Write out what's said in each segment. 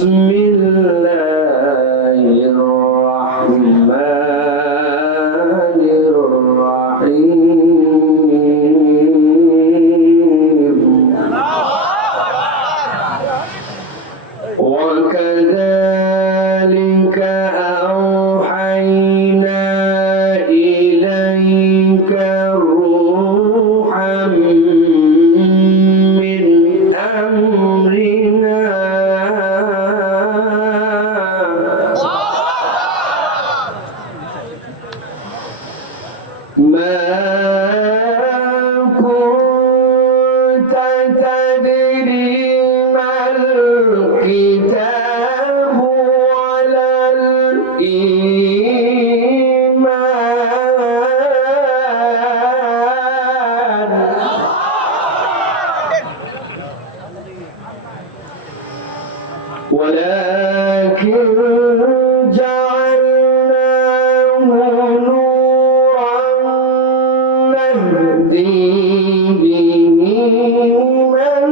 بسم الله الرحمن الرحيم وكذلك أوحينا إليك روحا من أمرنا ما كنت تدري ما الكتاب ولا الإيمان ولكن جعلناه نورا نهدي به من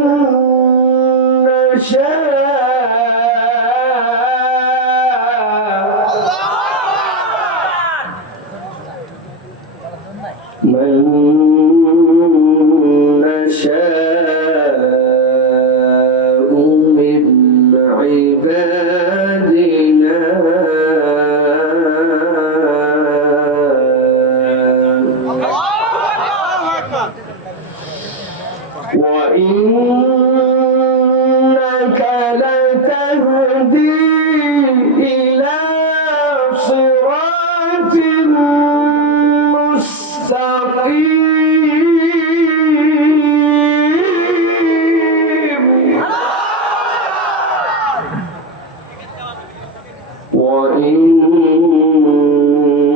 نشاء من عبادنا وإنك لتهدي إلى صراط مستقيم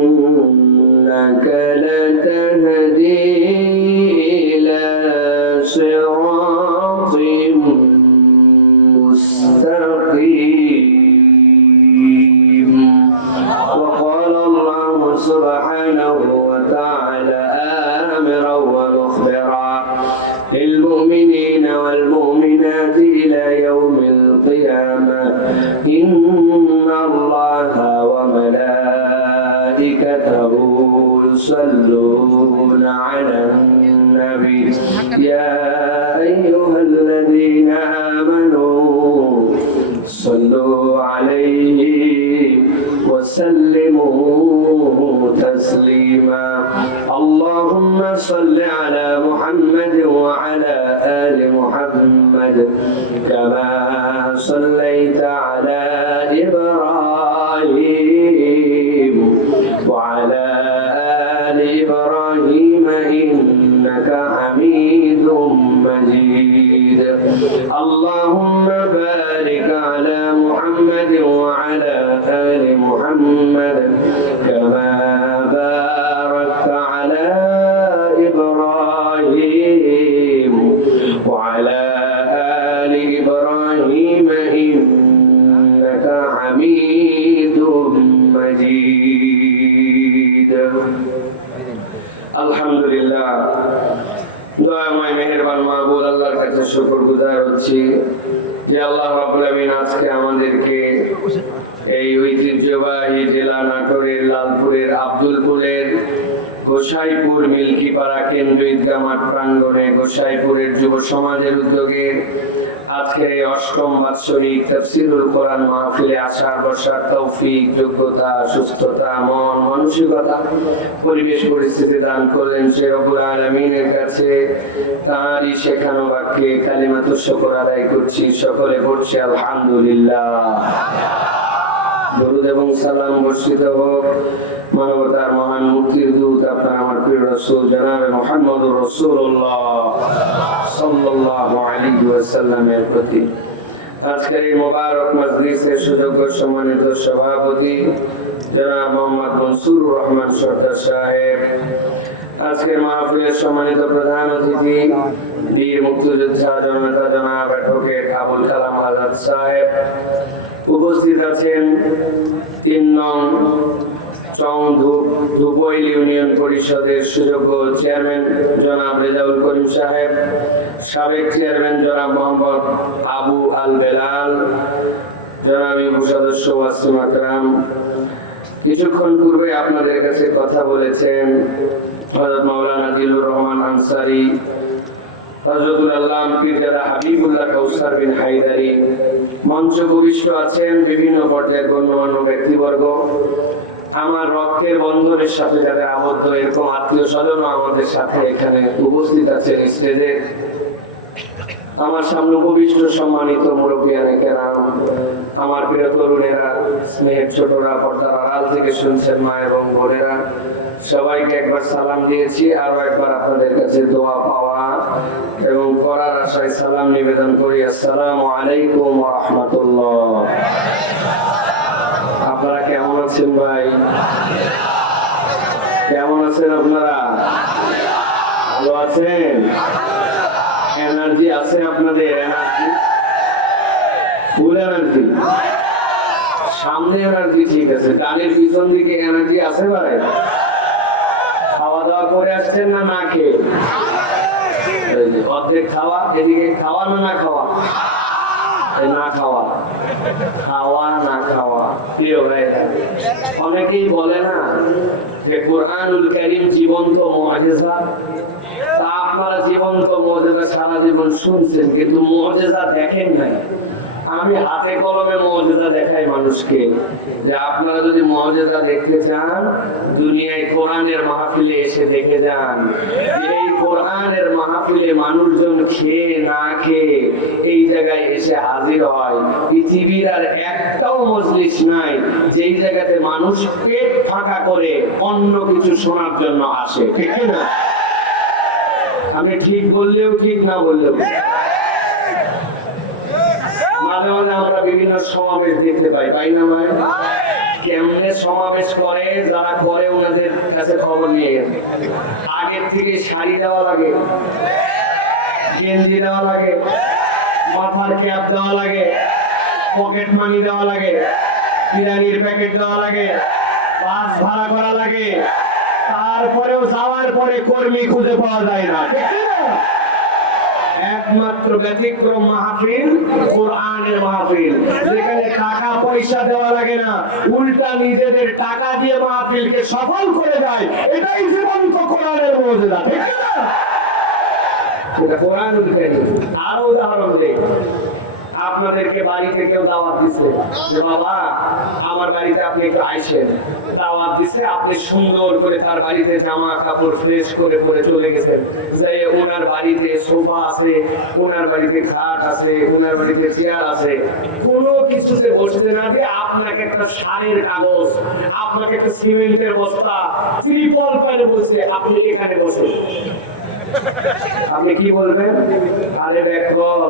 وإنك لتهدي إلى صراط مستقيم وقال الله سبحانه وتعالى آمرا ومخبرا للمؤمنين والمؤمنات إلى يوم القيامة إن الله وملائكته يصلون على النبي يا أيها الذين آمنوا صلوا عليه وسلموا تسليما اللهم صل على محمد وعلى آل محمد كما صليت على إبراهيم وعلى آل إبراهيم إنك حميد مجيد اللهم بارك على محمد وعلى آل محمد كما باركت على إبراهيم وعلى آل إبراهيم إنك حميد مجيد الحمد لله দয়াময় মেহেরবান মাহবুব আল্লাহর কাছে শুকরগুজার হচ্ছি যে আল্লাহ রাব্বুল আমিন আজকে আমাদেরকে এই ঐতিহ্যবাহী জেলা নাটোরের লালপুরের আব্দুলপুরের গোসাইপুর মিল্কিপাড়া কেন্দ্র ঈদগাহ মাঠ প্রাঙ্গণে গোসাইপুরের যুব সমাজের উদ্যোগে আজকের এই অষ্টম বাৎসরিক তাফসীরুল কোরআন মাহফিলে আসার বসার তৌফিক যোগ্যতা সুস্থতা মন মানসিকতা পরিবেশ পরিস্থিতি দান করলেন সে রব্বুল আলামিনের কাছে তাঁরই শেখানো বাক্যে কালিমাতুশ শুকর আদায় করছি সকলে পড়ছি আলহামদুলিল্লাহ দরুদ এবং সালাম বর্ষিত হোক মানবতার মহান মুক্তির দূত আপনার আমার প্রিয় রাসূল জনাবে মুহাম্মদুর রাসূলুল্লাহ সাল্লাল্লাহু আলাইহি ওয়াসাল্লামের প্রতি আজকের এই মোবারক মজলিসের সুযোগ্য সম্মানিত সভাপতি জনাব মোহাম্মদ মনসুরুর রহমান সরকার সাহেব আজকের মাহফিলের সম্মানিত প্রধান অতিথি বীর মুক্তিযোদ্ধা জনতা জনাব অ্যাডভোকেট আবুল কালাম আজাদ সাহেব উপস্থিত আছেন ৩ নং ধুপইল ইউনিয়ন পরিষদের সুযোগ্য চেয়ারম্যান জনাব রেজাউল করিম সাহেব, সাবেক চেয়ারম্যান জনাব মোহাম্মদ আবু আল বেলাল, জনাবি সদস্য ওয়াসিম আকরাম কিছুক্ষণ পূর্বে আপনাদের কাছে কথা বলেছেন হযরত মাওলানা জিলুর রহমান আনসারী, হযরতুল আল্লাহ পীরজাদা হাবিবুল্লাহ কাউসার বিন হায়দারি, মঞ্চ ভূমিষ্ঠ আছেন বিভিন্ন পর্যায়ের গণ্যমান্য ব্যক্তিবর্গ, আমার রক্তের বন্ধনের সাথে যারা আবদ্ধ এরকম আত্মীয় স্বজনও আমাদের সাথে এখানে উপস্থিত আছেন স্টেজে। আমার সামনে উপবিষ্ট সম্মানিত মুরব্বিয়ানে কেরাম, আমার প্রিয় তরুণেরা, স্নেহের ছোটরা, পর্দার আড়াল থেকে শুনছেন মা এবং বোনেরা, সবাইকে একবার সালাম দিয়েছি। আরো একবার আপনাদের কাছে দোয়া পাওয়া এবং করার আশায় সালাম নিবেদন করি। আসসালামু আলাইকুম ওয়া রাহমাতুল্লাহ। আপনারা কেমন আছেন ভাই? কেমন আছেন আপনারা? ভালো আছেন? এনার্জি আছে আপনাদের? এনার্জি, ফুল এনার্জি, সামনে এনার্জি ঠিক আছে, ডানের পিছন দিকে এনার্জি আছে ভাই? খাওয়া দাওয়া করে আসছেন না না খেয়ে? অর্ধেক খাওয়া, এদিকে খাওয়া না না খাওয়া? না খাওয়া, খাওয়া না খাওয়া। প্রিয় ভাইরা, অনেকেই বলে না যে কুরআনুল কারীম জীবন্ত মুআজিজা। তা আপনারা জীবন্ত মুআজিজা সারা জীবন শুনছেন কিন্তু মুআজিজা দেখেন নাই। আমি হাতে কলমে মুআজিজা দেখাই মানুষকে, যে আপনারা যদি মুআজিজা দেখতে চান দুনিয়ায় কোরআনের মাহফিলে এসে দেখে যান। এই কোরআনের মাহফিলে মানুষজন খেয়ে না খেয়ে এই জায়গায় এসে হাজির হয়। পৃথিবীর আর একটাও মজলিস নাই যেই জায়গাতে মানুষ পেট ফাঁকা করে অন্য কিছু শোনার জন্য আসে, ঠিক না? আমি ঠিক বললেও ঠিক, না বললেও। মাঝে মাঝে আমরা বিভিন্ন সমাবেশ দেখতে পাই, পাই না ভাই? কেমনে সমাবেশ করে, যারা করে ওনাদের কাছে খবর নিয়ে গেছে। আগের থেকে শাড়ি দেওয়া লাগে, গেঞ্জি দেওয়া লাগে, মাথার ক্যাপ দেওয়া লাগে, পকেট মানি দেওয়া লাগে, বিরিয়ানির প্যাকেট দেওয়া লাগে, বাস ভাড়া করা লাগে। তারপরেও যাওয়ার পরে কর্মী খুঁজে পাওয়া যায় না, ঠিক না? একমাত্র ব্যতিক্রম মাহফিল কোরআনের মাহফিল, যেখানে টাকা পয়সা দেওয়া লাগে না, উল্টা নিজেদের টাকা দিয়ে মাহফিলকে সফল করে দেয়। এটাই জীবন্ত কোরআনের মুজিজা, ঠিক না? এটা কোরআনুল কারীম। আরো উদাহরণ দেই, আপনাদেরকে বাড়ি থেকেও দাওয়াত দিছে যে বাবা আমার বাড়িতে আপনি একটু আইসেন, দাওয়াত দিছে, আপনি সুন্দর করে তার বাড়িতে জামা কাপড় ফ্রেশ করে পরে চলে গেছেন। যে ওনার বাড়িতে সোফা আছে, ওনার বাড়িতে খাট আছে, ওনার বাড়িতে চেয়ার আছে, কোনো কিছুতে বসতে না দিয়ে আপনাকে একটা সারের কাগজ, আপনাকে একটা সিমেন্টের বস্তা, ত্রিপল পেরে বলছে আপনি এখানে বসুন। আপনি কি বলবেন? আরে ব্যাকল,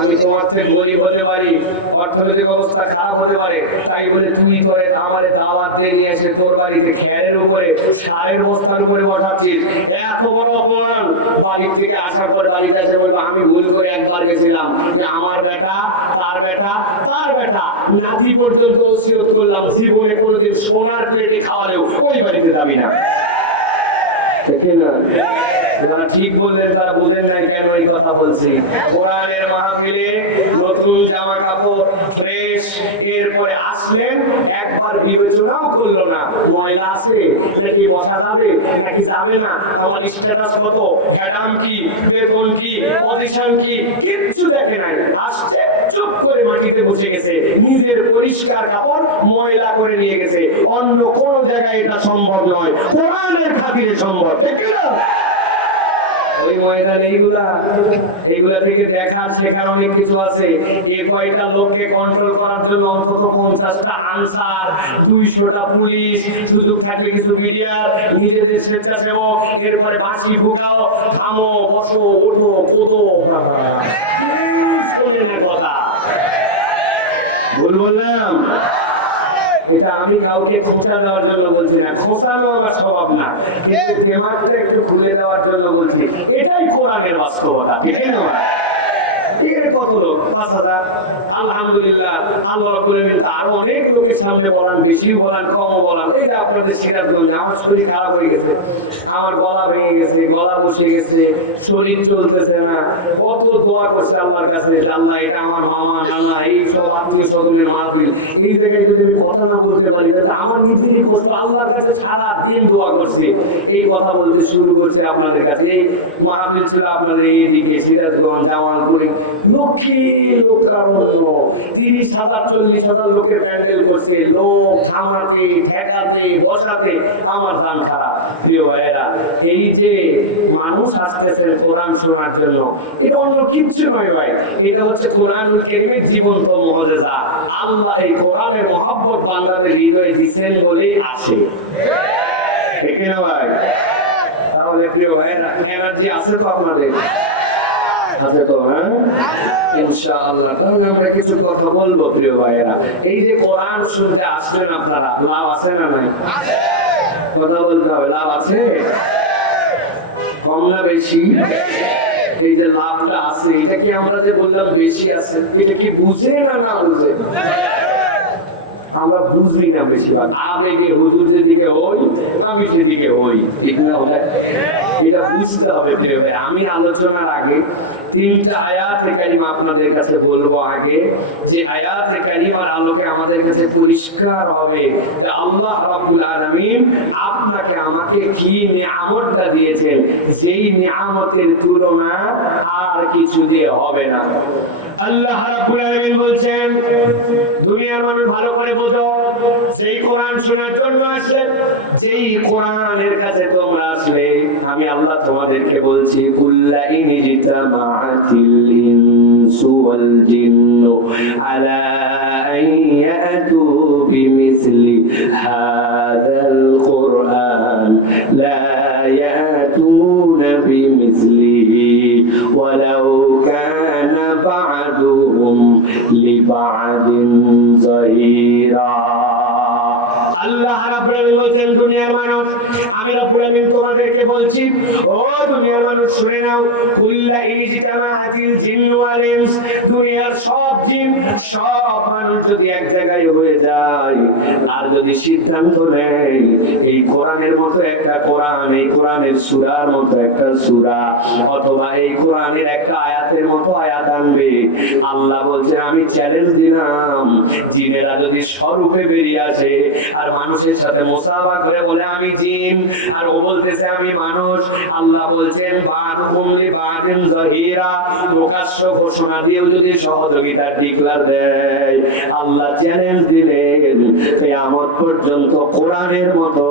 আমি তোমার থেকে গরিব হতে পারি, অর্থনৈতিক অবস্থা খারাপ হতে পারে, তাই বলে তুই করে আমারে দাওয়াত দিয়ে নিয়ে এসে তোর বাড়িতে খেরের উপরে সারের বস্তার উপরে বসাচ্ছিস, এত বড় অপমান। বাড়ির থেকে আসার পর বাড়িতে এসে বলবো আমি ভুল করে একবার গেছিলাম, যে আমার বেটা, তার বেটা, তার বেটা, নাতি পর্যন্ত ওসিয়ত করলাম জীবনে কোনোদিন সোনার প্লেটে খাওয়ালেও ওই বাড়িতে যাবি না, ঠিক না? যারা ঠিক বললেন তারা বুঝেন নাই কেন এই কথা বলছি। কোরআনের মাহফিলে নতুন জামা কাপড় ফ্রেশ, এরপরে আসলেন, একবার বিবেচনাও করলো না ময়লা আছে নাকি, বসা যাবে নাকি যাবে না, আমার স্ট্যাটাস কত, ম্যাডাম কি, বেতন কি, পজিশন কি, কিচ্ছু দেখে নাই। আসছে চুপ করে মাটিতে বসে গেছে, নিজের পরিষ্কার কাপড় ময়লা করে নিয়ে গেছে। অন্য কোন জায়গায় এটা সম্ভব নয়, কোরআনের খাতিরে সম্ভব, ঠিক না? ওই ময়দান এইগুলা থেকে দেখার শেখার অনেক কিছু আছে। এই কয়টা লোককে কন্ট্রোল করার জন্য অন্তত 50টা আনসার, 200টা পুলিশ, সুযোগ থাকলে কিছু মিডিয়ার, নিজেদের স্বেচ্ছাসেবক, এরপরে বাঁশি ফুকাও, থামো, বসো, ওঠো, কোদো, শোনে না কথা। ভুল বললাম? এটা আমি কাউকে খোঁচা দেওয়ার জন্য বলছি না, খোঁচানো আমার স্বভাব না, কিন্তু দিমাগটা একটু খুলে দেওয়ার জন্য বলছি। এটাই কোরআনের বাস্তবতা, ঠিক না? এর কথা কত লোক? 5,000। আলহামদুলিল্লাহ, আল্লাহ রাব্বুল আলামিন আরো অনেক লোকের সামনে বলান, বেশিও বলান, কমও বলান। এই যে আপনাদের সিরাজগঞ্জে আমার শরীর খারাপ হয়ে গেছে, আমার গলা ভেঙে গেছে, গলা বসে গেছে, শরীর চলতেছে না, কত দোয়া করছে আল্লাহর কাছে, আল্লাহ এটা আমার মামা নানা এই সব আত্মীয় স্বজনের মাহফিল, এই জায়গায় যদি আমি কথা না বলতে পারি তাহলে আমার নিজেরই কষ্ট। আল্লাহর কাছে সারা দিন দোয়া করছি, এই কথা বলতে শুরু করছে আপনাদের কাছে। এই মাহফিল ছিল আপনাদের এইদিকে সিরাজগঞ্জ, জামালপুরে, লক্ষ্মী লোক কারণ 30,000 40,000 লোকের প্যান্ডেল করছে, লোক থামাতে ঠেকাতে বসাতে আমার দান খারাপ। প্রিয় ভাইয়েরা, এই যে মানুষ আসতেছেন কোরআন শোনার জন্য, এটা অন্য কিচ্ছু নয় ভাই, এটা হচ্ছে কোরআনুল কারীমের জীবন্ত মুআজিজা। আল্লাহ এই কোরআনের মহব্বত বান্দাদের হৃদয়ে দিয়েছেন বলেই আসে, ঠিক না ভাই? তাহলে প্রিয় ভাইয়েরা, এনার্জি আছে তো আপনাদের? আছে তো? হ্যাঁ, ইনশাআল্লাহ। তাহলে আমরা কিছু কথা বলবো প্রিয় ভাইয়েরা। এই যে কোরআন শুনতে আসলেন আপনারা, লাভ আছে না নাই? কথা বলতে হবে, লাভ আছে? কম না বেশি? এই যে লাভটা আছে, এটা কি আমরা যে বললাম বেশি আছে, এটা কি বুঝে না না বুঝে? আমরা বুঝি না বেশিরভাগ, আবেগে হুজুর যেদিকে হই আমি সেদিকে হই, ঠিক না ভাই? এটা বুঝতে হবে প্রিয় ভাই। আমি আলোচনার আগে 3টা আয়াতে কারিমা আপনাদের কাছে বলবো আগে, যে আয়াতে কারিমার আলোকে আমাদের কাছে পরিষ্কার হবে যে আল্লাহ রাব্বুল আলামিন আপনাকে আমাকে কি নিয়ামতটা দিয়েছেন, যেই নিয়ামতের তুলনা আর কিছু দিয়ে হবে না। আল্লাহ রাব্বুল আলামিন বলছেন, দুনিয়ার মানুষ ভালো করে বোঝো, সেই কোরআন শোনার জন্য আসলে, যেই কোরআনের কাছে তোমরা আসলে, আমি আল্লাহ তোমাদেরকে বলছি, কুল্লা ইনজিতামাআতিল ইনসু ওয়াল জিন্নু আলা আন ইয়াতু বিমিসলি হাযাল কুরআন লা ইয়াতুনা বিমিসলিহি ওয়ালাউ কানা বা'দুহুম লিবা'দিন যাহিরা। আল্লাহ রাব্বুল আলামিন বলেন, দুনিয়ার মানুষ, আমি রাব্বুল আলামিন তোমাদেরকে বলছি, ও দুনিয়ার মানুষ শুনে নাও, কুল্লা ইনজিতামাআতিল জিন্নু ওয়াল ইনস, দুনিয়ার সব জিন সব মানুষ যদি এক জায়গায় হয়ে যায় আর যদি সিদ্ধান্ত নেয় এই কোরআনের মতো একটা কোরআন, এই কোরআনের সূরার মতো একটা সূরা, অথবা এই কোরআনের একটা আয়াতের মতো আয়াত আনবে, আল্লাহ বলছেন আমি চ্যালেঞ্জ দিলাম, জিনেরা যদি স্বরূপে বেরিয়ে আসে আর মানুষের সাথে মুসাফা করে বলে আমি জিন, আর ও বলতেছে আমি মানুষ, আল্লাহ বলছেন বা'দুকুম লিবা'দিন যাহিরা, প্রকাশ্য ঘোষণা দিয়েও যদি সহযোগিতা ডিক্লার দেয়, আল্লাহ চ্যালেঞ্জ দিলেন কিয়ামত পর্যন্ত কোরআনের মতো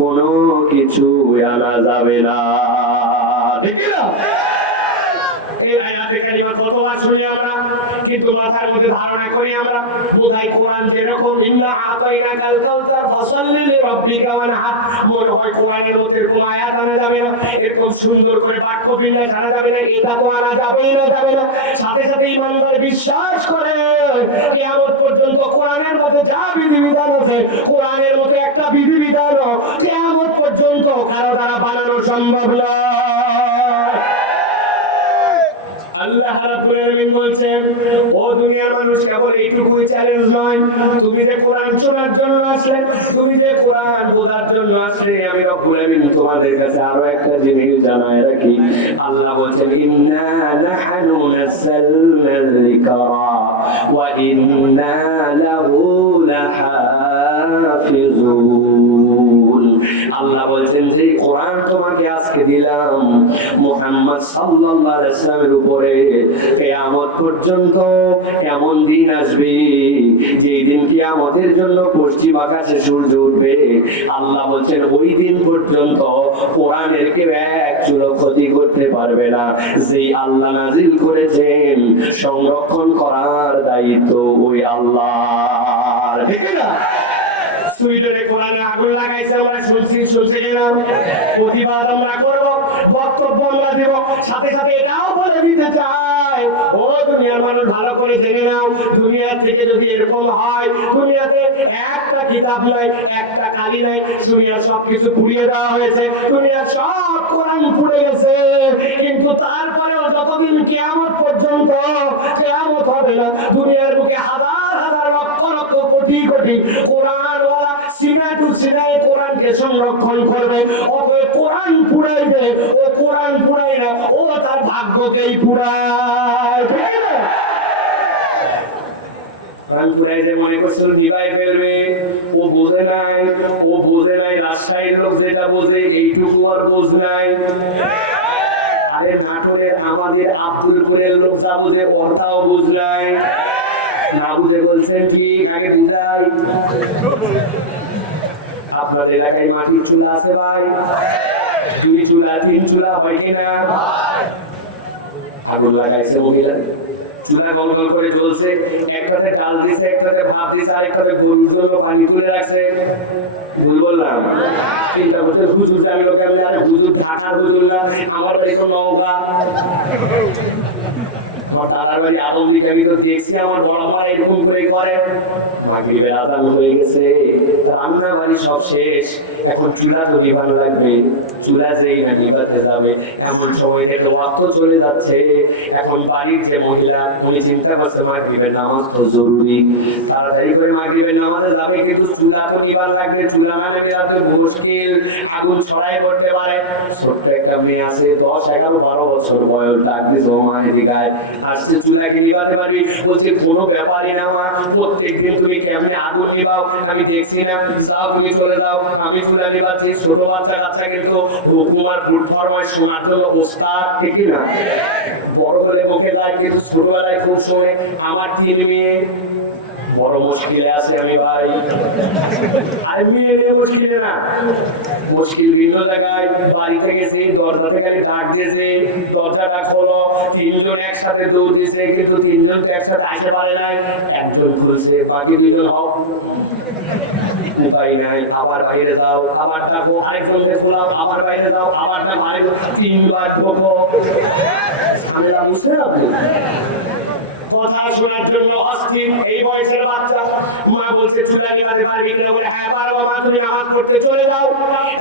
কোনো কিছু আনা যাবে না, ঠিক না? এই আয়াতে কারিমা কতবার শুনি আমরা, কিন্তু মাথার মধ্যে ধারণা করি আমরা বোধহয় কোরআন যেরকম ইন্না আতাইনাকাল কাউসার ফাসাল্লি লিরাব্বিকা ওয়ানহার, মনে হয় কোরআনের মধ্যে কোনো আয়াত আনা যাবে না, এরকম সুন্দর করে বাক্য বিন্যাস আনা যাবে না, এটা তো আনা যাবেই না, যাবে না। সাথে সাথে ইমানদার বিশ্বাস করে কিয়ামত পর্যন্ত কোরআনের মধ্যে যা বিধিবিধান আছে, কোরআনের মতো একটা বিধিবিধান কিয়ামত পর্যন্ত কারো দ্বারা বানানো সম্ভব নয়। আল্লাহ রাব্বুল আলামিন বলছেন, ও দুনিয়ার মানুষ, কেবল এইটুকুই চ্যালেঞ্জ নয়, তুমি যে কোরআন শোনার জন্য আসলে, তুমি যে কোরআন বোঝার জন্য আসলে, আমি রাব্বুল আলামিন তোমাদের কাছে আরো একটা জিনিস জানায় রাখি। আল্লাহ বলছেন, ইন্না নাহনু নাযালনা যিকরা ওয়া ইন্না লাহু লাহাফিজুন। আল্লাহ বলছেন যে কোরআন তোমাকে আজকে দিলাম মুহাম্মদ সাল্লাল্লাহু আলাইহি ওয়াসাল্লামের উপরে, কিয়ামত পর্যন্ত এমন দিন আসবে যেই দিন কিয়ামতের জন্য পশ্চিম আকাশে সূর্য উঠবে, আল্লাহ বলছেন ওই দিন পর্যন্ত কোরআনের কেউ এক চুলো ক্ষতি করতে পারবে না। যেই আল্লাহ নাজিল করেছেন সংরক্ষণ করার দায়িত্ব ওই আল্লাহর, ঠিক না? সুইডেনে কোরআনে আগুন লাগাইছে, আমরা শুনছি কিনা? প্রতিবাদ আমরা করব, বক্তব্য আমরা দেব, সাথে সাথে এটাও বলে দিতে চাই, ও দুনিয়ার মানুষ ভালো করে জেনে নাও, দুনিয়া থেকে যদি এরকম হয়, দুনিয়াতে একটা কিতাব নাই, একটা কালি নাই, দুনিয়ার সবকিছু পুড়িয়ে দেওয়া হয়েছে, দুনিয়ার সব কোরআন পুড়ে গেছে, কিন্তু তারপরেও যতদিন কিয়ামত পর্যন্ত কিয়ামত হবে না, দুনিয়ার বুকে হাজার হাজার লক্ষ লক্ষ কোটি কোটি কোরআনওয়ালা সিনা টু সিনায় কোরআনকে সংরক্ষণ করবে। অতএব কোরআন পুড়াইবে, ও কোরআন পুড়াই না, ও তার ভাগ্যকেই পুড়ায়। কোরআন পুড়াই যে মনে করছিল নিভাই ফেলবে, ও বোঝে নাই রাজশাহীর লোক যেটা বোঝে এইটুকু আর বোঝ নাই। আরে নাটোরের আমাদের আব্দুলপুরের লোক যা বোঝে ওরটাও বুঝ নাই, না বুঝে বলছেন কি আগে বুঝাই। আপনার এলাকায় মাটির চুলা আছে ভাই? 2 চুলা 3 চুলা হয় কিনা? আগুন লাগাইছে মহিলা, চুলা গল গল করে জ্বলছে, একটাতে ডাল দিছে, একটাতে ভাত দিছে, আর একটাতে গরুর জন্য পানি তুলে রাখছে। ভুল বললাম? চিন্তা করতে হুজুর আমি লোক, আমি আরে হুজুর ঢাকার হুজুর না, আমার বাড়ি তো নওগাঁ, তারার বাড়ি আদম দিকে আমি তো দেখছি, আমার বড় পাড়া এরকম করে করে। মাগরিবের আযান হয়ে গেছে, রান্না বাড়ি সব শেষ, এখন চুলা তো নিভানো লাগবে, চুলা যেই না নিভাতে যাবে এমন সময় থেকে ওয়াক্ত চলে যাচ্ছে। এখন বাড়ির যে মহিলা, উনি চিন্তা করছে মাগরিবের নামাজ তো জরুরি, তাড়াতাড়ি করে মাগরিবের নামাজে যাবে, কিন্তু চুলা তো নিভানো লাগবে, চুলা না নিভাতে মুশকিল, আগুন ছড়াই পড়তে পারে। ছোট্ট একটা মেয়ে আছে, 10, 11, 12 বছর বয়স, ডাক দিছে ও মা এদিকে আয়, আসছে চুলাকে নিভাতে পারবি? বলছে কোনো ব্যাপারই না মা, প্রত্যেকদিন তুমি কেমনে আগুন নিভাও আমি দেখছি না, যাও তুমি চলে যাও, আমি চুলা নিভাচ্ছি। ছোট বাচ্চা কাচ্চা কিন্তু হুকুমার ফুড ফরমাইশ শোনার জন্য ওস্তাদ, ঠিক না? বড় হলে মুখে যায়, কিন্তু ছোটবেলায় খুব শোনে। আমার 3 মেয়ে, বড় মুশকিলে আছে আমি ভাই। আর মেয়ে নিয়ে মুশকিলে না, মুশকিল ভিন্ন জায়গায়। বাড়ি থেকে যে দরজা থেকে ডাক দিয়েছে, দরজাটা খোলো, 3 জন একসাথে দৌড় দিয়েছে, কিন্তু 3 জন তো একসাথে আসতে পারে নাই, একজন খুলছে, বাকি 2 জন হও, উপায় নাই, আবার বাইরে যাও, আবার ডাকো, আরেকজনকে খোলাও, আবার বাইরে যাও, আবার ডাকো, আরেকজন, 3 বার ঢোকো। ঝামেলা বুঝছেন আপনি? কথা শোনার জন্য অস্থির এই বয়সের বাচ্চা। মা বলছে চুলা নিভাতে পারবি কিনা? বলে হ্যাঁ পারবো মা, তুমি নামাজ পড়তে চলে যাও।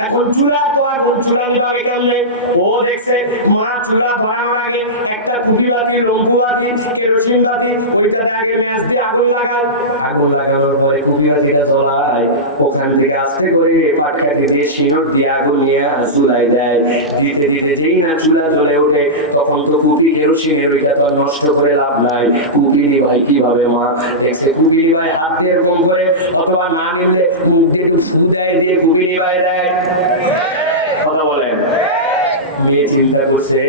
এখন চুলা তো আগুন, চুলা নিভাবে কেমনে? ও দেখছে মা চুলা ধরানোর আগে একটা কুপি বাতি, লম্বু বাতি, কেরোসিন বাতি, ওইটাতে আগে ম্যাচ দিয়ে আগুন লাগায়। আগুন লাগানোর পরে কুপি বাতিটা জ্বলায়, ওখান থেকে আস্তে করে পাটকাঠি দিয়ে শিনট দিয়ে আগুন নিয়ে চুলায় দেয়। দিতে দিতে যেই না চুলা জ্বলে ওঠে, তখন তো কুপি কেরোসিনের ওইটা তো নষ্ট করে লাভ নাই, কুপি নিভাই কিভাবে? মা দেখছে কুপি নিভাই হাত দিয়ে এরকম করে, অথবা না নিলে মুখ দিয়ে দিয়ে কুপি নিভাই দেয়। কথা বলেন? মেয়ে চিন্তা করছে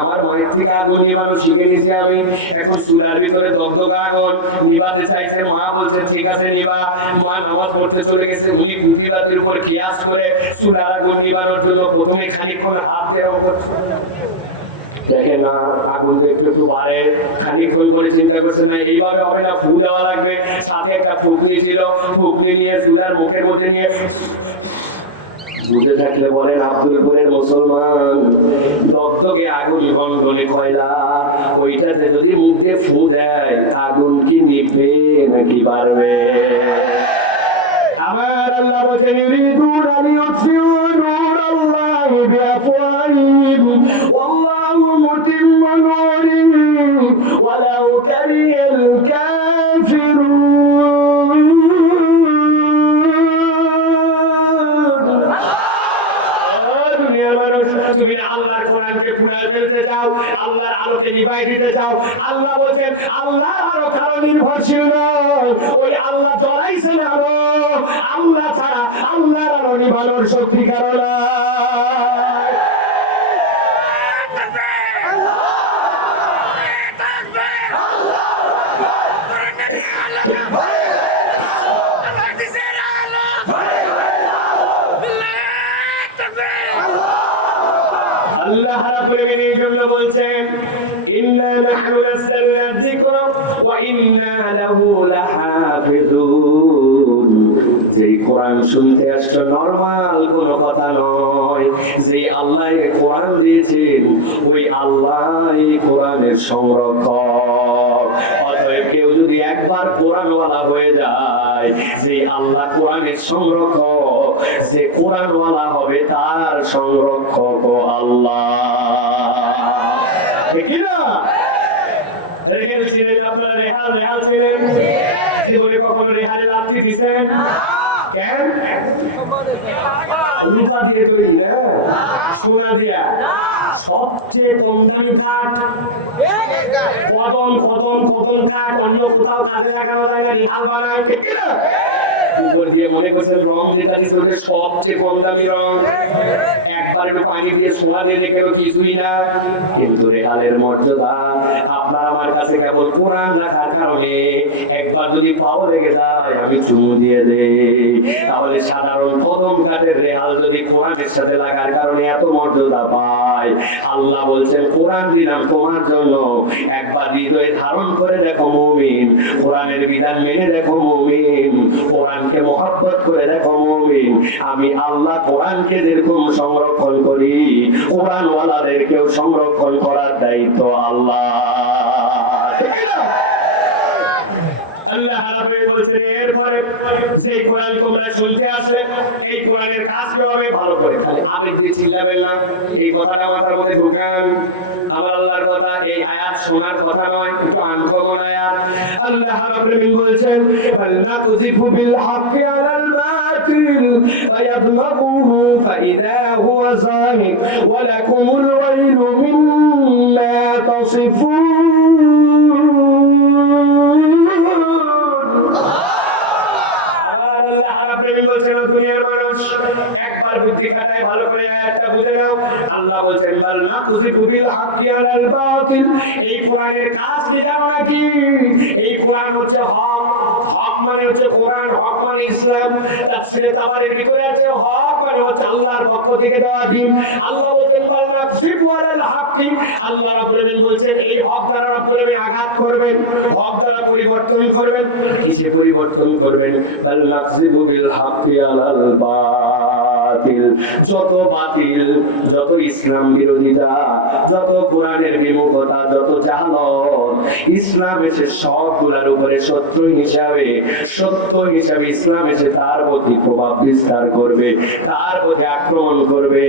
আমার মায়ের থেকে আগুন নিভানো শিখে নিছে আমি, এখন চুলার ভিতরে দগদগা আগুন নিভাতে চাইছে। মা বলছে ঠিক আছে নিভা। মা নামাজ পড়তে চলে গেছে, উনি কুপি বাতির উপর কিয়াস করে চুলার আগুন নিভানোর জন্য প্রথমে খানিকক্ষণ হাত দিয়ে করছে। দেখে না আগুন একটু একটু বাড়ে, খানিকক্ষণ করে চিন্তা করছে না এইভাবে হবে না, ফু দেওয়া লাগবে। সাথে একটা ফুকনি ছিল, ফুকনি নিয়ে চুলার মুখের মধ্যে নিয়ে বুঝে থাকলে বলেন আব্দুলপুরের মুসলমান, দগদগে আগুন গনগনে কয়লা, ওইটাতে যদি মুখে ফু দেয় আগুন কি নিভবে নাকি বাড়বে? আমার আল্লাহ বলেন ইউরিদুনা লিইউতফিউ নূরাল্লাহি বিআফওয়াহিহিম ওয়াল্লাহু মুতিম্মু নূরিহি ওয়ালাউ কারিহাল কাফিরুন। দুনিয়ার মানুষ, তুমি আল্লাহর কোরআনকে পুড়িয়ে ফেলতে চাও, আল্লাহর আলোকে নিভাই দিতে চাও। আল্লাহ বলেন আল্লাহ আরো কারো নির্ভরশীল নয়, ওই আল্লাহ জ্বলাইছেন আলো, আল্লাহ ছাড়া আল্লাহর আলো নিভানোর শক্তি কারো নাই। আল্লাহ রাব্বুল আলামিন এই জন্য বলছেন ইন্না নাহনু নাযালনা যিকরা ওয়া ইন্না লাহু লাহাফিজুন। যেই কোরআন শুনতে আসছো নরমাল কোনো কথা নয়, যে আল্লাহ কোরআন দিয়েছেন ওই আল্লাহ কোরআনের সংরক্ষক। অতএব কেউ যদি একবার কোরআনওয়ালা হয়ে যায়, যে আল্লাহ কোরআনের সংরক্ষক, যে কোরআনওয়ালা হবে তার সংরক্ষক আল্লাহ। ঠিক না? রেহাল ছিলেন আপনারা, রেহাল ছিলেন, জীবনে কখনো রেহালে লাথি দিছেন? কেন? রূপা দিয়ে তৈরি না, সোনা দিয়া। সবচেয়ে কম দামি কাঠ কদম কাঠ, অন্য কোথাও কাজে লাগানো যায় না, রেহাল বানায়। ঠিক না? উপর দিয়ে মনে করছেন রং যেটা দিচ্ছে সবচেয়ে কম দামি রং, একবার একটু পানি দিয়ে সোনা দিয়ে দেখেও কিছুই না। কিন্তু রেহালের মর্যাদা আপনার আমার কাছে কেবল কোরআন রাখার কারণে একবার যদি পাও লেগে যায় আমি চুমু দিয়ে দেই, তাহলে সাধারণ কদম কাঠের রেহাল যদি কোরআনের সাথে লাগার কারণে এত মর্যাদা পায়, আল্লাহ বলছেন কোরআন দিলাম তোমার জন্য, একবার হৃদয়ে ধারণ করে দেখো মুমিন, কোরআনের বিধান মেনে দেখো মুমিন, কোরআনকে মহব্বত করে দেখো মুমিন, আমি আল্লাহ কোরআনকে যেরকম সংরক্ষণ করি কোরআনওয়ালাদেরকেও সংরক্ষণ করার দায়িত্ব আল্লাহ। আল্লাহ রাব্বুল বলেছেন এরপরে সেই কোরআন তোমরা শুনতে আসলে এই কোরআনের কাজ হবে ভালো করে, খালি আবেগ দিয়ে চিল্লাবেন না। এই কথাটা মাথার মধ্যে ঢুকান, আমার আল্লাহর কথা, এই আয়াত শোনার কথা নয়, কিন্তু আনকমন আয়াত। আল্লাহ রাব্বুল বলেছেন ফালনা তুযিফু বিল হাক্কি আলাল বাতিল ফায়াদমাগুহু ফাইদা হুয়া যাহিক ওয়া লাকুমুল ওয়াইলু মিম্মা তাসিফুন। দুনিয়ার মানুষ একবার বুদ্ধি খাটায় ভালো করে আয়াতটা বুঝে নাও। আল্লাহ বলছেন বাল নাকুযিবু বিল হাক্কি আলাল বাতিল, এই কোরআনের কাজ কি জানো নাকি? এই কোরআন হচ্ছে হক, হক মানে হচ্ছে কোরআন, হক মানে ইসলাম। তাফসীরে তাবারির ভিতরে আছে হক মানে হচ্ছে আল্লাহর পক্ষ থেকে দেওয়া দ্বীন। আল্লাহ বলছেন বাল নাকুযিবু আলাল হাক্কি, আল্লাহ রাব্বুল আলামিন বলছেন এই হক দ্বারা রাব্বুল আলামিন আঘাত করবেন, হক দ্বারা পরিবর্তন করবেন। কিসে পরিবর্তন করবেন? বাল নাকুযিবু বিল হাক্কি আলাল বাতিল, যত বাতিল, যত ইসলাম বিরোধিতা, যত কোরআনের বিমুখতা, যত জাহালত, ইসলাম এসে সবগুলোর উপরে শত্রু হিসাবে ইসলাম এসে তার প্রতি প্রভাব বিস্তার করবে, তার প্রতি আক্রমণ করবে।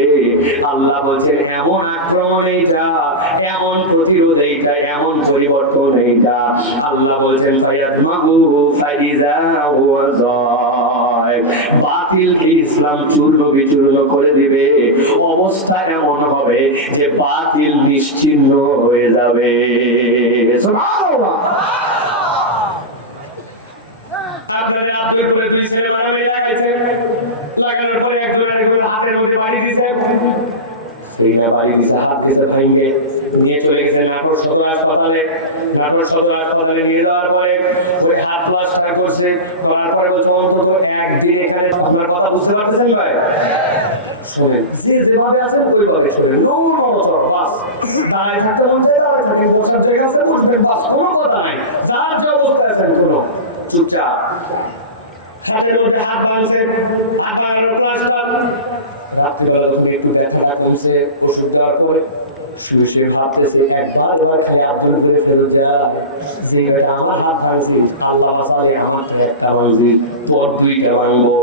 আল্লাহ বলছেন এমন আক্রমণ এইটা, এমন প্রতিরোধ এইটা, এমন পরিবর্তন এইটা। আল্লাহ বলছেন ফায়াদমাগুহু ফাইযা হুয়া যাহিক, বাতিলকে ইসলাম চূর্ণ বিচূর্ণ করে দিবে, অবস্থা এমন হবে যে বাতিল নিশ্চিহ্ন হয়ে যাবে। সুবহানাল্লাহ। আপনাদের আত্মীয় করে দুই ছেলে মারামারি লাগাইছে, লাগানোর পরে একজন আরেকজনের হাতের মধ্যে বাড়ি দিয়েছে, বাড়ি দিয়েছে, হাত দিয়েছে ভাঙ্গে, নিয়ে চলে গেছে নাটোর সদর হাসপাতালে। নাটোর সদর হাসপাতালে নিয়ে যাওয়ার পরে ওই হাত প্লাস্টার করছে, করার পরে বলছে অন্তত একদিন এখানে। আপনার কথা বুঝতে পারতেছেন ভাই? শোনেন, যে যেভাবে আছেন ওইভাবে শোনেন, বাস দাঁড়ায় থাকতে মন চাই দাঁড়ায় থাকেন, বসার জায়গা আছে বসবেন, বাস, কোনো কথা নাই, যার যে অবস্থায় আছেন কোনো চুপচাপ। হাতের মধ্যে হাত বাঁধছে, হাত বাঁধানোর প্লাস্টার। রাত্রিবেলা যখন একটু ব্যথাটা কমছে ওষুধ দেওয়ার পরে শুয়ে শুয়ে ভাবতেছে একবার এবার খালি আব্দুল করে ফেরত দেয়া, যে বেটা আমার হাত ভাঙছি, আল্লাহ বাঁচালে আমার একটা ভাঙছি, তোর দুইটা ভাঙবো।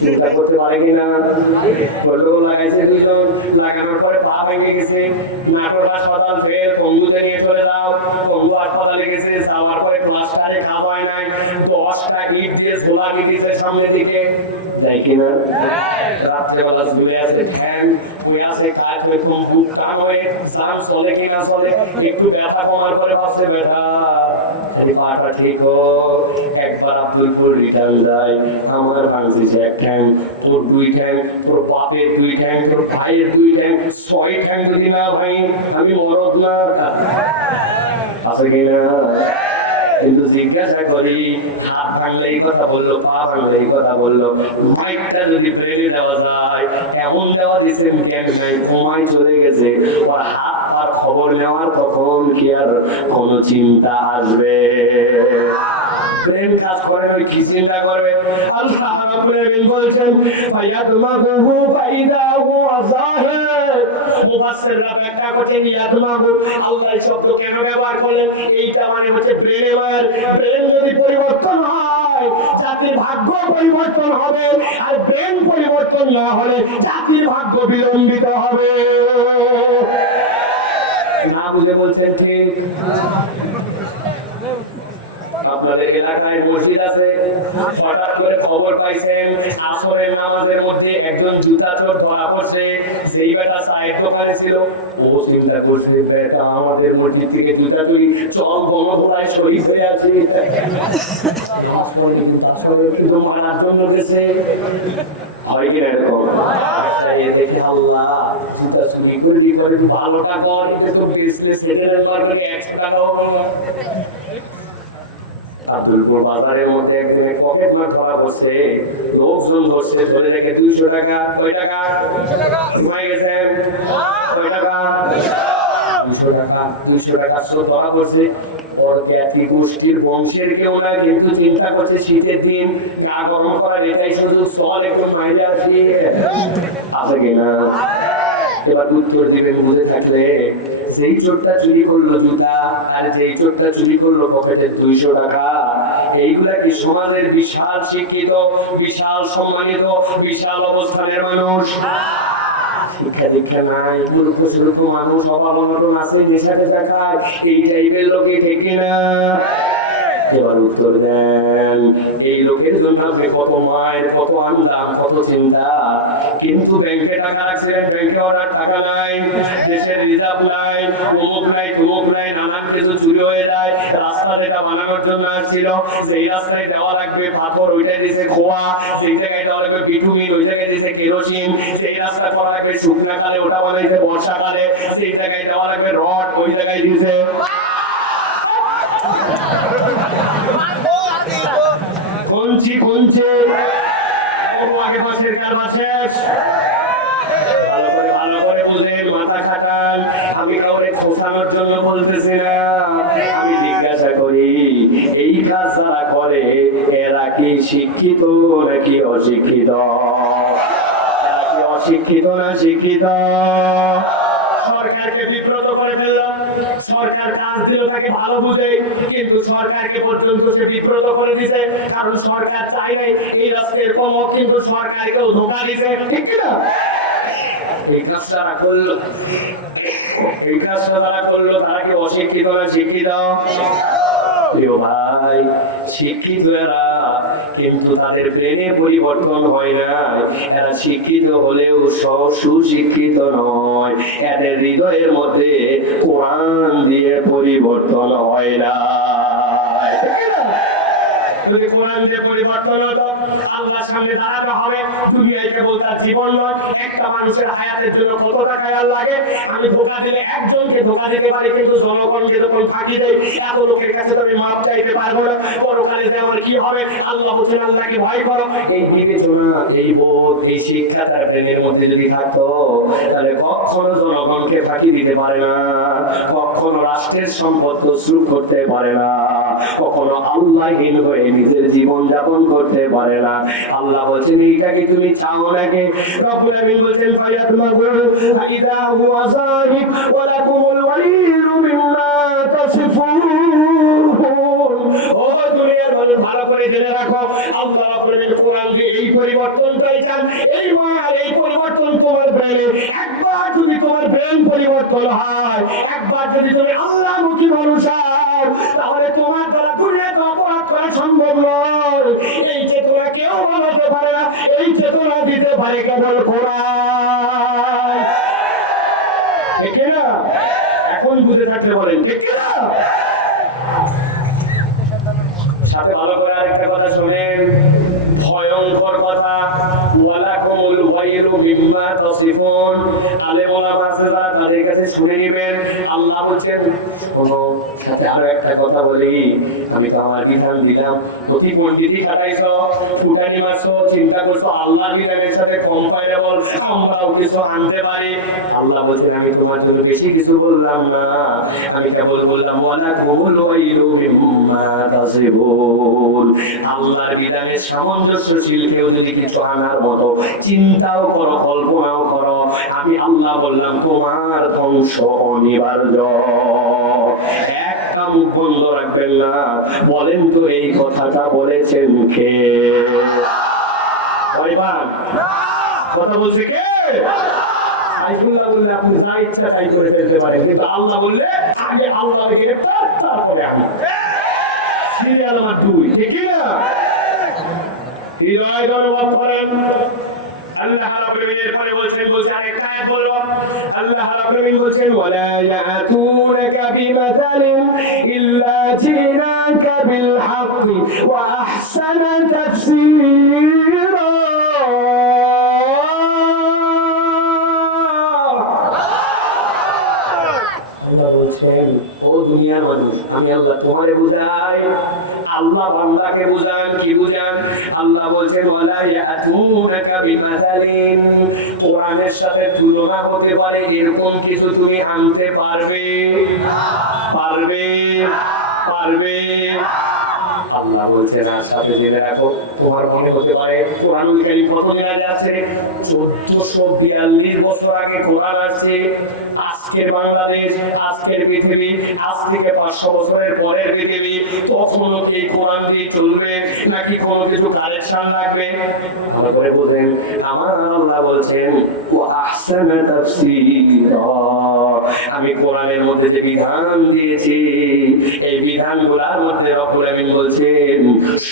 চিন্তা করতে পারে কিনা? লাগাইছে দুইজন, লাগানোর পরে পা ভেঙে গেছে, নাটোর হাসপাতাল ফের পঙ্গুতে নিয়ে চলে যাও। পঙ্গু হাসপাতালে গেছে, যাওয়ার পরে প্লাস্টারে খাওয়ায় নাই, 10টা ইট দিয়ে ঝোলানি দিয়েছে সামনের দিকে, যাই কিনা? রাত্রেবেলা ঝুলে আছে ফ্যান, ওই আছে কাজ, বুক টান হয়ে স্নান চলে কিনা চলে, একটু ব্যথা কমার পরে ভাবছে ব্যথা পাটা ঠিক হোক, একবার আব্দুলপুর রিটার্ন যায়, আমার ভাঙছে এক ঠ্যাং, তোর 2 ঠ্যাং, তোর বাপের 2 ঠ্যাং, তোর ভাইয়ের 2 ঠ্যাং, 6 ঠ্যাং যদি না ভাই আমি মরদ না, আছে কিনা? কিন্তু জিজ্ঞাসা করি, হাত ভাঙলে এই কথা বললো, পা ভাঙলে এই কথা বললো, মাইকটা যদি ব্রেনে দেওয়া যায়, এমন দেওয়া দিচ্ছেন কেন নাই, ঘুমায় চলে গেছে, ওর হাত পার খবর নেওয়ার তখন কি আর কোনো চিন্তা আসবে? ব্রেন কাজ করে ওই কি চিন্তা করবে? আল্লাহ রাব্বুল আলামিন বলছেন ফায়াদমাগু ফাইদাহু আযাহির। মুফাসসিররা ব্যাখ্যা করছেন ইয়াদমাগু আল্লাহ এই শব্দ কেন ব্যবহার করলেন? এইটা মানে হচ্ছে ব্রেনের ব্রেন যদি পরিবর্তন হয় জাতির ভাগ্য পরিবর্তন হবে, আর ব্রেন পরিবর্তন না হলে জাতির ভাগ্য বিলম্বিত হবে। না বুঝে বলছেন ঠিক? আপনাদের এলাকায় মসজিদ আছে, হঠাৎ করে খবর পাইছেন আসরের নামাজের মধ্যে একজন জুতা চোর ধরা পড়ছে। সেই বেটা চায়ের দোকানে ছিল, ও চিন্তা করছে বেটা আমাদের মসজিদ থেকে জুতা চুরি, চল গণধোলায় শরীর হয়ে আছে, শুধু মারার জন্য গেছে। হয় কিনা এরকম? দেখে আল্লাহ জুতা চুরি করলি করে ভালোটা কর, তো বিজনেস সেটেলের মার্কেটে 100 টাকাও। আব্দুলপুর বাজারের মধ্যে একদিনে পকেট মার ধরা পড়ছে, লোকজন ধরছে, ধরে রেখে 200 টাকা। কয় টাকা? ঘুমাই গেছেন? কয় টাকা? 200 টাকা। 200 টাকা চোর ধরা পড়ছে। ওর খ্যাতি গোষ্ঠীর বংশের কেউ না, কিন্তু চিন্তা করছে শীতের দিন গা গরম করার এটাই শুধু চল একটু মাইলে আসি। আছে কিনা? এবার উত্তর দিবেন বুঝে থাকলে। যেই চোরটা চুরি করলো জুতা, আর যেই চোরটা চুরি করলো পকেটে 200 টাকা, এইগুলা কি সমাজের বিশাল শিক্ষিত, বিশাল সম্মানিত, বিশাল অবস্থানের মানুষ? শিক্ষা দীক্ষা নাই, মূর্খ সুরূপ মানুষ, অভাব অনটন আছে, নেশাতে দেখায়, এই টাইপের লোকে ঠিক না? এবার উত্তর দেন। এই লোকের জন্য আপনি কত মায়ের, কত আন্দাম, কত চিন্তা, কিন্তু ব্যাংকে টাকা রাখছিলেন, ব্যাংকে ওনার টাকা নাই, দেশের রিজার্ভ নাই, অমুক নাই, তমুক নাই, নানান কিছু চুরি হয়ে যায়। রাস্তা যেটা বানানোর জন্য আসছিল, সেই রাস্তায় দেওয়া লাগবে পাথর, ওইটাই দিয়েছে খোয়া, সেই জায়গায় দেওয়া লাগবে বিটুমিন, ওই জায়গায় দিয়েছে কেরোসিন, সেই রাস্তা করা লাগবে শুকনাকালে, ওটা বানাইছে বর্ষাকালে, সেই জায়গায় দেওয়া লাগবে রড, ওই জায়গায় দিয়েছে। আগে পাশের কারবার শেষ। ভালো করে বুঝেন, মাথা খাটান। আমি কাউরে খোঁচানোর জন্য বলতেছি না, আমি জিজ্ঞাসা করি এই কাজ যারা করে এরা কি শিক্ষিত নাকি অশিক্ষিত? এরা কি অশিক্ষিত না শিক্ষিত? সরকারকে বিব্রত করে ফেলল, সরকার কাজ দিল তাকে ভালো বুঝে, কিন্তু সরকারকে পর্যন্ত সে বিব্রত করে দিছে, কারণ সরকার চাই নাই এই রাষ্ট্রের কমক, কিন্তু সরকারকেও ধোঁকা দিছে, ঠিক না? এই কাজ যারা করলো তারা কি অশিক্ষিত না শিক্ষিত? প্রিয় ভাই, শিক্ষিত এরা, কিন্তু তাদের ব্রেনে পরিবর্তন হয় না। এরা শিক্ষিত হলেও সুশিক্ষিত নয়, এদের হৃদয়ের মধ্যে কোরআন দিয়ে পরিবর্তন হয় না। যদি কোরআন দিয়ে পরিবর্তন হতো, আল্লাহর সামনে দাঁড়াতে হবে, দুনিয়ায় কেবল তার জীবন নয়, একটা মানুষের হায়াতের জন্য কত টাকা লাগে। আমি ধোঁকা দিলে একজনকে ধোঁকা দিতে পারি, কিন্তু জনগণকে যখন ফাঁকি দেয়, এত লোকের কাছে তো আমি মাপ চাইতে পারবো না। পরকালে যে আমার কি হবে? আল্লাহ বলছেন আল্লাহকে ভয় করো। এই বিবেচনা, এই বোধ, এই শিক্ষা তার ব্রেনের মধ্যে যদি থাকতো, তাহলে কখনো জনগণকে ফাঁকি দিতে পারে না, কখনো রাষ্ট্রের সম্পদ তসরুপ করতে পারে না, কখনো আল্লাহহীন হয়ে নিজের জীবন যাপন করতে পারে না। আল্লাহ বলছেন এইটা কি তুমি চাও নাকি? রব্বুল আমিন বলছেন ফায়াতমাগু ফাইদা হুয়া যাহিক ওয়া লাকুমুল ওয়াইলু মিম্মা তাসিফুন। ও দুনিয়ার মানুষ, ভালো করে জেনে রাখো, আল্লাহ রাব্বুল আমিন কোরআন দিয়ে এই পরিবর্তনটাই চান। এই মার এই পরিবর্তন তোমার ব্রেনে, একবার যদি তোমার ব্রেন পরিবর্তন হয়, একবার যদি তুমি আল্লাহমুখী মানুষ হও, তাহলে তোমার দ্বারা দুনিয়াতে অপরাধ করা সম্ভব নয়। এই চেতনা কেউ বানাতে পারে না, এই চেতনা দিতে পারে কেবল কোরআন, ঠিক না? এখন বুঝে থাকলে বলেন ঠিক না? সাথে ভালো করে আরেকটা কথা শুনেন, ভয়ঙ্কর কথা, ওয়ালাকুমুল ওয়াইলু মিম্মা তাসিফুন। আলেম ওলামা আছে যারা, তাদের কাছে শুনে নেবেন। আল্লাহ বলেন শোনো। সাথে আরো একটা কথা বলি, আমি তো আমার বিধান দিলাম, প্রতি পণ্ডিতই খাটাইছো, ফুটানি মারছো, চিন্তা করছো আল্লাহর বিধানের সাথে কম্পারেবল আমরাও কিছু আনতে পারি। আল্লাহ বলেন আমি তোমার জন্য বেশি কিছু বললাম না, আমি কেবল বললাম ওয়ালাকুমুল ওয়াইলু মিম্মা তাহতাসিবুন। আল্লাহর বিধানের সামঞ্জস্যশীল কেউ যদি কিছু আনার মতো চিন্তাও করো, কল্পনাও করো, আমি আল্লাহ বললাম তোমার ধ্বংস অনিবার্য। একটা মুখ বন্ধ রাখবেন না। বলেন তো এই কথাটা বলেছেন কে? কথা বলছে কে? সাইফুল্লাহ বললে আপনি যা ইচ্ছা তাই করে ফেলতে পারেন, কিন্তু আল্লাহ বললে আগে আল্লাহ গ্রেফতার, তারপরে আমি। সিরিয়াল আমার 2, ঠিক না? হৃদয় গর্ববোধ করেন। আল্লাহ রাব্বুল আলামিন এরপরে বলছেন আরেকটা আয়াত বলবো। আল্লাহ রাব্বুল আলামিন বলছেন ওয়ালা ইয়াতুনাকা বিমাসালিন ইল্লা জিনাকা বিল হাক্কি ওয়া আহসানা তাফসীরা। আল্লাহ বলছেন ও দুনিয়ার মানুষ, আমি আল্লাহ তোমারে বুঝাই। আল্লাহ বান্দাকে বুঝান, কি বুঝান? আল্লাহ বলছেন ওয়ালা ইয়াতুনাকা বিমাসালিন, কোরআনের সাথে তুলনা হতে পারে এরকম কিছু তুমি আনতে পারবে? পারবে? পারবে? আল্লাহ বলছেন আর সাথে জেনে রাখো, তোমার মনে হতে পারে কোরআনুল কারীম কত দিন আগে আছে? 1442 বছর আগে কোরআন আসছে। আজকের বাংলাদেশ, আজকের পৃথিবী, আজ থেকে 500 বছরের পরের পৃথিবী, তখনও কি কোরআন দিয়ে চলবে নাকি কোনো কিছু কারেকশন লাগবে? ভালো করে বুঝেন। আমার আল্লাহ বলছেন ওয়া আহসানা তাফসীরা, আমি কোরআনের মধ্যে যে বিধান দিয়েছি এই বিধানগুলোর মধ্যে রব্বুল আমিন বলছেন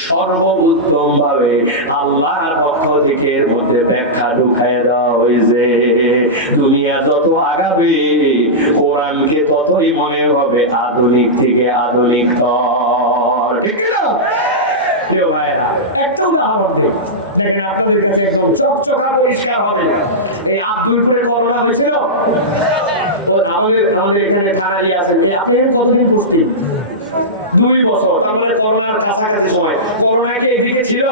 সর্বোত্তম ভাবে আল্লাহর পক্ষ থেকে এর মধ্যে ব্যাখ্যা ঢুকায় দেওয়া হয়েছে। দুনিয়া যত আগাবে কোরআনকে ততই মনে হবে আধুনিক থেকে আধুনিক। ঠিক না? প্রিয় ভাইরা, একটা উদাহরণ দিই, দেখেন আপনাদের কাছে একদম চকচকা পরিষ্কার হবে। এই আব্দুলপুরে করোনা হয়েছিল, আমাদের এখানে থানারি আছেন, আপনি কতদিন পড়তেন? 2 বছর, তার মানে করোনার কাছাকাছি সময়। করোনা কি এদিকে ছিল?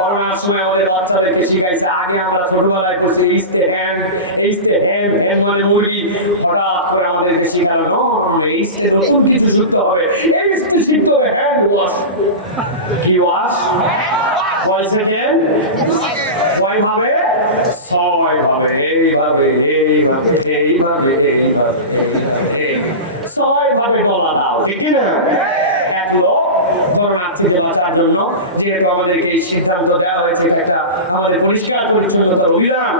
করোনার সময় আমাদের বাচ্চাদেরকে শিখাইছে, আগে আমরা ছোটবেলায় পড়ছি ইস্তে হ্যান্ড মানে মুরগি, হঠাৎ করে আমাদেরকে শিখালো ইস্তে নতুন কিছু শিখতে হবে, এই ইস্তে শিখতে হবে হ্যান্ড ওয়াশ। কি ওয়াশ? কয় সেকেন্ড? কয় ভাবে? 6 ভাবে। এইভাবে এইভাবে এইভাবে এইভাবে 6 ভাবে গলা দাও, ঠিক না? এক লোক করোনা থেকে বাঁচার জন্য যেহেতু আমাদেরকে এই সিদ্ধান্ত দেওয়া হয়েছে, একটা আমাদের পরিষ্কার পরিচ্ছন্নতার অভিযান,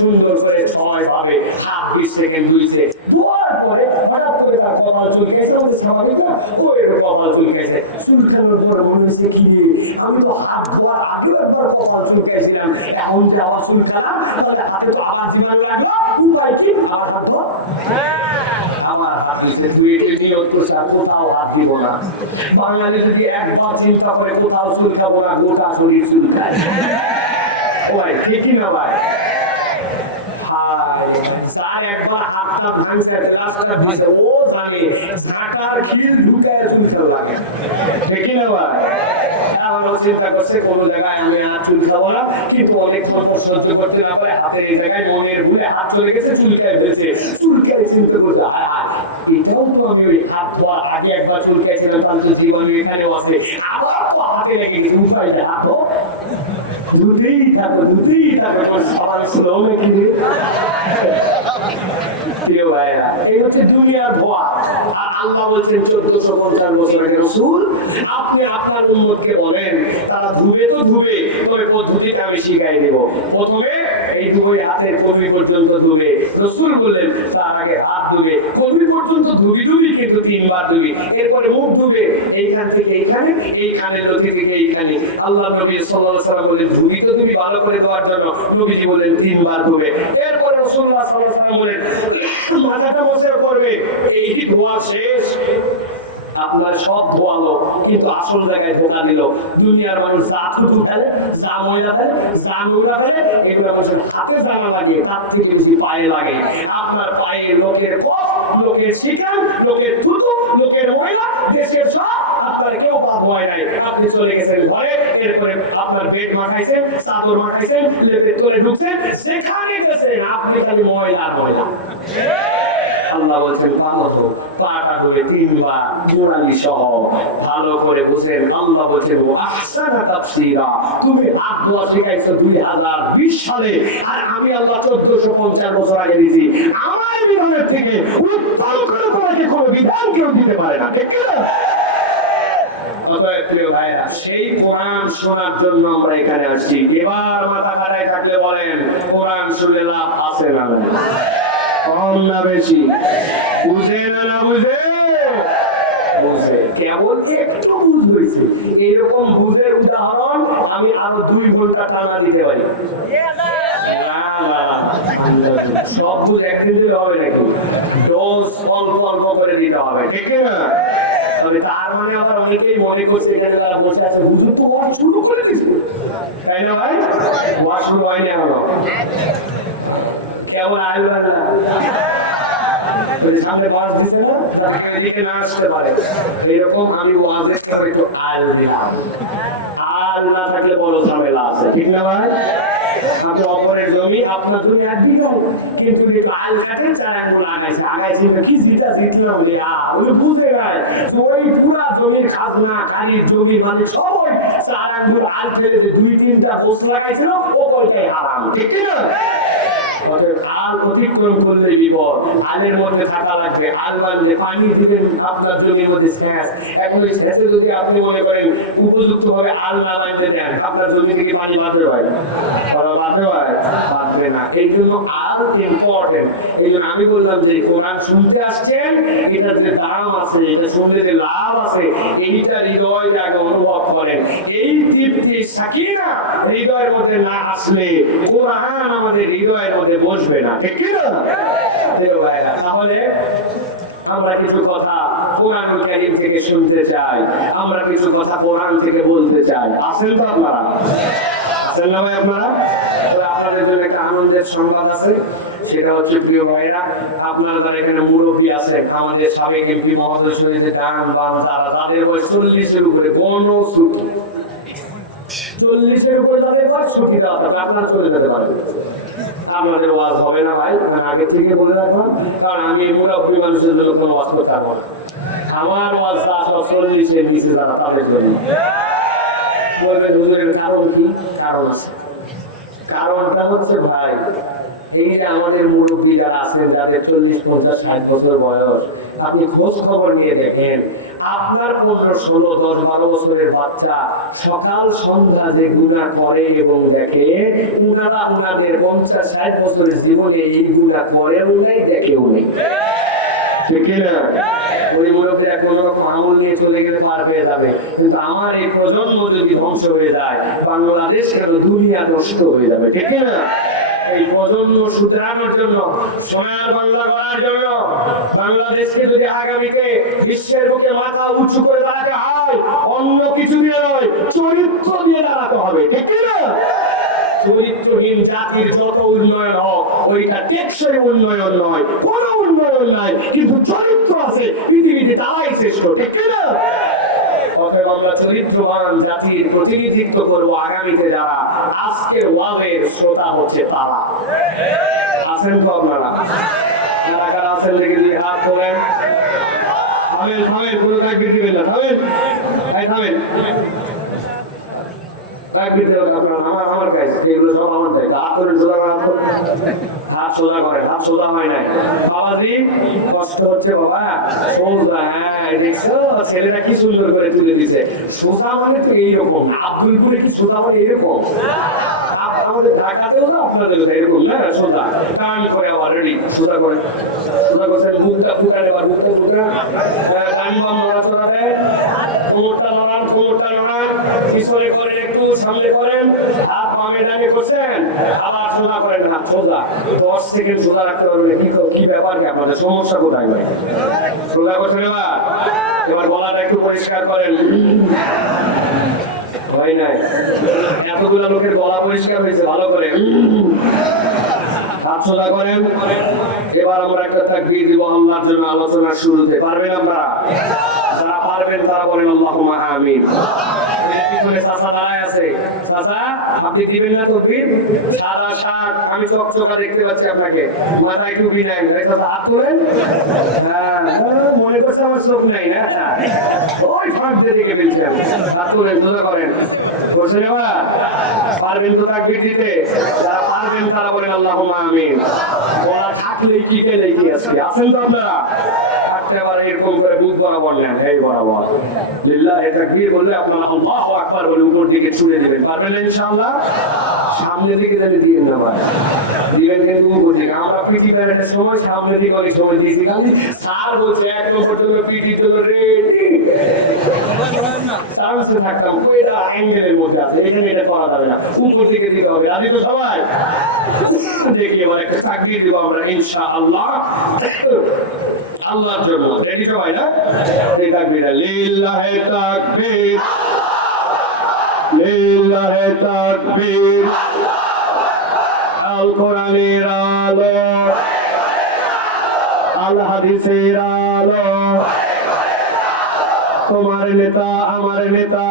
সুন্দর করে 6 ভাবে হাত 20 সেকেন্ড 2 সেকেন্ড ধোয়ার পরে হঠাৎ করে তার কপাল চুলকাইছে। আমাদের স্বাভাবিক না, ও এর কপাল চুলকাইছে। চুলকানোর পরে মনে হচ্ছে কি আমি তো হাত ধোয়ার আগে একবার কপাল চুলকাইছিলাম, এখন যে আবার চুলকালাম তাহলে হাতে তো আবার জীবাণু লাগলো, উপায় কি? আবার হাত ধোয়া, আমার হাত দিচ্ছে। তুই এটি নিয়ত করছিস কোথাও হাত দিব না। বাঙালি যদি একবার চিন্তা করে কোথাও চুল খাবো না, গোটা শরীর চুল খায়। ভাই ঠিক না ভাই? স্যার একবার হাতটা ভাঙছে, রাস্তাটা ভিজে, ও জানে ঝাঁটার খিল ঢুকায় চুল খাওয়া লাগে, ঠিক না ভাই? আমারও চিন্তা করছে কোনো জায়গায় আমি আর চুল খাবো না, কিন্তু অনেক সম্পর্ক সহ্য করতে না পারে হাতের এই জায়গায় মনের ভুলে হাত চলে গেছে, চুলকায় ফেলছে। চুলকায় চিন্তা করছে এটাও তো আমি ওই হাত ধোয়ার আগে একবার চুলকাইছিলাম, তাহলে তো জীবাণু এখানেও আছে, আবার তো হাতে লেগে গেছে। উপায় হাত ধুতেই থাকো সবার স্লো নাকি? প্রিয় ভাইরা, এই হচ্ছে দুনিয়ার ধোয়া। আর আল্লাহ বলছেন 1450 বছর আগে রাসূল আপনি আপনার উম্মতকে বলেন তারা ধুবে তো ধুবে, তবে পদ্ধতিটা আমি শিখাই দেব। প্রথমে এই 2 হাতের কনুই পর্যন্ত ধুবে। রাসূল বললেন তার আগে হাত ধুবে, কনুই পর্যন্ত ধুবি কিন্তু 3 বার ধুবি। এরপরে মুখ ধুবে, এইখান থেকে এইখানে, এই কানের লতি থেকে এইখানে। আল্লাহ নবী সাল্লাল্লাহু আলাইহি ওয়াসাল্লাম বলেন ধুবি তো ধুবি ভালো করে দেওয়ার জন্য নবীজি বললেন 3 বার ধুবে। এরপরে রাসূলুল্লাহ সাল্লাল্লাহু আলাইহি ওয়াসাল্লাম বলেন মাথাটা মোছা করবে, এই ধোয়া শেষ। আপনার সব ধোয়ালো কিন্তু আসল জায়গায় ধোকা দিল। দুনিয়ার মানুষ যা থুতু ফেলে, যা ময়লা ফেলে, যা নোংরা ফেলে, এগুলো মানুষের হাতে জানা লাগে, তার থেকে বেশি পায়ে লাগে। আপনার পায়ে লোকের কফ, লোকের শিকার, লোকের থুতু, লোকের ময়লা, দেশের সব, আপনার কেউ পা ধোয় নাই। আপনি চলে গেছেন ঘরে, এরপরে আপনার বেড মাখাইছেন, চাদর মাখাইছেন, লেপের তলে ঢুকছেন, সেখানে গেছেন আপনি খালি ময়লা আর ময়লা। আল্লাহ বলছেন পাটা ধরে 3 বার গোড়ালি সহ ভালো করে বুঝেন। আল্লাহ বলছেন ও আহসানা তাফসীরা, তুমি আল্লাহ শিখাইছো 2020 সালে, আর আমি আল্লাহ 1450 বছর আগে দিয়েছি। আমার বিধানের থেকে উত্তম করে তোমাকে কোনো বিধান কেউ দিতে পারে না, ঠিক না? সেই কোরআন শোনার জন্য আমরা এখানে আসছি। এবার মাথা খাটায় থাকলে বলেন কোরআন শুনলে লাভ আছে না? কম না বেশি? বুঝে না বুঝে? বুঝে, কেবল একটু বুঝ হয়েছে। এরকম বুঝের উদাহরণ আমি আরো 2 ঘন্টা টানা দিতে পারি। সব বুঝ একদিন দিলে হবে নাকি? ডোজ অল্প অল্প করে দিতে হবে, ঠিক না? তবে তার মানে আবার অনেকেই মনে করছে এখানে তারা বসে আছে হুজুর তো ওয়াজ শুরু করে দিয়েছে, তাই না ভাই? ওয়াজ শুরু হয় না এখনো, কেমন আইবার না সামনে ওয়াজ দিছে না, তারা কেউ এদিকে না আসতে পারে। এরকম আমি ওয়াজে একটু আল দিলাম, আল না থাকলে বড় ঝামেলা আছে, ঠিক না ভাই? আপনি অপরের জমি, আপনার জমি 1 বিঘা, কিন্তু আল কাটে 4 আঙ্গুল আগাইছে কি জিতলাম রে, ওই বুঝে নাই ওই পুরা জমির খাজনা কারির জমির মানে সবাই 4 আঙ্গুল আল ফেলে যে 2-3টা গোছ লাগাইছিল ও কয়টাই হারাম, ঠিক না? আল অতিক্রম করলে বিপদ, আলের মধ্যে থাকা লাগবে। আল বানলে পানি দিবেন আপনার জমির মধ্যে সেচ, এখন ওই সেচে যদি আপনি মনে করেন উপযুক্ত ভাবে আল না বানতে দেন, আপনার জমি থেকে পানি বাঁধবে ভাই? বাঁধবে না। এই জন্য আল ইম্পর্টেন্ট। এই জন্য আমি বললাম যে কোরআন শুনতে আসছেন, এটার যে দাম আছে, এটা শুনলে যে লাভ আছে, এইটা হৃদয় আগে অনুভব করেন। এই তৃপ্তি সাকিনা হৃদয়ের মধ্যে না আসলে কোরআন আমাদের হৃদয়ের মধ্যে বসবে না, ঠিক না? তাহলে আমরা কিছু কথা কোরআনুল কারীম থেকে শুনতে চাই, আমরা কিছু কথা কোরআন থেকে বলতে চাই। আছেন তো আপনারা? আছেন না ভাই আপনারা? আপনাদের জন্য একটা আনন্দের সংবাদ আছে, সেটা হচ্ছে প্রিয় ভাইরা, আপনারা যারা এখানে মুরব্বী আছেন, আমাদের সাবেক এমপি মহোদয় শহীদ ডান বাম তারা, তাদের বয়স 40-এর উপরে, কোনো ছুটি 40-এর উপরে তাদের বয়স ছুটি দেওয়া থাকবে, আপনারা চলে যেতে পারেন। আপনাদের ওয়াজ হবে না ভাই, আগে থেকে বলে রাখলাম, কারণ আমি মুরব্বী মানুষের জন্য কোনো ওয়াজ করতে পারবো না। আমার ওয়াজ 40-এর নিচে যারা, তাদের জন্য বলবেন হুজুরের কারণ কি? কারণ আছে। কারণটা হচ্ছে ভাই, এই যে আমাদের মুরব্বী যারা আছেন, যাদের 40-50-60 বছর বয়স, আপনি খোঁজ খবর নিয়ে দেখেন, আপনার 15-16-10-12 বছরের বাচ্চা সকাল সন্ধ্যা যে গুনাহ করে এবং দেখে, উনারা উনাদের 50-60 বছরের জীবনে এই গুনাহ করেও নাই, দেখেও নেই, ঠিক না? ওই মুরব্বীরা কোনো রকম আমল নিয়ে চলে গেলে পার পেয়ে যাবে, কিন্তু আমার এই প্রজন্ম যদি ধ্বংস হয়ে যায়, বাংলাদেশ কেন দুনিয়া নষ্ট হয়ে যাবে, ঠিক না? এই প্রজন্ম শুধরানোর জন্য, সোনার বাংলা গড়ার জন্য, বাংলাদেশকে যদি আগামীতে বিশ্বের বুকে মাথা উঁচু করে দাঁড়াতে হয়, অন্য কিছু দিয়ে নয়, চরিত্র দিয়ে দাঁড়াতে হবে, ঠিক না? চরিত্রহীন জাতির যত উন্নয়ন হোক, ওইটা টেকসই উন্নয়ন নয়, কোন উন্নয়ন নাই, কিন্তু চরিত্র আছে পৃথিবীতে, তারাই শ্রেষ্ঠ, ঠিক না? অতএব আমরা চরিত্রবান জাতির প্রতিনিধিত্ব করবো আগামীতে। যারা আজকের ওয়াজের শ্রোতা হচ্ছে তারা। আছেন তো আপনারা? কারা কারা আছেন দেখে দিয়ে হাত তোলেন। থামেন থামেন, কোনো তাকবীর দিবেন না, থামেন, থামেন। আমার কাজ এগুলো সব আমার দায়িত্ব। হাত করেন, সোজা করেন, হাত সোজা করেন, হাত সোজা হয় নাই বাবাজি, কষ্ট হচ্ছে বাবা, সোজা। হ্যাঁ দেখছো ছেলেটা কি সুন্দর করে তুলে দিছে। সোজা মানে তো এইরকম, আব্দুলপুরে কি সোজা মানে এরকম? আমাদের ঢাকাতেও না, আপনাদের এরকম না, সোজা কান করে আবার রেডি, সোজা করে, সোজা করছেন, মুখটা ফুটান, এবার মুখটা ফুটা, কান বাম নড়াচড়া দেয়, কোমরটা নড়ান, কোমরটা নড়ান, পিছনে করেন একটু, সামনে করেন, হাত বামে ডানে করছেন, আবার সোজা করেন, হাত সোজা। 10 সেকেন্ড সোজা রাখতে পারবেন, কি ব্যাপার কি আপনাদের সমস্যা কোথায় ভাই? সোজা করছেন, এবার গলাটা একটু পরিষ্কার করেন। হয় নাই, এতগুলা লোকের গলা পরিষ্কার হয়েছে, ভালো করে হাত সোজা করেন। এবার আমরা একটা তাকবীর দিব আল্লাহর জন্য আলোচনার শুরুতে, পারবেন আপনারা? যারা পারবেন তারা বলেন আল্লাহুম্মা আমিন। পিছনে চাচা দাঁড়ায় আছে, চাচা আপনি দিবেন না তাকবীর? সাদা শার্ট, আমি চকচকা দেখতে পাচ্ছি আপনাকে, মাথায় টুপি নাই, চাচা হাত তোলেন। হ্যাঁ, মনে করছে আমার চোখ নাই না, ওই ফাঁক দিয়ে দেখে ফেলছি আমি। হাত তোলেন, সোজা করেন, করছেন এবার? পারবেন তো তাকবীর দিতে? যারা পারবেন তারা বলেন আল্লাহুম্মা আমিন। বলা থাকলেই কি গেলেই কি আজকে আছেন তো আপনারা? থাকতে আবার এরকম করে বুক বরাবর নেন, এই বরাবর লিল্লাহি তাকবীর বললে আপনারা আল্লাহু আকবার বলে উপর দিকে ছুড়ে দিবেন। পারবেন না ইনশাআল্লাহ? সামনে দিকে জানি দিবেন না ভাই, দিবেন কিন্তু উপর দিকে। আমরা পিটি প্যারেডের সময় সামনে দিকে অনেক সময় দিয়েছি, খালি স্যার বলছে 1 নম্বর জন্য পিটির জন্য রেডি, সার্ভিসে থাকতাম, ওইটা অ্যাঙ্গেলের মধ্যে আছে, এখানে এটা করা যাবে না, উপর দিকে দিতে হবে। রাজি তো সবাই? দেখি এবার একটা তাকবীর দিব আমরা ইনশাআল্লাহ আল্লাহর জন্য। রেডি সবাই না? এই তাকবীর, লিল্লাহি তাকবীর, লিল্লাহি তাকবীর, আল কোরআনের আলো, আল হাদিসের আলো, তোমার নেতা আমার নেতা,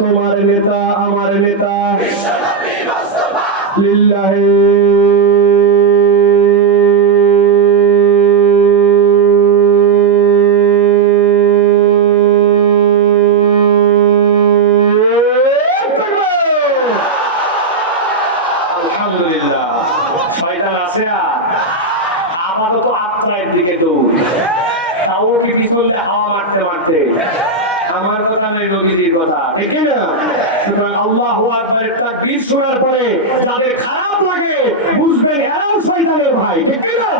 তোমার নেতা আমার নেতা, লিল্লাহি আলহামদুলিল্লাহ। শয়তান আছে আর আপাতত আত্রায়ের দিকে দৌড়, তাও কি পিছন দিয়ে হাওয়া মারতে মারতে। আমার কথা নয়, নবীজির কথা, ঠিক না? সুতরাং আল্লাহু আকবারের তাকবীর শোনার পরে যাদের খারাপ লাগে বুঝবেন এরাও শয়তানের ভাই, ঠিক না?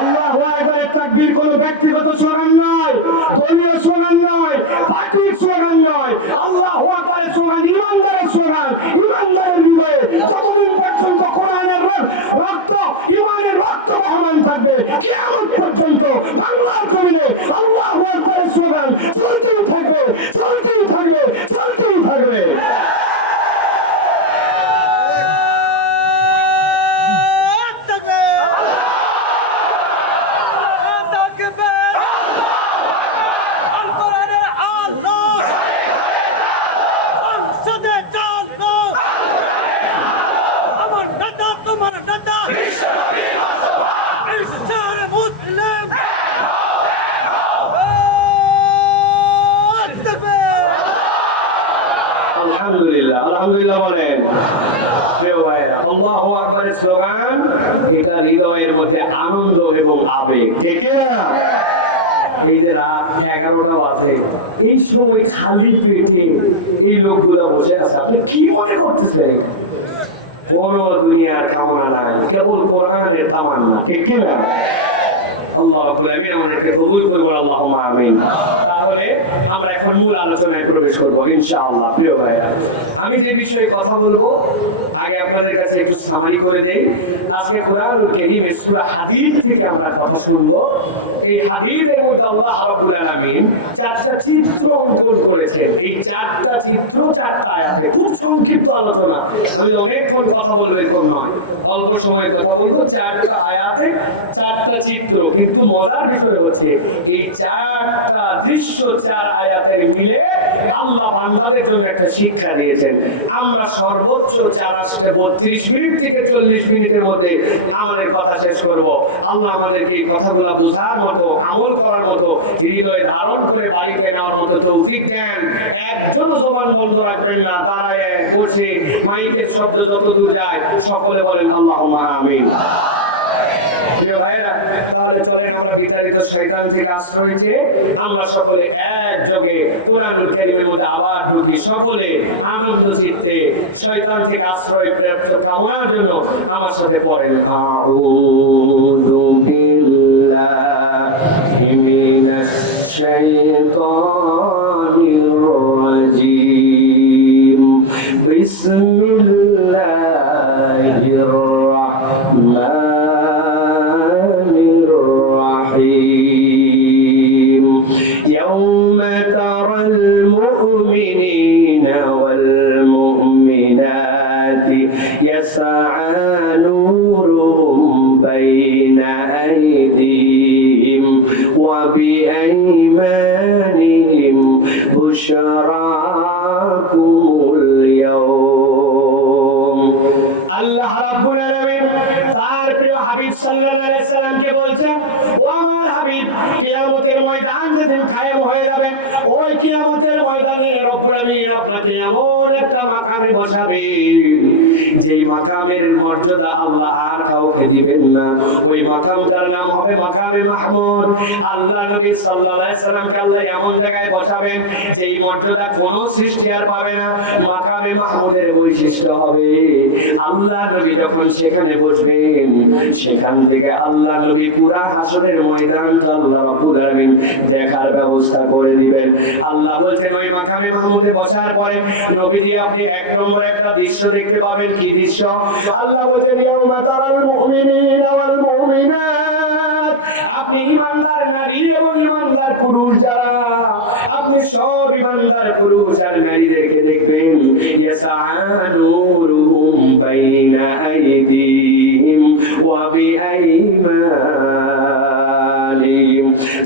আল্লাহু আকবারের তাকবীর কোনো ব্যক্তিগত স্লোগান নয়, দলীয় স্লোগান নয়, পার্টির স্লোগান নয়। আল্লাহু আকবারের স্লোগান ইমানদারের স্লোগান, ইমানদারের হৃদয়ে যতদিন পর্যন্ত কোরআনের রক্ত, ইমানের রক্ত বহমান থাকবে, কিয়ামত পর্যন্ত বাংলার জমিনে আল্লাহু আকবারের স্লোগান চলতেই থাকবে, চলতেই থাকবে, চলতেই থাকবে। আলহামদুলিল্লাহ, আলহামদুলিল্লাহ বলেন। প্রিয় ভাইরা, আল্লাহু আকবারের স্লোগান এটা হৃদয়ের মধ্যে আনন্দ এবং আবেগ, ঠিক না? এই যে রাত 11টা বাজে, এই সময় খালি পেটে এই লোকগুলো বসে আছে, আপনি কি মনে করতেছেন? কোন দুনিয়ার কামনা নাই, কেবল কোরআনের তামান্না, ঠিক না? আল্লাহ রাব্বুল আমিন আমাদেরকে কবুল করুন, আল্লাহুম্মা আমিন। তাহলে আমরা এখন মূল আলোচনায় প্রবেশ করব ইনশাআল্লাহ। প্রিয় ভাইরা, আমি যে বিষয়ে কথা বলবো আগে আপনাদের কাছে একটু সামারি করে দেই। আজকে কোরআনুল কারীমের সূরা হাদীদ থেকে আমরা কথা শুনবো। এই হাদীদের মধ্যে আল্লাহ রাব্বুল আলামিন 4টা চিত্র অঙ্কন করেছেন। এই 4টা চিত্র 4টা আয়াতে, খুব সংক্ষিপ্ত আলোচনা, আমি অনেকক্ষণ কথা বলবো এরকম নয়, অল্প সময় কথা বলবো। 4টা আয়াতে 4টা চিত্র, কিন্তু মজার বিষয় হচ্ছে এই 4টা দৃশ্য 4 আয়াতের মিলে আল্লাহ বান্দাদের জন্য একটা শিক্ষা দিয়েছেন। আমরা সর্বোচ্চ 32 মিনিট থেকে 40 মিনিটের মধ্যে আমাদের কথা শেষ করব। আল্লাহ আমাদেরকে এই কথাগুলো বোঝার মতো, আমল করার মতো, হৃদয়ে ধারণ করে বাড়িতে নেওয়ার মতো তৌফিক দেন। একজনও জবান বন্ধ রাখবেন না, দাঁড়ায় বসে মাইকের শব্দ যত দূর যায় সকলে বলেন আল্লাহুম্মা আমিন। প্রিয় ভাইরা, তাহলে চলেন আমরা বিতাড়িত শয়তান থেকে আশ্রয় চেয়ে আমরা সকলে একযোগে কোরআনুল কারীমের মধ্যে আবার ঢুকি। সকলে আনন্দ চিত্তে শয়তান থেকে আশ্রয় কামনার জন্য আমার সাথে পড়েন, আউযু বিল্লাহি মিনাশ শাইতানির রাজীম, বিসমিল্লাহির রাহমানির রাহিম। ইয়াওমা তারাল মুমিনিনা ওয়াল মুমিনাতি ইয়াসআ নূরুহুম বাইনা আইদিহিম ওয়া বিআইদিহিম তাহলে কিয়ামতের ময়দানে রব্বুল আমিন আপনাকে এমন একটা মাকামে বসাবে, যেই মাকামের মর্যাদা আল্লাহ আর কাউকে দিবেন না। ওই মাকামটার নাম হবে মাকামে মাহমুদ। আল্লাহ নবী সাল্লাল্লাহু আলাইহি সাল্লামকে আল্লাহ এমন জায়গায় বসাবেন যেই মর্যাদা কোনো সৃষ্টি আর পাবে না। মাকামে মাহমুদের বৈশিষ্ট্য হবে আল্লাহ নবী যখন সেখানে বসবেন, সেখান থেকে আল্লাহ নবী পুরা হাসরের ময়দানটা আল্লাহ রাব্বুল আলামিন দেখার ব্যবস্থা করে দিবেন। আল্লাহ বলছেন ওই মাকামে মাহমুদে বসার পরে নবীজি আপনি এক নম্বর একটা দৃশ্য দেখতে পাবেন। কি দৃশ্য? আল্লাহ বলছেন ইয়াউমা তারাল মুমিনিনা ওয়াল মুমিনাত, আপনি ঈমানদার নারী এবং ঈমানদার পুরুষ যারা, আপনি সব ঈমানদার পুরুষ আর নারীদেরকে দেখবেন। ইয়াসানুরুহুম বাইনা আইদিহিম ওয়া বিআইমানিহিম,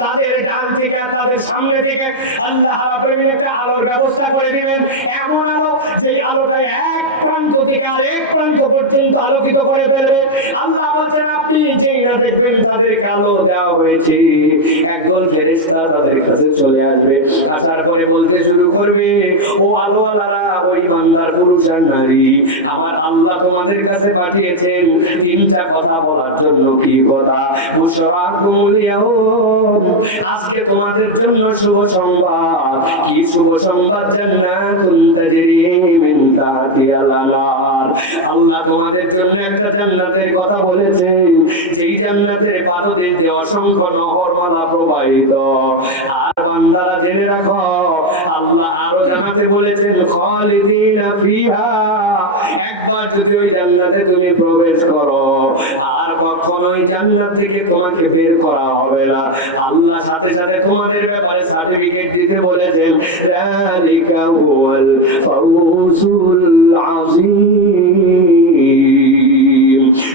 তাদের ডান থেকে আর তাদের সামনে থেকে আল্লাহ রাব্বুল আলামিন একটা আলোর ব্যবস্থা করে দিবেন। এমন আলো যে আলোটা এক প্রান্ত থেকে আরেক প্রান্ত পর্যন্ত আলোকিত করে ফেলবে। আল্লাহ বলছেন আপনি যেই না দেখবেন তাদেরকে আলো দেওয়া হয়েছে, একদল ফেরেশতা তাদের কাছে চলে আসবে, আসার পরে বলতে শুরু করবে, ও আলোওয়ালারা, ওই বান্দার পুরুষ আর নারী, আমার আল্লাহ তোমাদের কাছে পাঠিয়েছেন তিনটা কথা বলার জন্য। কি কথা? বুশরাকুমুল ইয়াউম, আজকে তোমাদের জন্য শুভ সংবাদ। কি শুভ সংবাদ? জান্নাতুন তাজরি মিন তাহতিহাল আনহার, আল্লাহ তোমাদের জন্য একটা জান্নাতের কথা বলেছেন, যেই জান্নাতের পাদদেশ দিয়ে অসংখ্য নহরমালা প্রবাহিত। আর বান্দারা জেনে রাখো, আল্লাহ আরো জানাতে বলেছেন খালিদিনা ফিহা, একবার যদি ওই জান্নাতে তুমি প্রবেশ করো আর কখনোই জান্নাত থেকে তোমাকে বের করা হবে না। আল্লাহ সাথে সাথে তোমাদের ব্যাপারে সার্টিফিকেট দিতে বলেছেন, যালিকা হুয়াল ফাউজুল আযীম,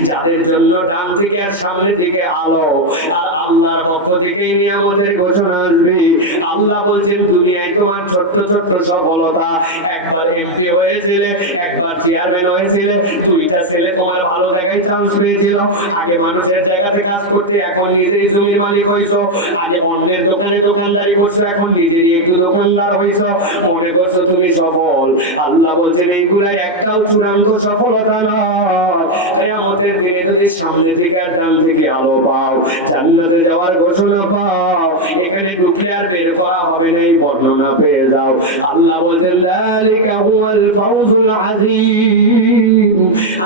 যাদের জন্য ডান থেকে আর সামনে থেকে আলো আর আল্লাহর পক্ষ থেকে নিয়ামতের ঘোষণা আসবে। আল্লাহ বলছেন দুনিয়ায় তোমার ছোট্ট ছোট্ট সফলতা, একবার এমপি হয়েছিলে, একবার চেয়ারম্যান হয়েছিলে, দুইটা ছেলে তোমার ভালো জায়গায় চান্স পেয়েছিল, আগে মানুষের জায়গাতে কাজ করতে, এখন নিজেই জমির মালিক হইছো, আগে অন্যের দোকানে দোকানদারি করছো, এখন নিজেরই একটু দোকানদার হইছো, মনে করছো তুমি সফল। আল্লাহ বলছেন এইগুলাই একটাও চূড়ান্ত সফলতা নয়। কিয়ামতের দিনে যদি সামনে থেকে আর ডান থেকে আলো পাও, জান্নাতে যাওয়ার ঘোষণা পাও, এখানে ঢুকলে আর বের করা হবে না, এই বর্ণনা পেয়ে যাও। আল্লাহ বলছেন যালিকা হুয়াল ফাউজুল আযীম,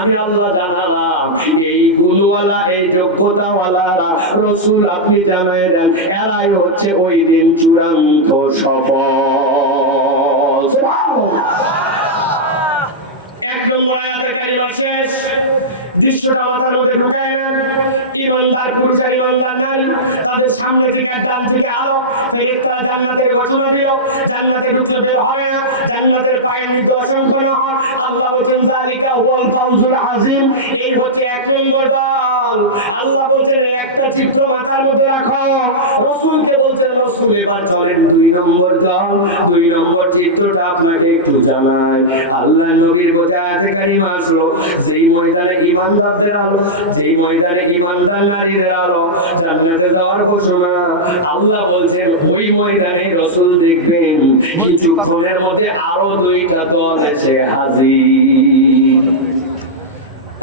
আমি আল্লাহ জানালাম এই গুণওয়ালা এই যোগ্যতাওয়ালারা, রাসূল আপনি জানায় দেন এরাই হচ্ছে ওই দিন চূড়ান্ত সফল। এক নম্বর আয়াতের কালিমা শেষ, দৃশ্যটা মাথার মধ্যে ঢুকায় নেন। ঈমানদার পুরুষ আর ঈমানদার নারী, তাদের সামনে থেকে ডান থেকে আলো, ফেরেশতারা জান্নাতের ঘোষণা দিল, জান্নাতে ঢুকলে বের হবে না, জান্নাতের পায়ের নিচে অসংখ্য নহর। আল্লাহ বলেন যালিকা হুয়াল ফাউজুল আযীম, এই হচ্ছে এক নম্বর দল। আল্লাহ বলেন একটা চিত্র মাথার মধ্যে রাখো, রাসূলকে বলছেন রাসূল এবার চলেন দুই নম্বর দল। দুই নম্বর চিত্রটা আপনাকে একটু জানাই। আল্লাহ নবীর বোঝা আছে কারিমা আসলো, যেই ময়দানে ঈমানদারদের আলো, যেই ময়দানে ঈমানদার নারীদের আলো, জান্নাতে যাওয়ার ঘোষণা। আল্লাহ বলছেন ওই ময়দানে রাসূল দেখবেন কিছুক্ষণের মধ্যে আরো দুইটা দল এসে হাজির।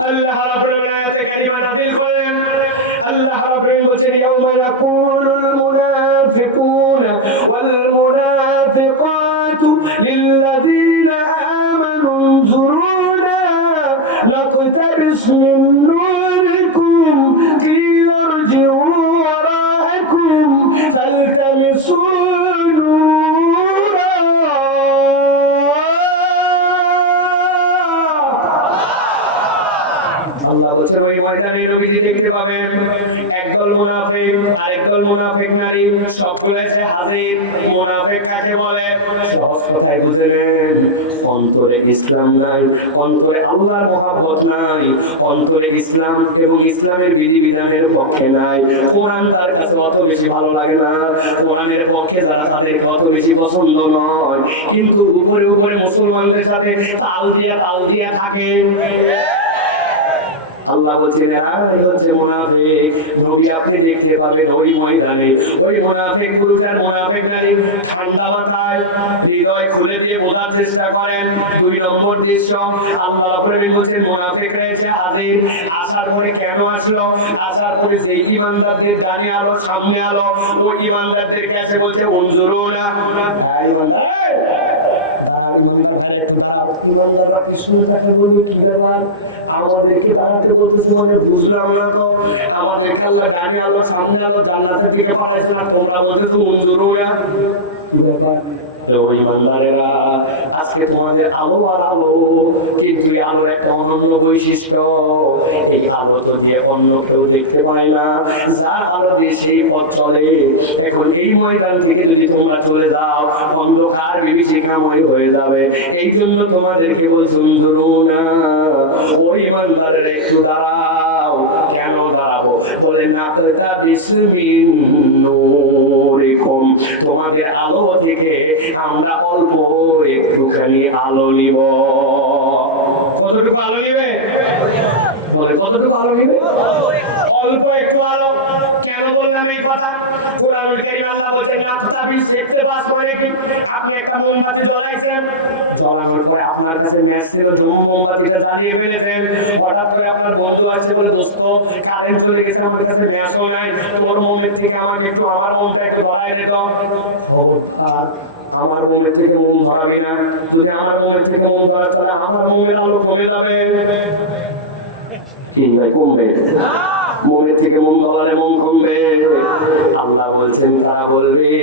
আল্লাহ রাব্বুল আলামিন আয়াতে কারিমা নাযিল করলেন। আল্লাহ রাব্বুল আলামিন বলেন ইয়াউমা ইয়াকুলুল মুনাফিকুনা ওয়াল মুনাফিকাতু লিল্লাযীনা আমানু انظুরুনা নাকতাবিস মিন নূরিকুম কিলা ইরজিউ ওয়ারাআকুম ফালতামিসু নূরা। আল্লাহ বলেন ওই ময়দানে নবীজি দেখতে পাবেন একদল মুনাফিক আর একদল মুনাফিক নারী, সবগুলো এসে হাজির। মুনাফিক কাকে বলে? সহজ কথায় বুঝলেন, অন্তরে ইসলাম নাই, অন্তরে আল্লাহর মহব্বত নাই, অন্তরে ইসলাম এবং ইসলামের বিধিবিধানের পক্ষে নাই। কোরআন তার কাছে অত বেশি ভালো লাগে না, কোরআনের পক্ষে যারা তাদের অত বেশি পছন্দ নয়, কিন্তু উপরে উপরে মুসলমানদের সাথে তাল দিয়া থাকে। আল্লাহ বলছেন এই হচ্ছে মুনাফিক। নবী আপনি দেখতে পাবেন ওই ময়দানে ওই মুনাফিক পুরুষের মুনাফিক নারী ঠান্ডা মাথায় হৃদয় খুলে দিয়ে বোঝার চেষ্টা করেন। 2 নম্বর দৃশ্য, আল্লাহ রাব্বুল আলামিন বলছেন মুনাফিকরা এসে হাজির। আসার পরে কেন আসলো? আসার পরে সেই ঈমানদারদের জানে আলো, সামনে আলো, ওই ঈমানদারদের কাছে বলছে উনজুরুনা, ঈমানদার আমাদেরকে দাঁড়াতে বলতেছে, মানে বুঝলাম না তো, আমাদেরকে আল্লাহ ডানে আলো, সামনে আলো, জান্নাতের দিকে পাঠাইছে না, তোমরা বলতেছো উনজুরুনা। কি ব্যাপার? ঈমানদারেরা, আজকে তোমাদের আলো আর আলো, কিন্তু এই আলোর একটা অনন্য বৈশিষ্ট্য, এই আলো তো দিয়ে অন্য কেউ দেখতে পায় না, যার আলো দিয়ে সেই পথ চলে। এখন এই ময়দান থেকে যদি তোমরা চলে যাও, অন্ধকার বিভীষিকাময় হয়ে যাবে। এই জন্য তোমাদেরকে বলছি উনজুরুনা, ওই ঈমানদারেরা একটু দাঁড়াও। কেন দাঁড়াবো? বলে নাকতা বিসমিন নূরিকুম, তোমাদের আলো থেকে আমরা অল্প একটুখানি আলো নিব। কতটুকু আলো নিবে? বলে কতটুকু আলো নিবে? অল্প একটু আলো। কেন বললাম এই কথা? কুরআনুল কারীম আল্লাহ বলেন নাকতাবি দেখতে পাস মানে কি? আপনি একটা মোমবাতি জ্বালাইছেন, জ্বালানোর পরে আপনার কাছে ম্যাচ ছিল, মোমবাতিটা জ্বালিয়ে ফেলেছেন। হঠাৎ করে আপনার বন্ধু আসছে, বলে দোস্ত কারেন্ট চলে গেছে, আমার কাছে ম্যাচও নাই, তোর মোমের থেকে আমাকে একটু আমার মোমটা একটু ধরাই দে তো। আর আমার মোমের থেকে মোম ধরাবি না, যদি আমার মোমের থেকে মোম ধরা চলে আমার মোমের আলো কমে যাবে। কি ভাই, কমবে? মনের থেকে মন ধরালে মন কমবে। আল্লাহ বলছেন তারা বলবে,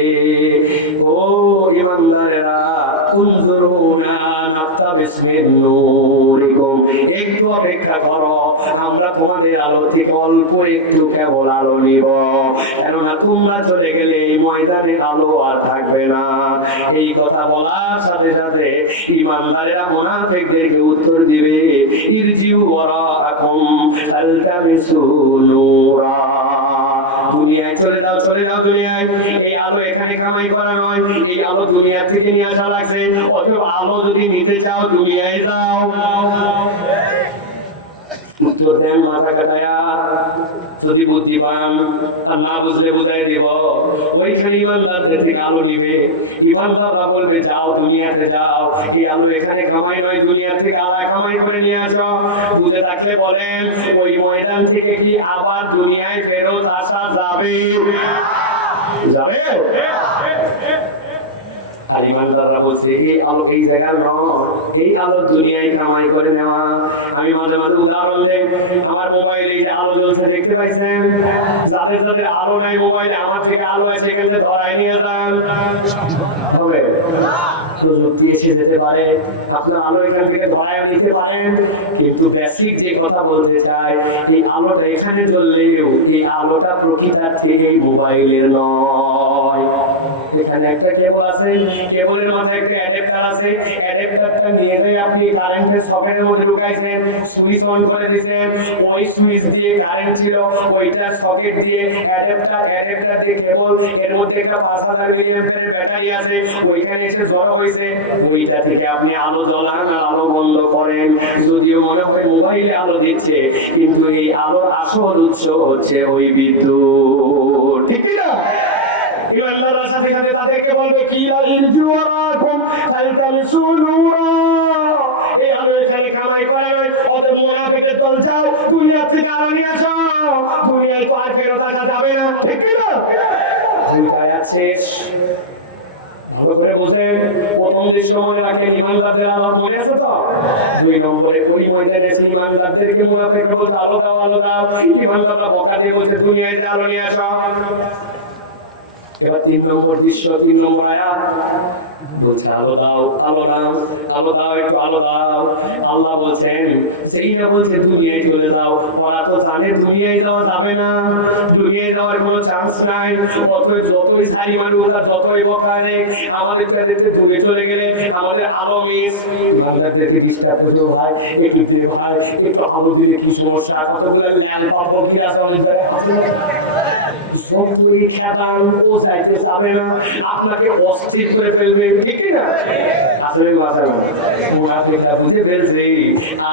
ও ঈমানদারেরা, উনজুরুনা নাকতাবিস মিন নূরিকুম, একটু অপেক্ষা করো, আমরা তোমাদের আলো থেকে অল্প একটু কেবল আলো নিব। কেননা তোমরা চলে গেলে এই ময়দানে আলো আর থাকবে না। এই কথা বলার সাথে সাথে ঈমানদারেরা মুনাফিকদেরকে উত্তর দিবে, ইরজিউ ওয়ারাআকুম ফালতামিসু নূরা, দুনিয়ায় চলে যাও, চলে যাও দুনিয়ায়। এই আলো এখানে কামাই করা নয়, এই আলো দুনিয়া থেকে নিয়ে আসা লাগছে। অথবা আলো যদি নিতে চাও দুনিয়ায় যাও। উত্তর দেন মাথা কাটায়া, যদি বুদ্ধি পান, আর না বুঝলে বুঝাই দেব। ওইখানে ঈমানদারদের থেকে আলো নিবে। ঈমানদাররা বলবে যাও দুনিয়াতে যাও, এই আলো এখানে কামাই নয়, দুনিয়া থেকে আলো কামাই করে নিয়ে আসো। বুঝে থাকলে বলেন, ওই ময়দান থেকে কি আবার দুনিয়ায় ফেরত আসা যাবে? যাবে? আর ঈমানদাররা বলছে এই আলো এই জায়গার নয়, এই আলো দুনিয়ায় কামাই করে নেওয়া। আমি মাঝে মাঝে উদাহরণ দেই, আমার মোবাইলে এই যে আলো জ্বলছে দেখতে পাইছেন, যাদের যাদের আলো নাই মোবাইলে, আমার থেকে আলো আছে, এখান থেকে ধরাই নিয়ে যান, হবে? প্রযুক্তি এসে যেতে পারে, আপনার আলো এখান থেকে ধরায় নিতে পারেন, কিন্তু বেসিক যে কথা বলতে চাই, এই আলোটা এখানে জ্বললেও এই আলোটা প্রকৃতার্থে এই মোবাইলের নয়। এখানে একটা কেবল আছে, কেবলের মাথায় একটা অ্যাডাপ্টার আছে, অ্যাডাপ্টারটা নিয়ে যেয়ে আপনি কারেন্টের সকেটের মধ্যে ঢুকাইছেন, সুইচ অন করে দিয়েছেন, ওই সুইচ দিয়ে কারেন্ট ছিল, ওইটার সকেট দিয়ে অ্যাডাপ্টার দিয়ে কেবল, এর মধ্যে একটা 5000 মিলিঅ্যাম্পিয়ারের ব্যাটারি আছে, ওইখানে এসে জড়ো হয়েছে, ওইটা থেকে আপনি আলো জ্বালান আর আলো বন্ধ করেন। যদিও মনে হয় মোবাইলে আলো দিচ্ছে, কিন্তু এই আলোর আসল উৎস হচ্ছে ওই বিদ্যুৎ, ঠিক না? ঈমানদাররা সাথে সাথে তাদেরকে বলবে, কিলা ইরজু ওয়ারাকুম ফালতামিসু নূরা, এই আলো এখানে কামাই করা নয়। অতএব মুনাফিকের দল যাও, দুনিয়া থেকে আলো নিয়ে আসো, দুনিয়ায় তো আর ফেরত আসা যাবে না, ঠিক না? দুইটাই আছে, ভালো করে বুঝেন। প্রথম দৃশ্য মনে রাখেন, ঈমানদারদের আলো মনে আছে তো? 2 নম্বরে ওই ময়দানে এসে ঈমানদারদেরকে মুনাফিকরা বলছে আলো দাও, আলো দাও। ঈমানদাররা বকা দিয়ে বলছে দুনিয়ায় যে আলো নিয়ে আসো। এবার 3 নম্বর দৃশ্য, 3 নম্বর আয়াত বলছে আলো দাও, আলো দাও, আলো দাও, একটু আলো দাও। আল্লাহ বলছেন সেই না বলছে দুনিয়ায় চলে যাও। ওরা তো জানে দুনিয়ায় যাওয়া যাবে না, দুনিয়ায় যাওয়ার কোনো চান্স নাই। অথচ যতই সারি মানুষ আর যতই বকারে, আমাদের কাছে দূরে চলে গেলে আমাদের আলো মিস। বান্দাদেরকে ডিস্টার্ব করছো, ভাই একটু দিলে, ভাই একটু আলো দিলে কি সমস্যা, কতগুলো ল্যাম্প পাবো কি আছে আমাদের যতই খেতান ও চাইতে যাবে না, আপনাকে অস্থির করে ফেলবে, ঠিক না? আসলে বাঁচা না, মুনাফিকরা বুঝে ফেলছে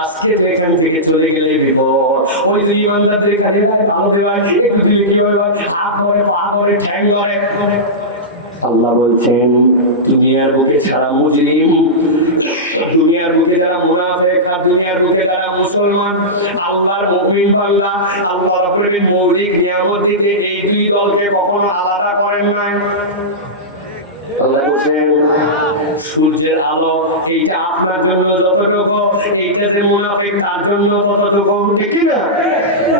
আজকে তো এখান থেকে চলে গেলে বিপদ। ওই যে ইমানদারদের খালি ভালো দেওয়ায় একটু দিলে কি হবে, পা করে ঠ্যাং করে। আল্লাহ বলছেন দুনিয়ার বুকে ছাড়া মুজরিম, দুনিয়ার বুকে যারা মুনাফিক আর দুনিয়ার বুকে যারা মুসলমান, আল্লাহর মুমিন বান্দা, আল্লাহ রাব্বুল মৌলিক নিয়ামত দিতে এই দুই দলকে কখনো আলাদা করেন নাই। আল্লাহ বলেন সূর্যের আলো এইটা আপনার জন্য যতটুকু, এইটা যে মুনাফিক তার জন্য ততটুকু, ঠিক না?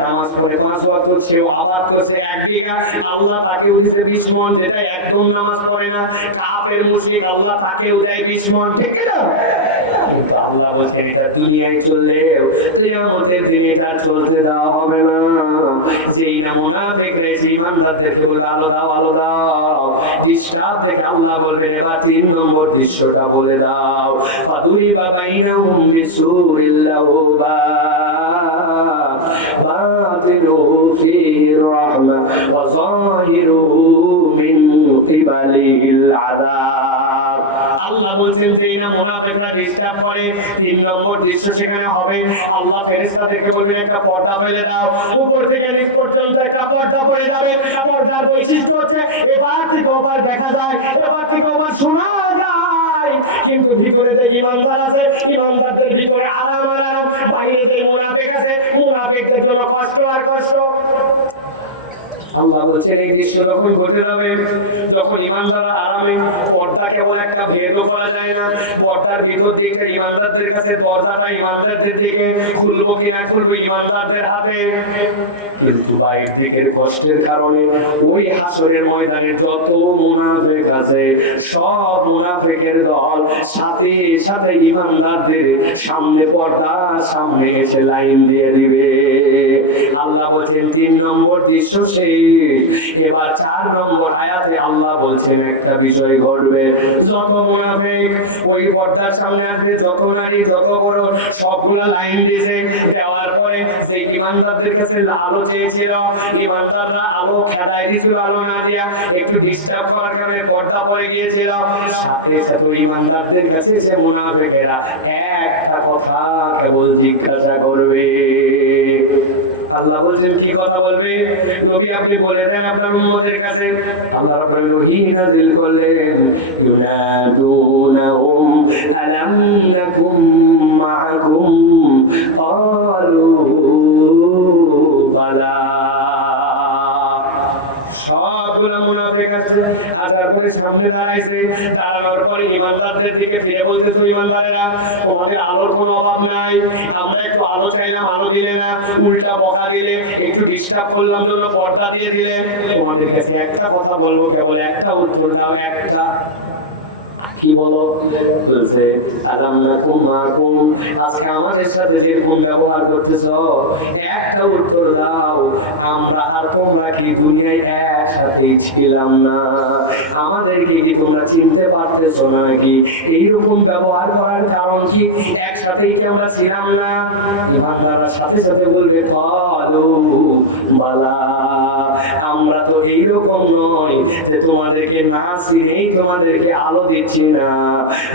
নামাজ পড়ে 5 ওয়াক্ত সেও আবাদ করছে 1 বিঘা, আল্লাহ তাকেও দিতে 20 মণ, যেটা একদম নামাজ পড়ে না কাফের মুশরিক, আল্লাহ তাকেও দেয় 20 মণ, ঠিক না? কিন্তু আল্লাহ বলেন এটা দুনিয়ায় চললেও কিয়ামতের দিনে তার চলতে দেওয়া হবে না। যেই না মুনাফিক রে সেই বান্দাদেরকে বলে আলো দাও, আলো দাও, দৃষ্টান্ত থেকে আল্লাহ বলবেন এবার 3 নম্বর দৃশ্যটা বলে দাও। ফাদুরিবা বাইনাহুম বিসুরিল্লাহু বাতিনুহু ফিহির রাহমা ওয়া যাহিরুহু মিন কিবালিল আযাব। আল্লাহ বলছেন যে না মুনাফিকরা ডিস্টার্ব করে, 3 নম্বর দৃশ্য সেখানে হবে। আল্লাহ ফেরেশতাদেরকে বলবেন একটা পর্দা ফেলে দাও, উপর থেকে নিচ পর্যন্ত একটা পর্দা পড়ে যাবে। পর্দার বৈশিষ্ট্য হচ্ছে এবার থেকে ওপার দেখা যায়, এবার থেকে ওপার শোনা যায়, কিন্তু ভিতরে যে ঈমানদার আছে ঈমানদারদের ভিতরে আরাম আর আরাম, বাইরে যে মুনাফিক আছে মুনাফিকদের জন্য কষ্ট আর কষ্ট। আল্লাহ বলছেন এই দৃশ্য যখন ঘটে যাবে, যখন ঈমানদাররা আরামে, পর্দা কেবল একটা ভেদও করা যায় না, পর্দার ভিতর থেকে ঈমানদারদের কাছে দরজাটা ঈমানদারদের দিকে খুলবো কিনা খুলবো ঈমানদারদের হাতে, কিন্তু বাইরের দিকের কষ্টের কারণে ওই হাসরের ময়দানে যত মুনাফিক আছে সব মুনাফিকের দল সাথে সাথে ঈমানদারদের সামনে পর্দা সামনে এসে লাইন দিয়ে দিবে। আল্লাহ বলছেন 3 নম্বর দৃশ্য শেষ। এবার 4 নম্বর আয়াতে আল্লাহ বলছেন একটা বিষয় ঘটবে, যত মুনাফিক ওই পর্দার সামনে আসবে, যত নারী যত বড় সবগুলা লাইন দিয়েছে, দেওয়ার পরে সেই ঈমানদারদের কাছে আলো চেয়েছিল, ঈমানদাররা আলো খেদাই দিয়েছিল, আলো না দিয়া একটু ডিস্টার্ব করার কারণে পর্দা পড়ে গিয়েছিল। সাথে সাথে ঈমানদারদের কাছে সে মুনাফিকেরা একটা কথা কেবল জিজ্ঞাসা করবে। আল্লাহ বলছেন কি কথা বলবে? নবী আপনি বলে দেন আপনার উম্মতের কাছে। আল্লাহ রাব্বুল ওহী নাযিল করলেন, ইউনাদুনাহুম আলাম নাকুম মাআকুম ক্বালু বালা। সবগুলা মুনাফিক আছে, আসার পরে সামনে দাঁড়াইছে, দাঁড়ানোর পরে ঈমানদারদের দিকে ফিরে বলতেছে ঈমানদারেরা তোমাদের আলোর কোনো অভাব নাই, আমরা একটু আলো চাইলাম আলো দিলে না, উল্টা বকা দিলে, একটু ডিস্টার্ব করলাম জন্য পর্দা দিয়ে দিলে, তোমাদের কাছে একটা কথা বলবো কেবল একটা উত্তর দাও, একটা। কি বলো? বলছে আলাম নাকুম মাকুম, আজকে আমাদের সাথে যেরকম ব্যবহার করতেছো একটা উত্তর দাও, আমরা আর তোমরা কি দুনিয়ায় একসাথেই ছিলাম না? আমাদেরকে কি তোমরা চিনতে পারতেছো না নাকি? এইরকম ব্যবহার করার কারণ কি একসাথেই কি আমরা ছিলাম না? ঈমানদাররা সাথে সাথে বলবে ক্বালু বালা, আমরা তো এইরকম নয় যে তোমাদেরকে না চিনেই তোমাদেরকে আলো দিচ্ছি না,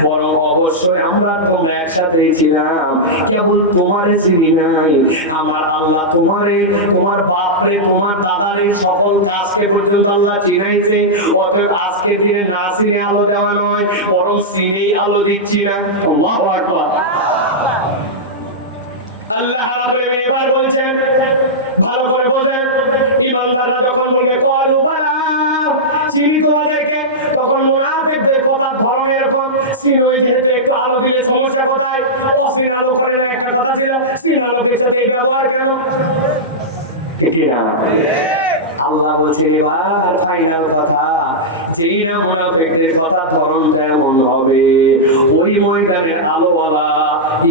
বরং অবশ্যই আমরা তোমরা একসাথেই ছিলাম, কেবল তোমারে চিনি নাই। আমার আল্লাহ তোমারে, তোমার বাপরে, তোমার দাদারে, সকল কাজকে পর্যন্ত আল্লাহ চিনাইছে। অতএব আজকের দিনে না চিনে আলো দেওয়া নয়, বরং চিনেই আলো দিচ্ছি না। আল্লাহু আকবার। আল্লাহ রাব্বুল আলামিন এবার বলছেন, ভালো করে বোঝেন, ঈমানদাররা যখন বলবে ক্বালু বালা, চিনি তোমাদেরকে, তখন মুনাফিকদের কথা ধরন এরকম, চিনোই যেহেতু একটু আলো দিলে সমস্যা কোথায়? অসিন আলো করে না একটা কথা ছিল, চিন আলোকের সাথে এই ব্যবহার কেন? ঠিক না? আল্লাহ বলছেন এবার ফাইনাল কথা, যেই না মুনাফিকদের কথা ধরন যেমন হবে, ওই ময়দানের আলোওয়ালা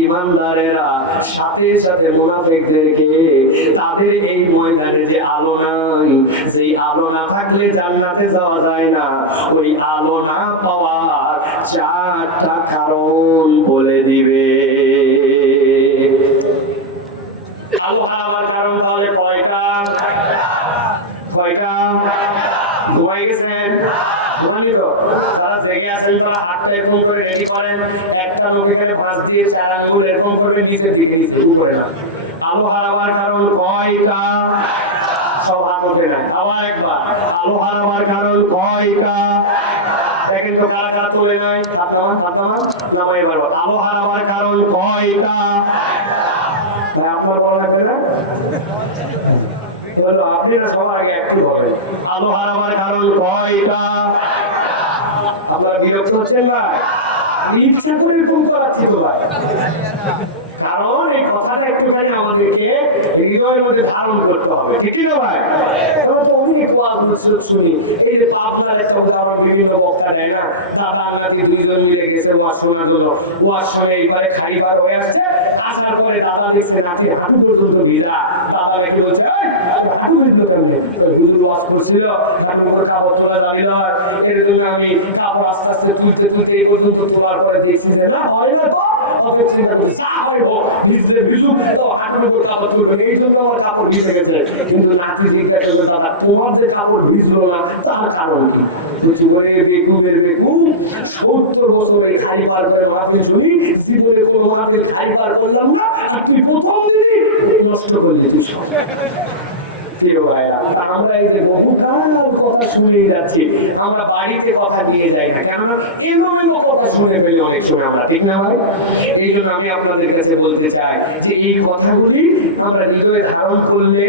ঈমানদারেরা সাথে সাথে মুনাফিকদেরকে তাদের এই ময়দানে যে আলো নাই, যেই আলো না থাকলে জান্নাতে যাওয়া যায় না, ওই আলো না পাওয়ার 4টা কারণ বলে দিবে। আলো হারাবার কারণ তাহলে কয়টা? কয়টা? ঘুমাই গেছেন? ঘুমানি তো? তারা জেগে আছেন, তারা হাতটা এরকম করে রেডি করেন, একটা লোক এখানে পাঁচ দিয়ে 4 আঙ্গুল এরকম করবে নিচের দিকে, নিচে উপরে না। আলো হারাবার কারণ কয়টা? সব হাত ওঠে নাই। আবার একবার, আলো হারাবার কারণ কয়টা? দেখেন তো কারা কারা তোলে নাই। হাত নামাই। এবার আলো হারাবার কারণ কয়টা? ভাই আপনার বলা লাগবে না? আপনারা সবার আগে একটু হবে। আলো হারাবার কারণ কয়টা? আপনারা বিরক্ত হচ্ছেন ভাই? আমি ইচ্ছা করে এরকম করাচ্ছি তো ভাই, কারণ এই কথাটা একটুখানি আমাদেরকে হৃদয়ের মধ্যে ধারণ করতে হবে, ঠিক না ভাই? আমরা তো অনেক ওয়াজ নসিহত শুনি। এই যে আপনার একটা উদাহরণ বিভিন্ন বক্তা দেয় না, দাদা নাকি 2 জন মিলে গেছে ওয়াজ শোনার জন্য। ওয়াজ শুনে এইবারে খাইবার হয়ে আসছে, আসার পরে দাদা দেখছে নাকি হাঁটু পর্যন্ত ভিজা। দাদা নাকি বলছে, হাঁটু ভিজলো কেমনে? হুজুর ওয়াজ করছিল, হাঁটুর উপর কাপড় তোলা জানি না, এর জন্য আমি কাপড় আস্তে আস্তে তুলতে তুলতে এই পর্যন্ত তোলার পরে দেখছি যে না হয় না, তো চিন্তা করি চা হয় হোক, ভিজলে ভিজুক, তো হাঁটুর উপর কাপড় তুলবেন, এই জন্য আমার কাপড় ভিজে গেছে। কিন্তু নাতি জিজ্ঞাসা করলো, দাদা তোমার যে কাপড় ভিজলো না তার কারণ কি? বলছি, ওরে বেকুবের বেকুব, 70 বছর এই খালি পার করে মাহফিল শুনি, জীবনে কোনো মাহফিল খালি পার করলাম না, আর তুই প্রথম দিনই নষ্ট করলি তুই সব। আমরা এই যে বহুকাল কথা শুনে যাচ্ছি, আমরা বাড়িতে কথা নিয়ে যাই না, কেননা এলোমেলো কথা শুনে ফেলি অনেক সময় আমরা, ঠিক না ভাই? এই জন্য আমি আপনাদের কাছে বলতে চাই যে এই কথাগুলি আমরা হৃদয়ে ধারণ করলে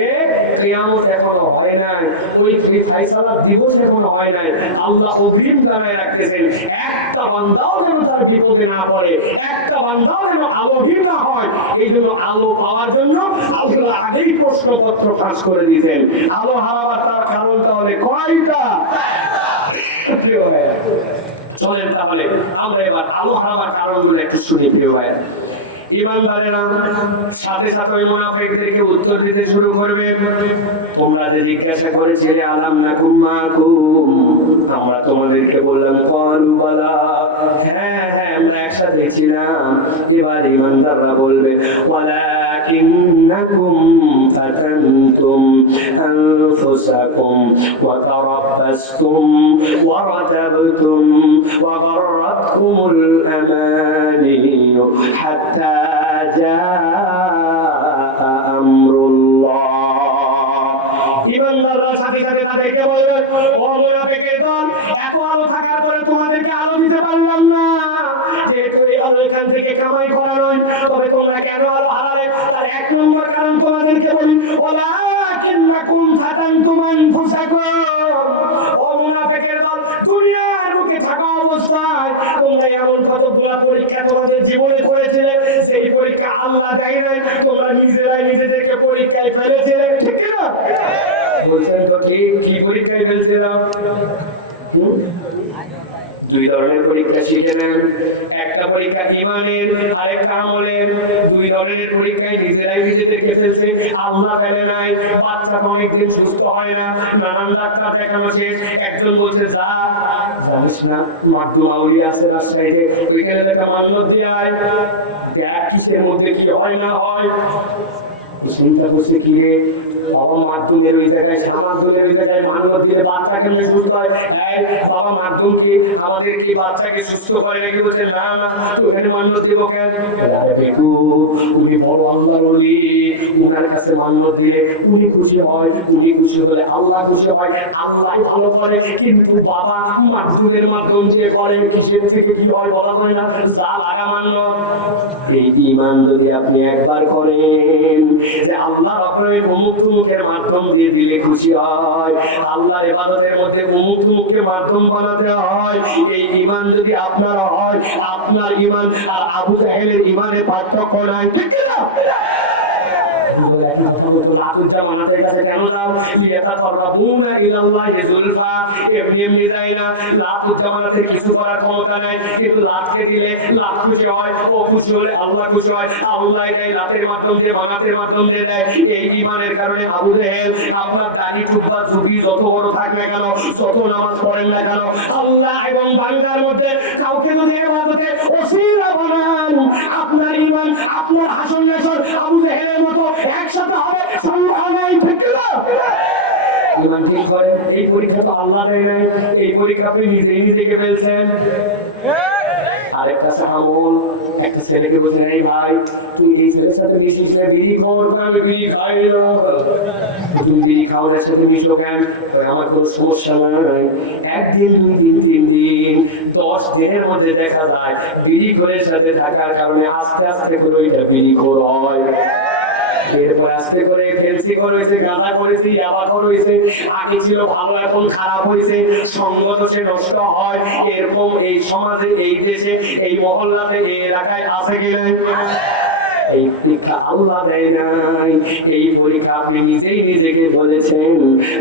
কিয়ামত এখনো হয় নাই, ওই ফায়সালার দিবস এখনো হয় নাই। আল্লাহ অগ্রিম জানায় রাখতেছেন, একটা বান্দাও যেন তার বিপদে না পড়ে, একটা বান্দাও যেন আলোহীন না হয়। এই জন্য আলো পাওয়ার জন্য আল্লাহ আগেই প্রশ্নপত্র ফাঁস করে দিয়েছেন। আলো হারাবার তার কারণ তাহলে কয়টা? চলেন তাহলে আমরা এবার আলো হারাবার কারণগুলো একটু শুনি। প্রিয় ভাই, ঈমানদারেরা সাথে সাথে ওই মুনাফিকদেরকে উত্তর দিতে শুরু করবে, তোমরা যে জিজ্ঞাসা করেছিলে আলাম নাকুম মাকুম, আমরা তোমাদেরকে বললাম ক্বালু বালা, হ্যাঁ হ্যাঁ আমরা একসাথে ছিলাম। এবার ঈমানদাররা বলবে ওয়ালাকিন্নাকুম ফাতানতুম আনফুসাকুম ওয়া তারাব্বাসতুম ওয়া রাতাবতুম ওয়া গাররাতকুমুল আমানি হাত্তা ঈমানদাররা সাথে সাথে তাদেরকে বলবে, ও মুনাফিকের দল, এত আলো থাকার পরে তোমাদেরকে আলো দিতে পারলাম না, যেহেতু এই আলো এখান থেকে কামাই করা নয়, তবে তোমরা কেন আলো হারালে? তার 1 নম্বর কারণ তোমাদেরকে বলি, ওয়ালাকিন্নাকুম ফাতানতুম আনফুসাকুম, ও মুনাফিকের দল, দুনিয়ার বুকে থাকা অবস্থায় তোমরা এমন কতগুলো পরীক্ষা তোমাদের জীবনে করেছিলে, সেই পরীক্ষা আল্লাহ দেয় নাই, তোমরা নিজেরাই নিজেদেরকে পরীক্ষায় ফেলেছিলে, ঠিক না? বলছেন তো ঠিক, কি পরীক্ষায় ফেলছিলাম? 2 ধরনের পরীক্ষা শিখে নেন, একটা পরীক্ষা ঈমানের, আরেকটা আমলের। 2 ধরনের পরীক্ষায় নিজেরাই নিজেদেরকে ফেলছে, আল্লাহ ফেলে নাই। বাচ্চাটা অনেকদিন সুস্থ হয় না, নানান ডাক্তার দেখানো শেষ, একজন বলছে যা, জানিস না মাধ্যম আউলিয়া আছে রাজশাহীতে, ওইখানে একটা মান্যত দিয়ে আয়, দেখ কিসের মধ্যে কি হয় না হয়। চিন্তা করছে কি রে বাবা, মাধ্যমের ওই জায়গায় মাধ্যমের ওই জায়গায় মান্যত দিলে বাচ্চা কেমন সুস্থ হয়? বাবা মাধ্যম কি আমাদের কি বাচ্চাকে সুস্থ করে নাকি? বলছে না না, ওখানে মান্যত দিব কেন? উনি বড় আল্লাহর ওলি, ওনার কাছে মান্যত দিলে উনি খুশি হয়, উনি খুশি হলে আল্লাহ খুশি হয়, আল্লাহ ভালো করে। কিন্তু বাবা মাধ্যমের মাধ্যম দিয়ে করে, কিসের থেকে কি হয় বলা যায় না, যা লাগা মান্যত। এই ঈমান যদি আপনি একবার করেন যে আল্লাহ রকমের অমুক মুখের মাধ্যম দিয়ে দিলে খুশি হয়, আল্লাহর ইবাদতের মধ্যে অমুক মুখের মাধ্যম বানাতে হয়, এই ঈমান যদি আপনার হয়, আপনার ঈমান আর আবু জাহেলের ঈমানের পার্থক্য নাই, ঠিক না? কেন যাও? এমনি যায় না, লাতুজ্জামানাতের কিছু করার ক্ষমতা নাই, কিন্তু লাতকে দিলে লাত খুশি হয়, ও খুশি হলে আল্লাহ খুশি হয়, আল্লাহ দেয় লাতের মাধ্যম দিয়ে, বানাতের মাধ্যম দিয়ে দেয়। এই ঈমানের কারণে আবু জাহেল আপনার দাড়ি টুকরা ঝুঁকি যত বড় থাক না কেন, যত নামাজ পড়েন না কেন, আল্লাহ এবং বান্দার মধ্যে কাউকে যদি ইবাদতে ওসিলা বানান, আপনার ঈমান আপনার হাসন নাসর আবু জাহেলের মতো একসাথে হবে, সম্ভব নাই, ঠিক না? ইমান ঠিক করেন। এই পরীক্ষা তো আল্লাহ দেয় নাই, এই পরীক্ষা আপনি নিজেই নিজেকে ফেলছেন। আরেকটা সাহাবল একটা ছেলেকে বলছেন, এই ভাই তুই এই ছেলের সাথে মিশিস না, বিড়ি খাওয়ার আমি বিড়ি খাই না, তুমি বিড়ি খাওয়ার সাথে মিশো কেন? আমার কোনো সমস্যা নাই। একদিন, 2 দিন, 3 দিন, 10 দিনের মধ্যে দেখা যায় বিড়ি ঘরের সাথে থাকার কারণে আস্তে আস্তে করে ওইটা বিড়ি ঘোর হয়। এরপর আস্তে করে ফেলসি করেছে, গাঁদা করেছে, ইয়াবা করেছে, আগে ছিল ভালো এখন খারাপ হয়েছে, সঙ্গ দোষে নষ্ট হয়। এরকম এই সমাজে, এই দেশে, এই মহল্লাতে, এই এলাকায় আছে কি নাই? এই পরীক্ষা আল্লাহ দেয় নাই, এই পরীক্ষা আপনি নিজেই নিজেকে বলেছেন।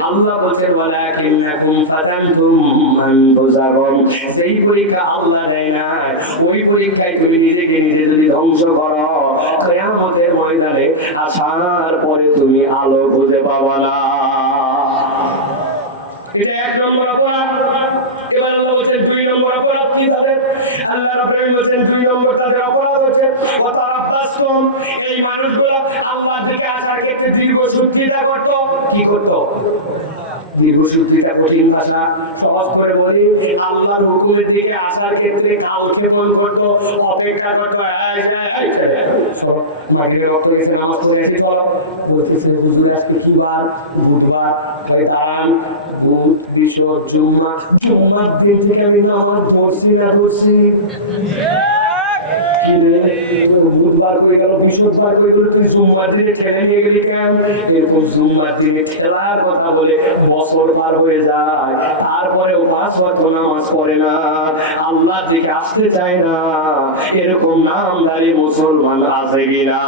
আল্লাহ বলছেন ওয়ালাকিন্নাকুম ফাতানতুম আনফুসাকুম, সেই পরীক্ষা আল্লাহ দেয় নাই। ওই পরীক্ষায় তুমি নিজেকে নিজে যদি ধ্বংস করো, কিয়ামতের ময়দানে আসার পরে তুমি আলো খুঁজে পাবা না। এটা 1 নম্বর অপরাধ। এবার আল্লাহ বলেন 2 নম্বর অপরাধ কি তাদের? আল্লাহ রাব্বুল আলামিন বলেন 2 নম্বর তাদের অপরাধ হচ্ছে ওয়াতারাব্বাসতুম, এই মানুষগুলো আল্লাহর দিকে আসার ক্ষেত্রে দীর্ঘসূত্রিতা করত। কি করত? দীর্ঘসূত্রিতা কঠিন ভাষা, সহজ করে বলি, আল্লাহর হুকুমের দিকে আসার ক্ষেত্রে কালক্ষেপণ করত, অপেক্ষা করত। মাগরিবের রক্ত গেছে, নামাজ পড়ে এসে চলো, বলতেছে হুজুর আজকে কি বার? বুধবার। ওই দাঁড়ান, বুধ, বৃহস্পতি, জুম্মা, জুম্মার দিন থেকে আমি নামাজ পড়ছি না পড়ছি। বুধবার হয়ে গেল, বৃহস্পতিবার হয়ে গেল, তুই সোমবার দিনে ঠেলে নিয়ে গেলি কেন? এরকম সোমবার দিনে খেলার কথা বলে বছর পার হয়ে যায়, তারপরেও 5 ওয়াক্ত নামাজ পড়ে না, আল্লাহর দিকে আসতে চায় না। এরকম নামদারি মুসলমান আছে কিনা?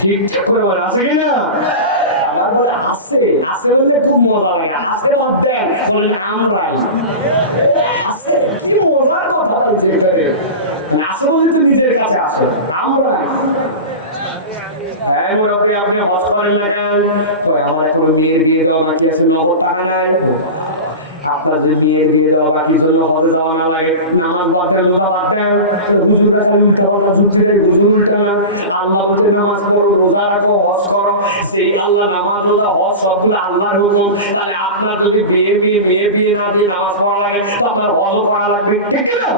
ঠিকঠাক করে বলে আছে কিনা? বলে হাসে, হাসে বলে খুব মজা লাগে, হাসে বাদ দেন, বলেন আমরাই হাসে। কি মজার কথা বলছে এখানে, হাসে বলে তো নিজের কাছে আসে, আমরাই। আপনি হজ করেন না কেন? আমার এখন বিয়ের বিয়ে দেওয়া বাকি আছে, নগদ টাকা নাই। আপনার যে বিয়ের বিয়ে দেওয়া বাকি জন্য হজে যাওয়া না লাগে, নামাজ বাদ দেন, রোজা বাদ দেন, হুজুররা খালি উল্টা পাল্টা যুক্তি দেয়, হুজুর উল্টা না। আল্লাহ বলতে নামাজ পড়ো, রোজা রাখো, হজ করো, সেই আল্লাহ নামাজ, রোজা, হজ সবগুলো আল্লাহর হুকুম। তাহলে আপনার যদি বিয়ে বিয়ে, মেয়ে বিয়ে না দিয়ে নামাজ পড়া লাগে, তো আপনার হজও পড়া লাগবে, ঠিক না?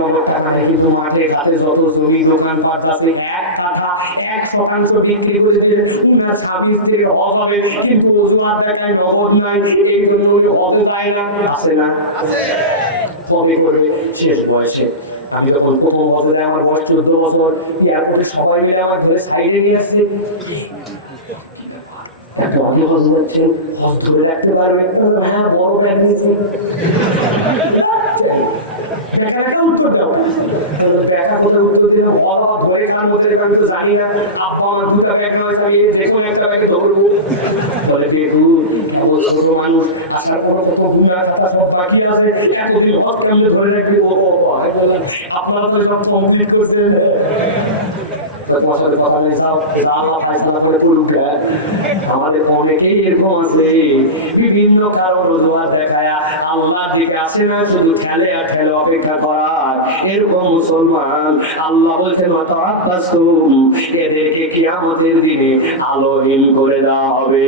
নগদ টাকা নেই, কিন্তু মাঠে ঘাটে যত জমি দোকান পাট আছে, 1 কাঠা 1 শতাংশ বিক্রি করে দিলে উনার স্বামী স্ত্রীর হজ হবে, কিন্তু অজুহাত দেখায় নগদ নাই, এই জন্য উনি হজে যায় না। আছে না? কবে করবে? শেষ বয়সে। আমি তখন প্রথম হজে যায়, আমার বয়স 14 বছর। এয়ারপোর্টে সবাই মিলে আমার ধরে সাইডে নিয়ে আসছে, একটা অনেক হজ যাচ্ছেন, হজ ধরে রাখতে পারবেন? হ্যাঁ, বড় ব্যাগ নিয়েছি। উত্তর দাও, দেখা কোথায় উত্তর দিলাম, অভাব ধরে খান মধ্যে রেখে আমি তো জানি না। আপা আমার 2টা ব্যাগ নয়, আমি যে কোনো একটা ব্যাগে ধরবো। বলে এমন ছোট মানুষ, আসার কোনো কত গুণা কথা সব বাকি আছে, এতদিন হজ কেমনে ধরে রাখবি? ও আপনারা তো সব কমপ্লিট করছেন, তোমার সাথে কথা নেই, আল্লাহ ফায়সালা করে করুক। আমাদের অনেকেই এরকম আছে, বিভিন্ন কারণ অজুহাত দেখায় আল্লাহর দিকে আসে না, শুধু ঠেলে আর ঠেলে অপেক্ষা করার। এরকম মুসলমান আল্লাহ বলছেন এদেরকে কিয়ামতের দিনে আলোহীন করে দেওয়া হবে।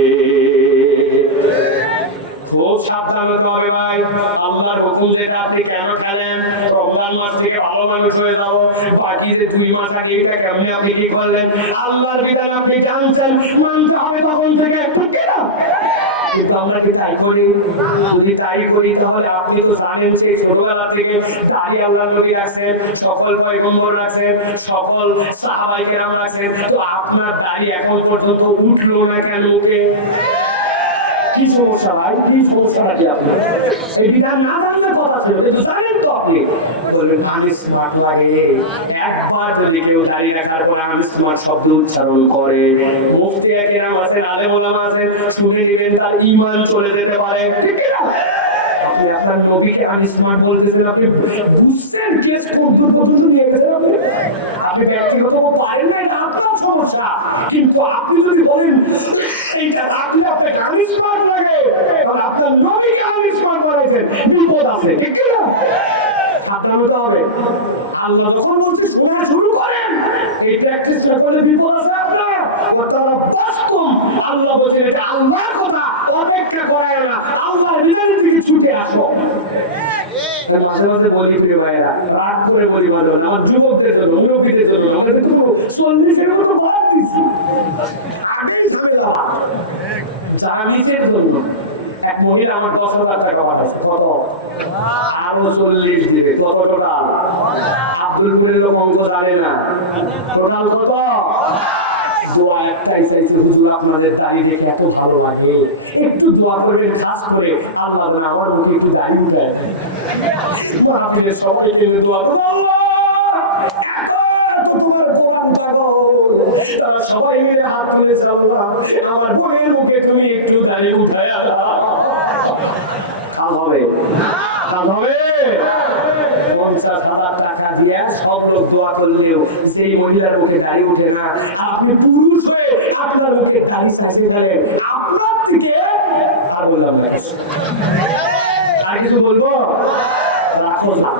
খুব সাবধান হতে হবে ভাই। আল্লাহর হুকুম যেটা আপনি কেন খেলেন? রমজান মাস থেকে ভালো মানুষ হয়ে যাবো, বাকি যে 2 মাস আগে এটা কেমনে আপনি কি করলেন? আল্লাহর বিধান আপনি জানছেন, মানতে হবে তখন থেকে, ঠিক না? কিন্তু আমরা কি তাই করি? যদি তাই করি তাহলে আপনি তো জানেন সেই ছোটবেলা থেকে দাড়ি আল্লাহর নবী রাখছেন, সকল পয়গম্বর রাখছেন, সকল সাহাবায়ে কেরাম রাখছেন, তো আপনার দাড়ি এখন পর্যন্ত উঠলো না কেন মুখে? কি সমস্যা ভাই? কি সমস্যাটা কি আপনার? এই বিধান না জানলে কথা ছিল, কিন্তু জানেন তো আপনি। বলবেন আমি স্মার্ট লাগে। একবার যদি কেউ দাঁড়িয়ে রাখার পর আমি স্মার্ট শব্দ উচ্চারণ করে, মুফতি কেরাম আছেন, আলেম ওলামা আছেন, শুনে নেবেন, তার ঈমান চলে যেতে পারে, ঠিক না? আপনি আপনার নবীকে আমি স্মার্ট বলতেছেন, আপনি বুঝছেন কেস কোন দূর পর্যন্ত নিয়ে গেছেন? আপনি ব্যক্তিগত পারেন না, এটা আপনার সমস্যা। কিন্তু আপনি যদি বলেন এইটা রাখলে আপনাকে আমি স্মার্ট লাগে, তাহলে আপনার নবীকে আমি স্মার্ট বানাইছেন, বিপদ আছে, ঠিক না? সাবধান হতে হবে। আল্লাহ যখন বলছে শোনা শুরু করেন, এই প্র্যাকটিসটা করলে বিপদ আছে আপনার। তারা বাস্তব আল্লাহ বলছেন এটা আল্লাহর কথা, অপেক্ষা করায় না, আল্লাহর বিধানের দিকে ছুটে আসো। মাঝে মাঝে বলি প্রিয় ভাইয়েরা, রাগ করে বলি মাঝে মাঝে আমার যুবকদের জন্য, মুরব্বীদের জন্য, আমরা কিন্তু 40-এর মতো বরাদ দিচ্ছি, আগেই ধরে দেওয়া জাহাঙ্গীরের জন্য। এক মহিলা আমার 10,000 টাকা পাঠাচ্ছে, কত? আরো 40 দিবে, কত টোটাল? আব্দুলপুরের লোক অঙ্ক জানে না, টোটাল কত? দোয়া একটাই চাইছে, হুজুর আপনাদের দাড়ি দেখে এত ভালো লাগে, একটু দোয়া করবেন খাস করে আল্লাহ যেন আমার মুখে একটু দাড়ি উঠায়। আপনাদের সবাইকে দোয়া করুন, আল্লাহ তারা সবাই মিলে হাত তুলেছে, আল্লাহ আমার বোনের মুখে তুমি একটু দাঁড়িয়ে উঠায়। কাজ হবে, কাজ হবে। 50,000 টাকা দিয়ে সব লোক দোয়া করলেও সেই মহিলার মুখে দাঁড়িয়ে উঠে না। আপনি পুরুষ হয়ে আপনার মুখে দাঁড়িয়ে সাজিয়ে গেলেন, আপনার থেকে আর বললাম না কিছু, আর কিছু বলবো? রাখো না।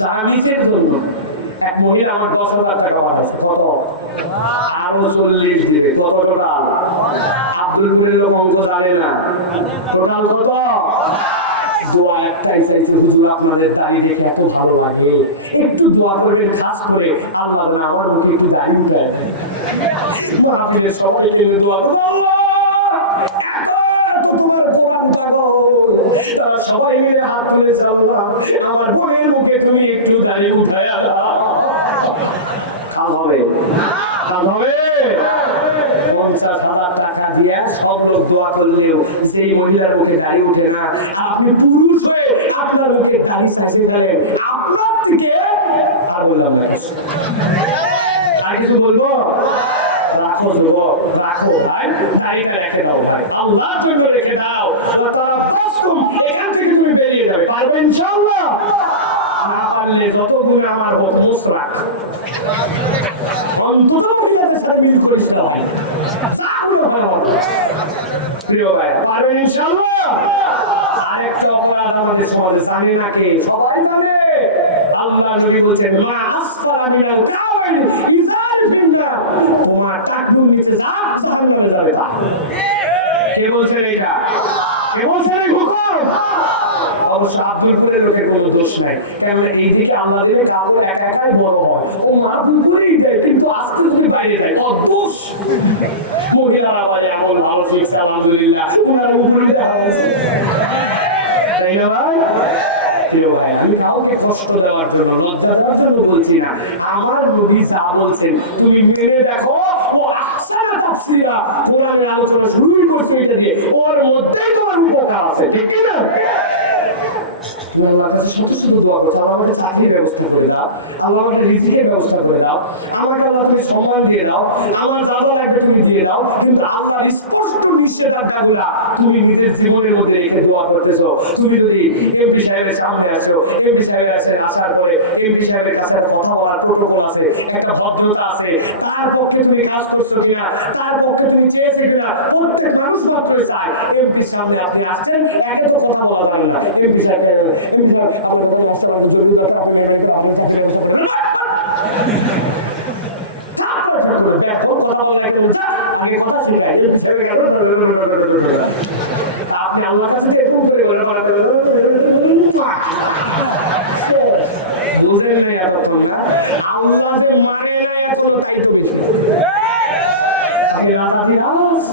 জাহাঙ্গীরের জন্য এক মহিলা আমার 10,000 টাকা পাঠাচ্ছে, কত? আরো 40 দিবে, কত টোটাল? আব্দুলপুরের লোক অঙ্ক জানে না, টোটাল কত? দোয়া একটাই চাইছে, হুজুর আপনাদের দাড়ি দেখে এত ভালো লাগে, একটু দোয়া করবেন খাস করে আল্লাহ যেন আমার মুখে একটু দাড়ি উঠায়। আপনাদের সবাইকে দোয়া করুন, আল্লাহ তারা সবাই মিলে হাত তুলেছে, আল্লাহ আমার বোনের মুখে তুমি একটু দাঁড়িয়ে উঠায়। কাজ হবে, কাজ হবে। 50,000 টাকা দিয়ে সব লোক দোয়া করলেও সেই মহিলার মুখে দাঁড়িয়ে উঠে না। আপনি পুরুষ হয়ে আপনার মুখে দাঁড়িয়ে সাজিয়ে গেলেন, আপনার থেকে আর বললাম না কিছু, আর কিছু বলবো? রাখো যুবক, রাখো ভাই, দাড়িটা রেখে দাও ভাই, আল্লাহর জন্য রেখে দাও। তারা প্রশ্ন এখান থেকে তুমি বেরিয়ে যাবে, পারবে ইনশাআল্লাহ। না পারলে যত গুণে আমার হোক মুখ রাখ, অন্তত মহিলাদের সাথে মিল করিস না ভাই, প্রিয় ভাই, পারবেন ইনশাআল্লাহ। আরেকটা অপরাধ আমাদের সমাজে জানে না কে? সবাই জানে। আল্লাহ নবী বলছেন, মা আসফালা মিনাল কাওয়াইন ইজার ফিন্নার, তোমার টাকনুর নিচে যা জাহান্নামে যাবে তা। কে বলছেন এটা? কে বলছেন এই হুকুম? অবশ্য আব্দুলপুরের লোকের কোনো দোষ নাই, কেননা এই দিকে আল্লাহ দিলে কাপড় একা একাই বড় হয়, ও মা দুপুরেই দেয়, কিন্তু আজকে যদি বাইরে যায় অদোষ। মহিলারা বলে এমন ভালো শিখছে আলহামদুলিল্লাহ, ওনারা উপরে দেখা হয়েছে, তাই না ভাই? আমি কাউকে কষ্ট দেওয়ার জন্য, লজ্জা দেওয়ার জন্য বলছি না। আমার নবী যা বলছেন তুমি মেনে দেখো, ও আহসানা তাফসীরা, কোরআনের আলোচনা শুরুই করছে এটা দিয়ে, ওর মধ্যেই তোমার উপকার আছে, ঠিক কি না? আল্লাহর কাছে ছোট ছোট দোয়া করছো, আল্লাহ আমাকে চাকরির ব্যবস্থা করে দাও, আল্লাহ আমাকে রিজিকের ব্যবস্থা করে দাও, আমাকে আল্লাহ তুমি সম্মান দিয়ে দাও, আমার যা যা লাগবে তুমি দিয়ে দাও। কিন্তু আল্লাহর স্পষ্ট নিষেধাজ্ঞাগুলা তুমি নিজের জীবনের মধ্যে রেখে দোয়া করতেছো। তুমি যদি এমপি সাহেবের সামনে আসো, এমপি সাহেবের আসার পরে এমপি সাহেবের কাছে একটা কথা বলার প্রোটোকল আছে, একটা ভদ্রতা আছে, তার পক্ষে তুমি কাজ করছো কিনা, তার পক্ষে তুমি চেয়েছো কিনা, প্রত্যেক মানুষ মাত্রই চায়। এমপির সামনে আপনি আসছেন, একে তো কথা বলা যাবে না, এমপি সাহেব আপনি আল্লাহর কাছে এরকম করে বলেন, বুঝেন নাই এতক্ষণ না? আল্লাহ যে মানে নাই এখনো, তাই তুমি আপনি রাজাধিরাজ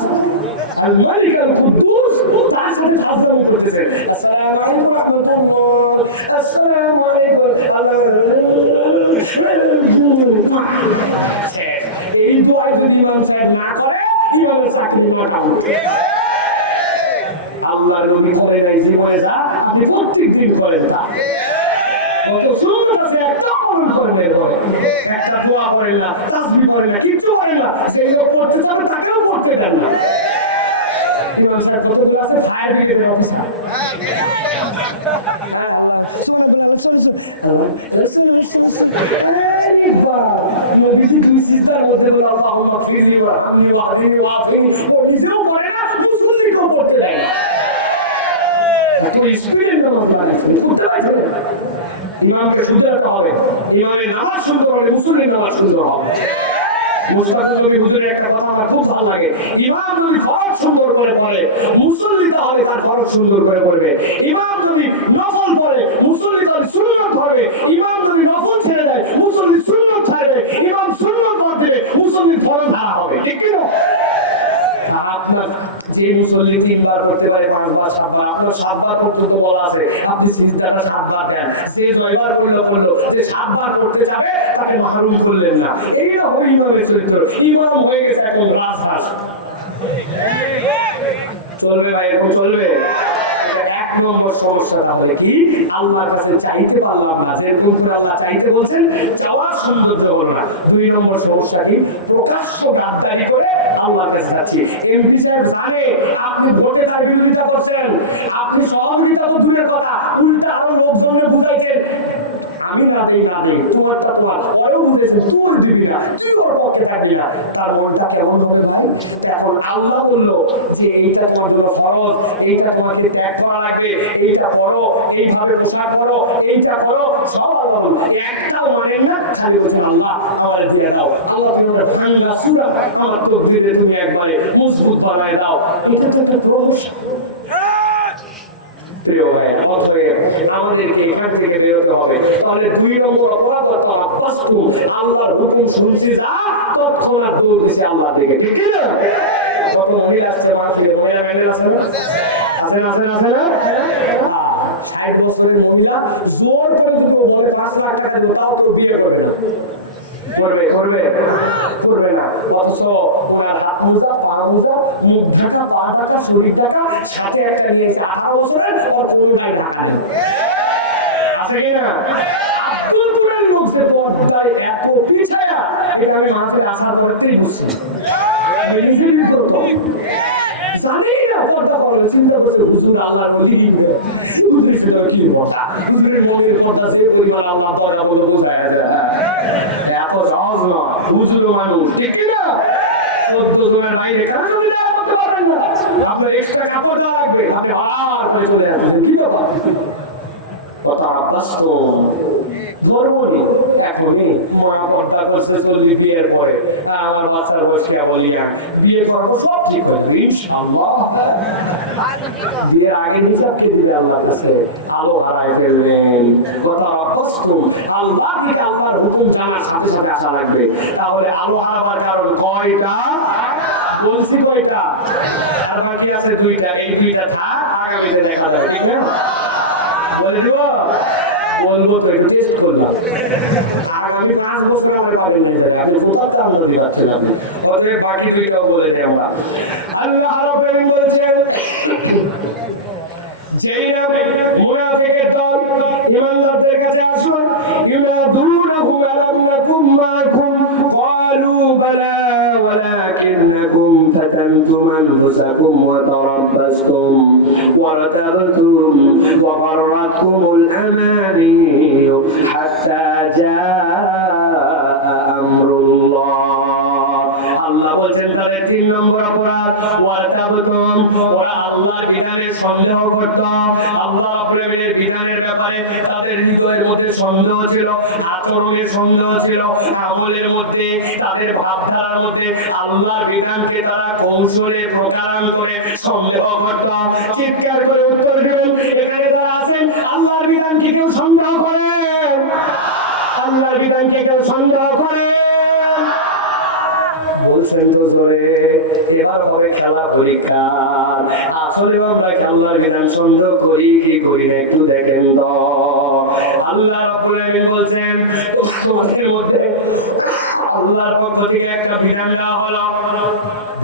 আল মালিক আল কুদ্দুস তার সাথে সাজদামি করতেছেন। আসসালামু আলাইকুম ওয়া রাহমাতুল্লাহ, আসসালামু আলাইকুম আল্লাহ। এই দোয়া যদি ইমাম সাহেব না করে, ইমামের চাকরি নটা উঠে। আল্লাহর নবী করে নাই জীবনে যা, আপনি প্রত্যেক দিন করেন তা। কত সুন্দর আছে, একটা কবুল করেন, এরপরে একটা দোয়া করেন না, তাসবিহ করেন না, কিচ্ছু করেন না, সেই লোক পড়তে যাবে তাকেও পড়তে দেন না। ইমাম সাহেব কতগুলো আছে, ফায়ার ব্রিগেডের অফিসার। নবীজি দুই সিজদার মধ্যে বলে আল্লাহুম্মা ফিরলি ওয়ারহামনি ওয়াহদিনি ওয়াফিনি, ও নিজেও পড়ে না, মুসল্লিকেও পড়তে দেয় না। এত স্পিডের নামাজ বানাইছেন, বুঝতে পারছেন? ইমামকে শুধরাতে হবে, ইমামের নামাজ সুন্দর হলে মুসল্লির নামাজ সুন্দর হবে। মুশতাকুর নবী হুজুরের একটা কথা আমার খুব ভালো লাগে, ইমাম যদি ফরজ সুন্দর করে পড়ে, মুসল্লি তাহলে তার ফরজ সুন্দর করে পড়বে। ইমাম যদি নফল পড়ে, মুসল্লি তাহলে সুন্নত পড়বে। ইমাম যদি নফল ছেড়ে দেয়, মুসল্লি সুন্নত ছাড়বে। ইমাম সুন্নত পড়বে, মুসল্লি ফরজ হারা হবে, ঠিক কি না? আপনার যে মুসল্লি 3 বার করতে পারে, 5 বার, 7 বার, আপনার 7 বার পর্যন্ত বলা আছে, আপনি সিজদাটা 7 বার দেন। যে 9 বার করলো, যে 7 বার করতে যাবে তাকে মাহরুম করলেন না। এইরকম ইমামের চরিত্র। ইমাম হয়ে গেছে এখন রাজহাঁস। চলবে ভাই, এরকম চলবে? এক নম্বর সমস্যা তাহলে কি? আল্লাহর কাছে চাইতে পারলাম না, যেরকম করে আল্লাহ চাইতে বলছেন, চাওয়ার সৌন্দর্য হলো না। 2 নম্বর সমস্যা কি? প্রকাশ্য গাদ্দারি করে আল্লাহর কাছে যাচ্ছি। এমপি সাহেব জানে আপনি ভোটে তার বিরোধিতা করছেন, আপনি সহযোগিতা তো দূরের কথা, উল্টা আরো লোকজনকে বুঝাইছেন আমি না দেই তোমারটা তোমার, পরেও বুঝেছে তুই দিবি না, তুই ওর পক্ষে থাকবি না। তার মনটা কেমন হবে ভাই? এখন আল্লাহ বললো যে এইটা তোমার জন্য ফরজ, এইটা তোমাকে ত্যাগ করা লাগবে, এইটা করো, এইভাবে পোশাক করো, এইটা করো, সব আল্লাহ বললো। একটাও মানেন না, খালি বলছেন আল্লাহ আমার দিয়ে দাও, আল্লাহ তুমি আমার ভাঙ্গা সুরা আমার তকদিরে তুমি একবারে মজবুত বানায় দাও। এটা তো একটা প্রহস। প্রিয় ভাই, অতএব আমাদেরকে এখান থেকে বেরোতে হবে। তাহলে 2 নম্বর অপরাধ আল্লাহর হুকুম শুনছি যা তৎক্ষণাৎ দৌড় দিছে আল্লাহ থেকে, ঠিক না? কত মহিলা আছে মাহফিলে, মহিলা প্যান্ডেল আছে না? আছে না? 60 বছরের মহিলা জোর করে যদি বলে 5 লাখ টাকা দেবো, তাও তো বিয়ে করবে না। করবে না। অথচ ওনার হাত মোজা, পা মোজা, মুখ ঢাকা, পা ঢাকা, শরীর ঢাকা, সাথে একটা নিয়েছে 18 বছরের, ওর কোনোটাই ঢাকা নেই। আছে কিনা? আব্দুলপুরের লোক সে পর্দায় এত পিছায়া, এটা আমি মাহফিলে আসার পরেই বুঝছি। নিজের ভিতর জানি না পর্দা করবে, চিন্তা করছে হুজুর আল্লাহর ওলি কি করে, হুজুর ছিল কি পর্দা, হুজুরের মনের পর্দা যে পরিমাণ আল্লাহ পর্দা বলে বোঝায় এত সহজ নয়। হুজুরও মানুষ, ঠিক কিনা? 14 জনের বাইরে কেন যদি দেওয়া করতে পারবেন না? আপনার এক্সট্রা কাপড় দেওয়া লাগবে, আপনি হঠাৎ করে চলে আসবেন, কি ব্যাপার? কথা বাস্তব। ধর্ম নেই এখনই, মা পর্দা করছে 40 বিয়ের পরে, আমার বাচ্চার বয়স কে বলিয়া বিয়ে করাবো, সব ঠিক হয়ে যাবে ইনশাআল্লাহ। বিয়ের আগে হিসাব খেয়ে দিবে আল্লাহর কাছে, আলো হারায় ফেলবেন। কথা বাস্তব। আল্লাহ থেকে আল্লাহর হুকুম জানার সাথে সাথে আসা লাগবে, তাহলে আলো হারাবার কারণ কয়টা বলছি? কয়টা? আর বাকি আছে 2টা। এই 2টা থাক, আগামীতে দেখা যাবে, ঠিক না? বলে দিব, বলবো তো, একটু টেস্ট করলাম। আগামী 5 বছর আমাদের পাবেন নিয়ে যাবে, আপনি কোথাও আমরা দিতে পারছিলাম না। অতএব বাকি 2টাও বলে দেয় আমরা। আল্লাহ রাব্বুল আলামিন বলছেন, যেই না মুনাফিকের দল ঈমানদারদের কাছে আসুন, ইউনাদুনাহু আলাম নাকুম মাকুম ক্বালু বালা ওয়ালাকিন্নাকুম ফাতানতুম আনফুসাকুম ওয়া তারাব্বাসতুম ওয়ারতাবতুম ওয়া গাররাতকুমুল আমানি হাত্তা জাআ আমরুল্লাহ। আল্লাহ বলছেন তাদের 3 নম্বর অপরাধ, ওয়ারতাবতুম, ওরা আল্লাহর বিধানে সন্দেহ করত। আল্লাহ রাব্বুল আমিনের বিধানের ব্যাপারে তাদের হৃদয়ের মধ্যে সন্দেহ ছিল, আচরণে সন্দেহ ছিল, আমলের মধ্যে, তাদের ভাবধারার মধ্যে আল্লাহর বিধানকে তারা কৌশলে প্রকারান করে সন্দেহ করত। চিৎকার করে উত্তর দিবেন এখানে যারা আছেন, আল্লাহর বিধানকে কেউ সন্দেহ করে? আল্লাহর বিধানকে কেউ সন্দেহ করে? বলছেন তো জোরে, এবার হবে খেলা পরীক্ষা। আসলে আমরা আল্লাহর বিধান সন্দেহ করি কি করি না একটু দেখেন তো। আল্লাহ রাব্বুল আমিন বলছেন, তোমাদের মধ্যে আল্লাহর পক্ষ থেকে একটা বিধান দেওয়া হলো।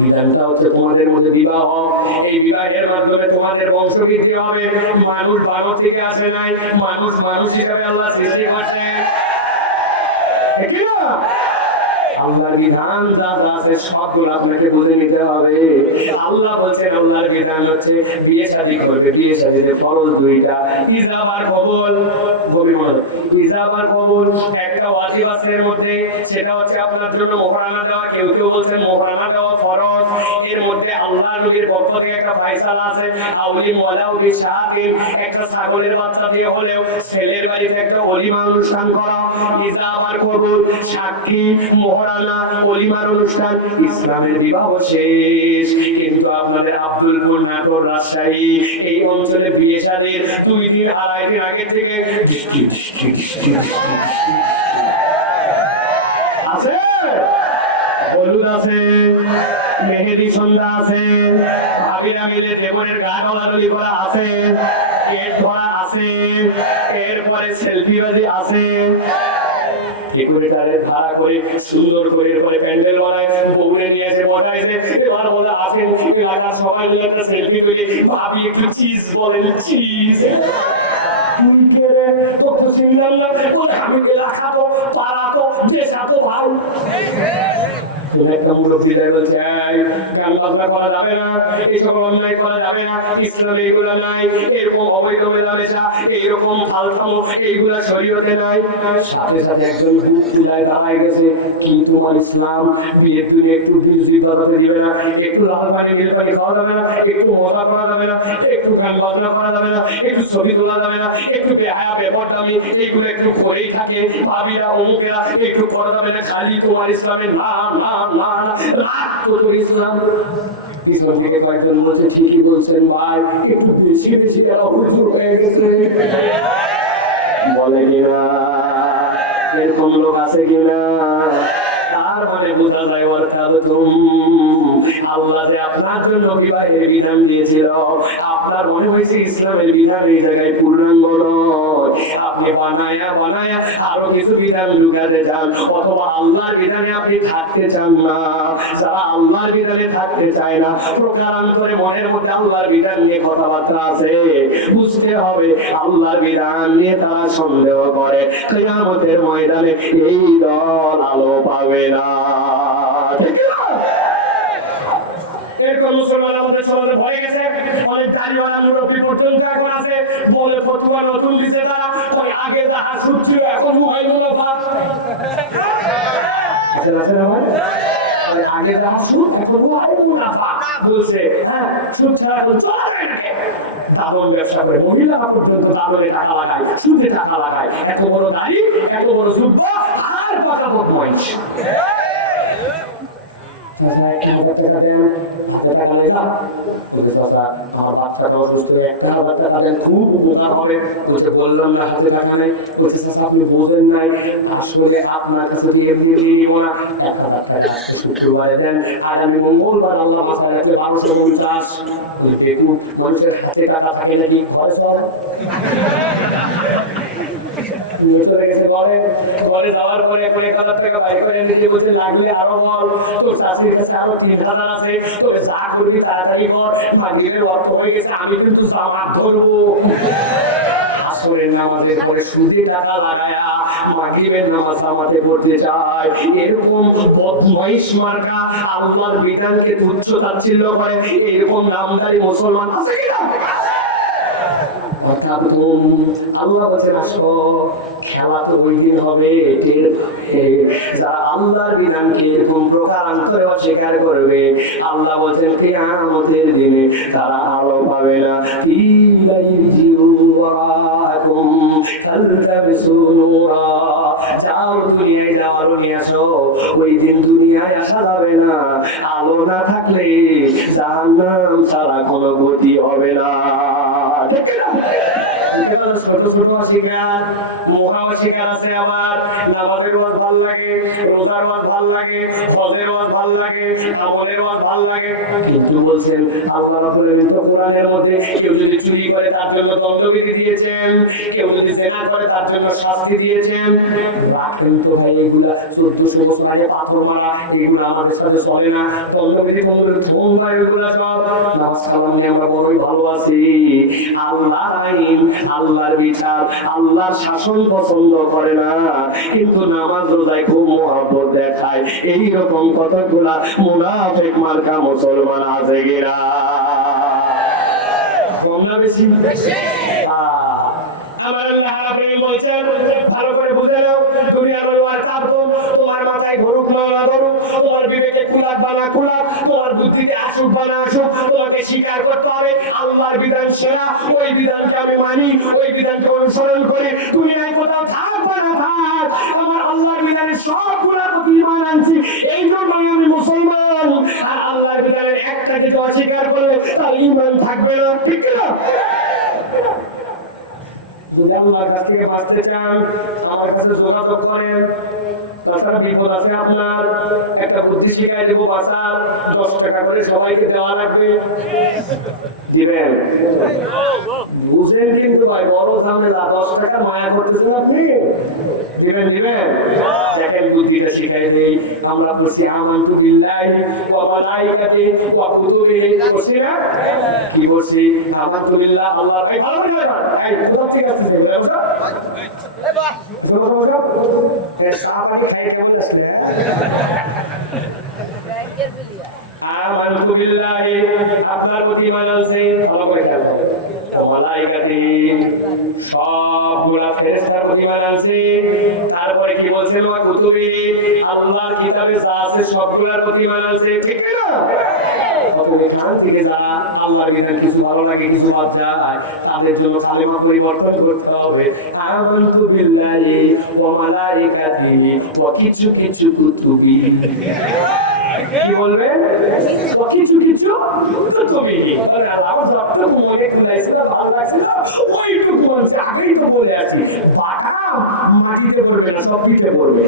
বিধানটা হচ্ছে তোমাদের মধ্যে বিবাহ। এই বিবাহের মাধ্যমে তোমাদের বংশবৃদ্ধি হবে। মানুষ বানর থেকে আসে নাই, মানুষ মানুষ হিসাবে আল্লাহ সৃষ্টি করছেন, ঠিক না? আল্লাহর বিধান যা আছে সবগুলো আপনাকে বুঝে নিতে হবে। আল্লাহ বলছেন আল্লাহর বিধান হচ্ছে বিয়ে শাদী করবে, বিয়ে শাদীতে ফরজ 2টা, ইজাব আর কবুল। গভীর মনোযোগ। ইজাবার কবুল একটা ওয়াজিব আছে এর মধ্যে, সেটা হচ্ছে আপনার জন্য মোহরানা দেওয়া। কেউ কেউ বলছেন মোহরানা দেওয়া ফরজ। এর মধ্যে আল্লাহ নবীর পক্ষ থেকে একটা ফয়সালা আছে, আউলিম ওয়ালাউ বিশাতিন, একটা ছাগলের বাচ্চা দিয়ে হলেও ছেলের বাড়িতে একটা ওলিমা অনুষ্ঠান করা। ইজাবার কবুল, সাক্ষী, মোহরানা, ওলিমার অনুষ্ঠান, ইসলামের বিবাহ শেষ। কিন্তু আপনাদের আব্দুলপুর, নাটোর, রাজশাহী এই অঞ্চলে বিয়ে শাদীর 2 দিন 2.5 দিন আগে থেকে আছে, হলুদ আছে, মেহেদি সন্ধ্যা আছে, ভাবিরা মিলে দেবরের গা ডলাডলি করা আছে, কেক ধরা আছে, এরপরে সেলফিবাজি আছে। ডেকোরেটরের ভাড়া করে সুন্দর করে এরপরে প্যান্ডেল বানায়, বগুড়ে নিয়ে এসে বসাইছে। এবার বলে আসেন এলাকার সবাই মিলে একটা সেলফি তুলি, ভাবি একটু চিজ বলেন, চিজ। তুই কে রে? তোর তো চিনলাম না। বলে আমি এলাকা তো, পাড়া তো, দেশা তো ভাই। একটা মুরব্বী বলছে গান বাজনা করা যাবে না, এই সকল অন্যায় করা যাবে না, ইসলামে এইগুলা নাই, এরকম অবৈধ মেলামেশা, এইরকম ফালতামো এইগুলা শরীয়তে নাই। সাথে সাথে একজন চুলায় দাঁড়ায় গেছে, কি তোমার ইসলাম? বিয়ের দিনে একটু বিজলি বাজাতে দিবে না, একটু লাল পানি নীল পানি খাওয়া যাবে না, একটু মজা করা যাবে না, একটু গান বাজনা করা যাবে না, একটু ছবি তোলা যাবে না, একটু বেহায়া বেপরদামি এইগুলো একটু করেই থাকে, ভাবিরা অমুকেরা একটু করা যাবে না, খালি তোমার ইসলামের না না না না, রাগ তো তোর ইসলাম। পিছন থেকে কয়েকজন বলছে ঠিকই বলছেন ভাই, একটু বেশি বেশি কেন হুজুর হয়ে গেছে। বলে কিনা এরকম লোক আছে কিনা? তার মানে বোঝা যায় আল্লাহ যে আপনার জন্য বিবাহের বিধান দিয়েছিল, আপনার মনে হয়েছে ইসলামের বিধান এই জায়গায় পূর্ণাঙ্গ নয়, আপনি বানায়া বানায়া আরো কিছু বিধান ঢুকাতে চান, অথবা আল্লাহর বিধানে আপনি থাকতে চান না। যারা আল্লাহর বিধানে থাকতে চায় না, প্রকারান্তরে মনের মধ্যে আল্লাহর বিধান নিয়ে কথাবার্তা আছে, বুঝতে হবে আল্লাহর বিধান নিয়ে তারা সন্দেহ করে, কিয়ামতের ময়দানে এই দল আলো পাবে না। এরকম মুসলমান আমাদের সমাজে ভরে গেছে, অনেক দাড়িওয়ালা মুরব্বী পর্যন্ত এখন আছে, বলে ফতুয়া নতুন দিছে তারা, ওই আগে যাহা সুদ ছিল এখন মুহাই মুনাফা। আছে না ভাই? আগে যাহা সুদ এখন মুহাই মুনাফা বলছে, হ্যাঁ সুদ ছাড়া এখন চলা যায় না। দাদন ব্যবসা করে মহিলারা পর্যন্ত দাদনে টাকা লাগায়, সুদে টাকা লাগায়, এত বড় দাড়ি, এত বড় যুদ্ধ, আর পাকা বদমাইশ। আমার বাচ্চাটা অসুস্থ, 1,000 টাকা দেন, খুব উপকার হবে। বললাম না হাতে টাকা নেই, আপনি বোঝেন নাই, আসলে আপনার কাছে দিয়ে এমনি নিব না, 1,000 টাকা শুক্রবারে দেন, আগামী মঙ্গলবার আল্লাহ মাথায় রাখলে 1250। মানুষের হাতে টাকা থাকে নাকি ঘরে সব ঘরে যাওয়ার পরে 1,000 টাকা বাইরে করে নিজে বলতে লাগলে আরো বল, তোর শাশুড়ির কাছে আরো 3,000 আছে, তোরে চা করবি তাড়াতাড়ি কর, মাগরিবের অর্থ হয়ে গেছে, আমি কিন্তু জামাত ধরবো। আসরের নামাজের পরে সুদে টাকা লাগায়া মাগরিবের নামাজ জামাতে পড়তে চায়, এরকম বদমাইশ মার্কা আল্লাহর বিধানকে তুচ্ছ তাচ্ছিল্য করে এরকম নামদারি মুসলমান আছে কিনা? আল্লাহ বলছেন আসো, খেলা তো ওই দিন হবে, যারা আল্লাহর বিধানকে এরকম প্রকারান্তরে অস্বীকার করবে, আল্লাহ বলছেন কিয়ামতের দিনে তারা আলো পাবে না। যাও দুনিয়ায় যাওয়ারও নিয়ে আসো, ওই দিন দুনিয়ায় আসা যাবে না, আলো না থাকলে জাহান্নাম ছাড়া কোনো গতি হবে না। ছোট ছোট শিকার, মোহাও শিকার আছে, আবার নামাজের ওয়াজ ভাল লাগে, রোজার ওয়াজ ভাল লাগে, হজের ওয়াজ ভাল লাগে, আমলের ওয়াজ ভাল লাগে। কিন্তু বলছেন আল্লাহ রাব্বুল আলামিন তো কোরআনের মধ্যে কেউ যদি চুরি করে তার জন্য দণ্ডবিধি দিয়েছেন, কেউ যদি জিনা করে তার জন্য শাস্তি দিয়েছেন। রাখেন তো ভাই এগুলা 1400 বছর আগে পাথর মারা, এগুলো আমাদের সাথে চলে না। দণ্ডবিধি বন্ধুদের ধন ভাই ওইগুলা সব নামাজ কালাম নিয়ে আমরা বড়ই ভালো আছি। আল্লাহর আইন, আল্লাহর বিচার, আল্লাহর শাসন পছন্দ করে না, কিন্তু নামাজ রোজায় খুব মহব্বত দেখায়। এইরকম কতগুলা মুনাফিক মার্কা মুসলমান আছে কিনা? কম না বেশি? আমার আল্লাহ রাব্বুল বলছেন ভালো করে বুঝে নাও, দুনিয়ার ওই ওয়ার কার্টুন তোমার মাথায় ধরুক না ধরুক, তোমার বিবেকে কুলাক বা না কুলাক, তোমার বুদ্ধিতে আসুক বা না আসুক, তোমাকে স্বীকার করতে হবে আল্লাহর বিধান সেরা, ওই বিধানকে আমি মানি, ওই বিধানকে অনুসরণ করি। দুনিয়ায় কোথাও থাক বা না থাক, আমার আল্লাহর বিধানের সবগুলোর প্রতি ঈমান আনছি, এই জন্যই আমি মুসলমান। আর আল্লাহর বিধানের একটা কিছু অস্বীকার করলে তার ঈমান থাকবে না, ঠিক না? যদি আল্লাহর কাছ থেকে বাঁচতে চান আমার কাছে যোগাযোগ করেন। তাছাড়া বিপদ আছে আপনার, একটা বুদ্ধি শিখাই দেবো বাঁচার, 10 টাকা করে সবাইকে দেওয়া লাগবে, দিবেন? বুঝলেন কিন্তু ভাই, বড় ঝামেলা, 10 টাকা মায়া করতেছেন আপনি, দিবেন? দেখেন বুদ্ধিটা শিখাই দেই। আমরা বলছি আমানতু বিল্লাহি ওয়া মালাইকাতিহি ওয়া কুতুবিহি, বলছি না? কি বলছি? আমানতু বিল্লাহ, আল্লাহ। ভাই ভালো করে বলেন, এই কোথা থেকে আসছে? বসো বসো বসো। সাহাবাকে খাইয়ে কেমন আছেন? আমানতু বিল্লাহি, আপনার প্রতি ঈমান আনছি, ভালো করে খেয়াল করুন। ওয়া মালাইকাতিহি, সবগুলা ফেরেশতার প্রতি ঈমান আনছি। তারপরে কি বলছেন? ওয়া কুতুবিহি, আল্লাহর কিতাবে যা আছে সবগুলার প্রতি ঈমান আনছি, ঠিক না? এখান থেকে যারা আল্লাহর বিধান কিছু ভালো লাগে কিছু বাদ যায়, তাদের জন্য কালেমা পরিবর্তন করতে হবে। আমানতু বিল্লাহি ওয়া মালাইকাতিহি ওয়া কিছু কিছু কুতুবিহি, কি বলবেন? কিছু কিছু কুতুবিহি, আমার যতটুকু মনে খুলাইছিল ভালো লাগছিল ওইটুকু বলছে, আগেই তো বলে আছি, পাটা মাটিতে পড়বে না, সব পিঠে পড়বে।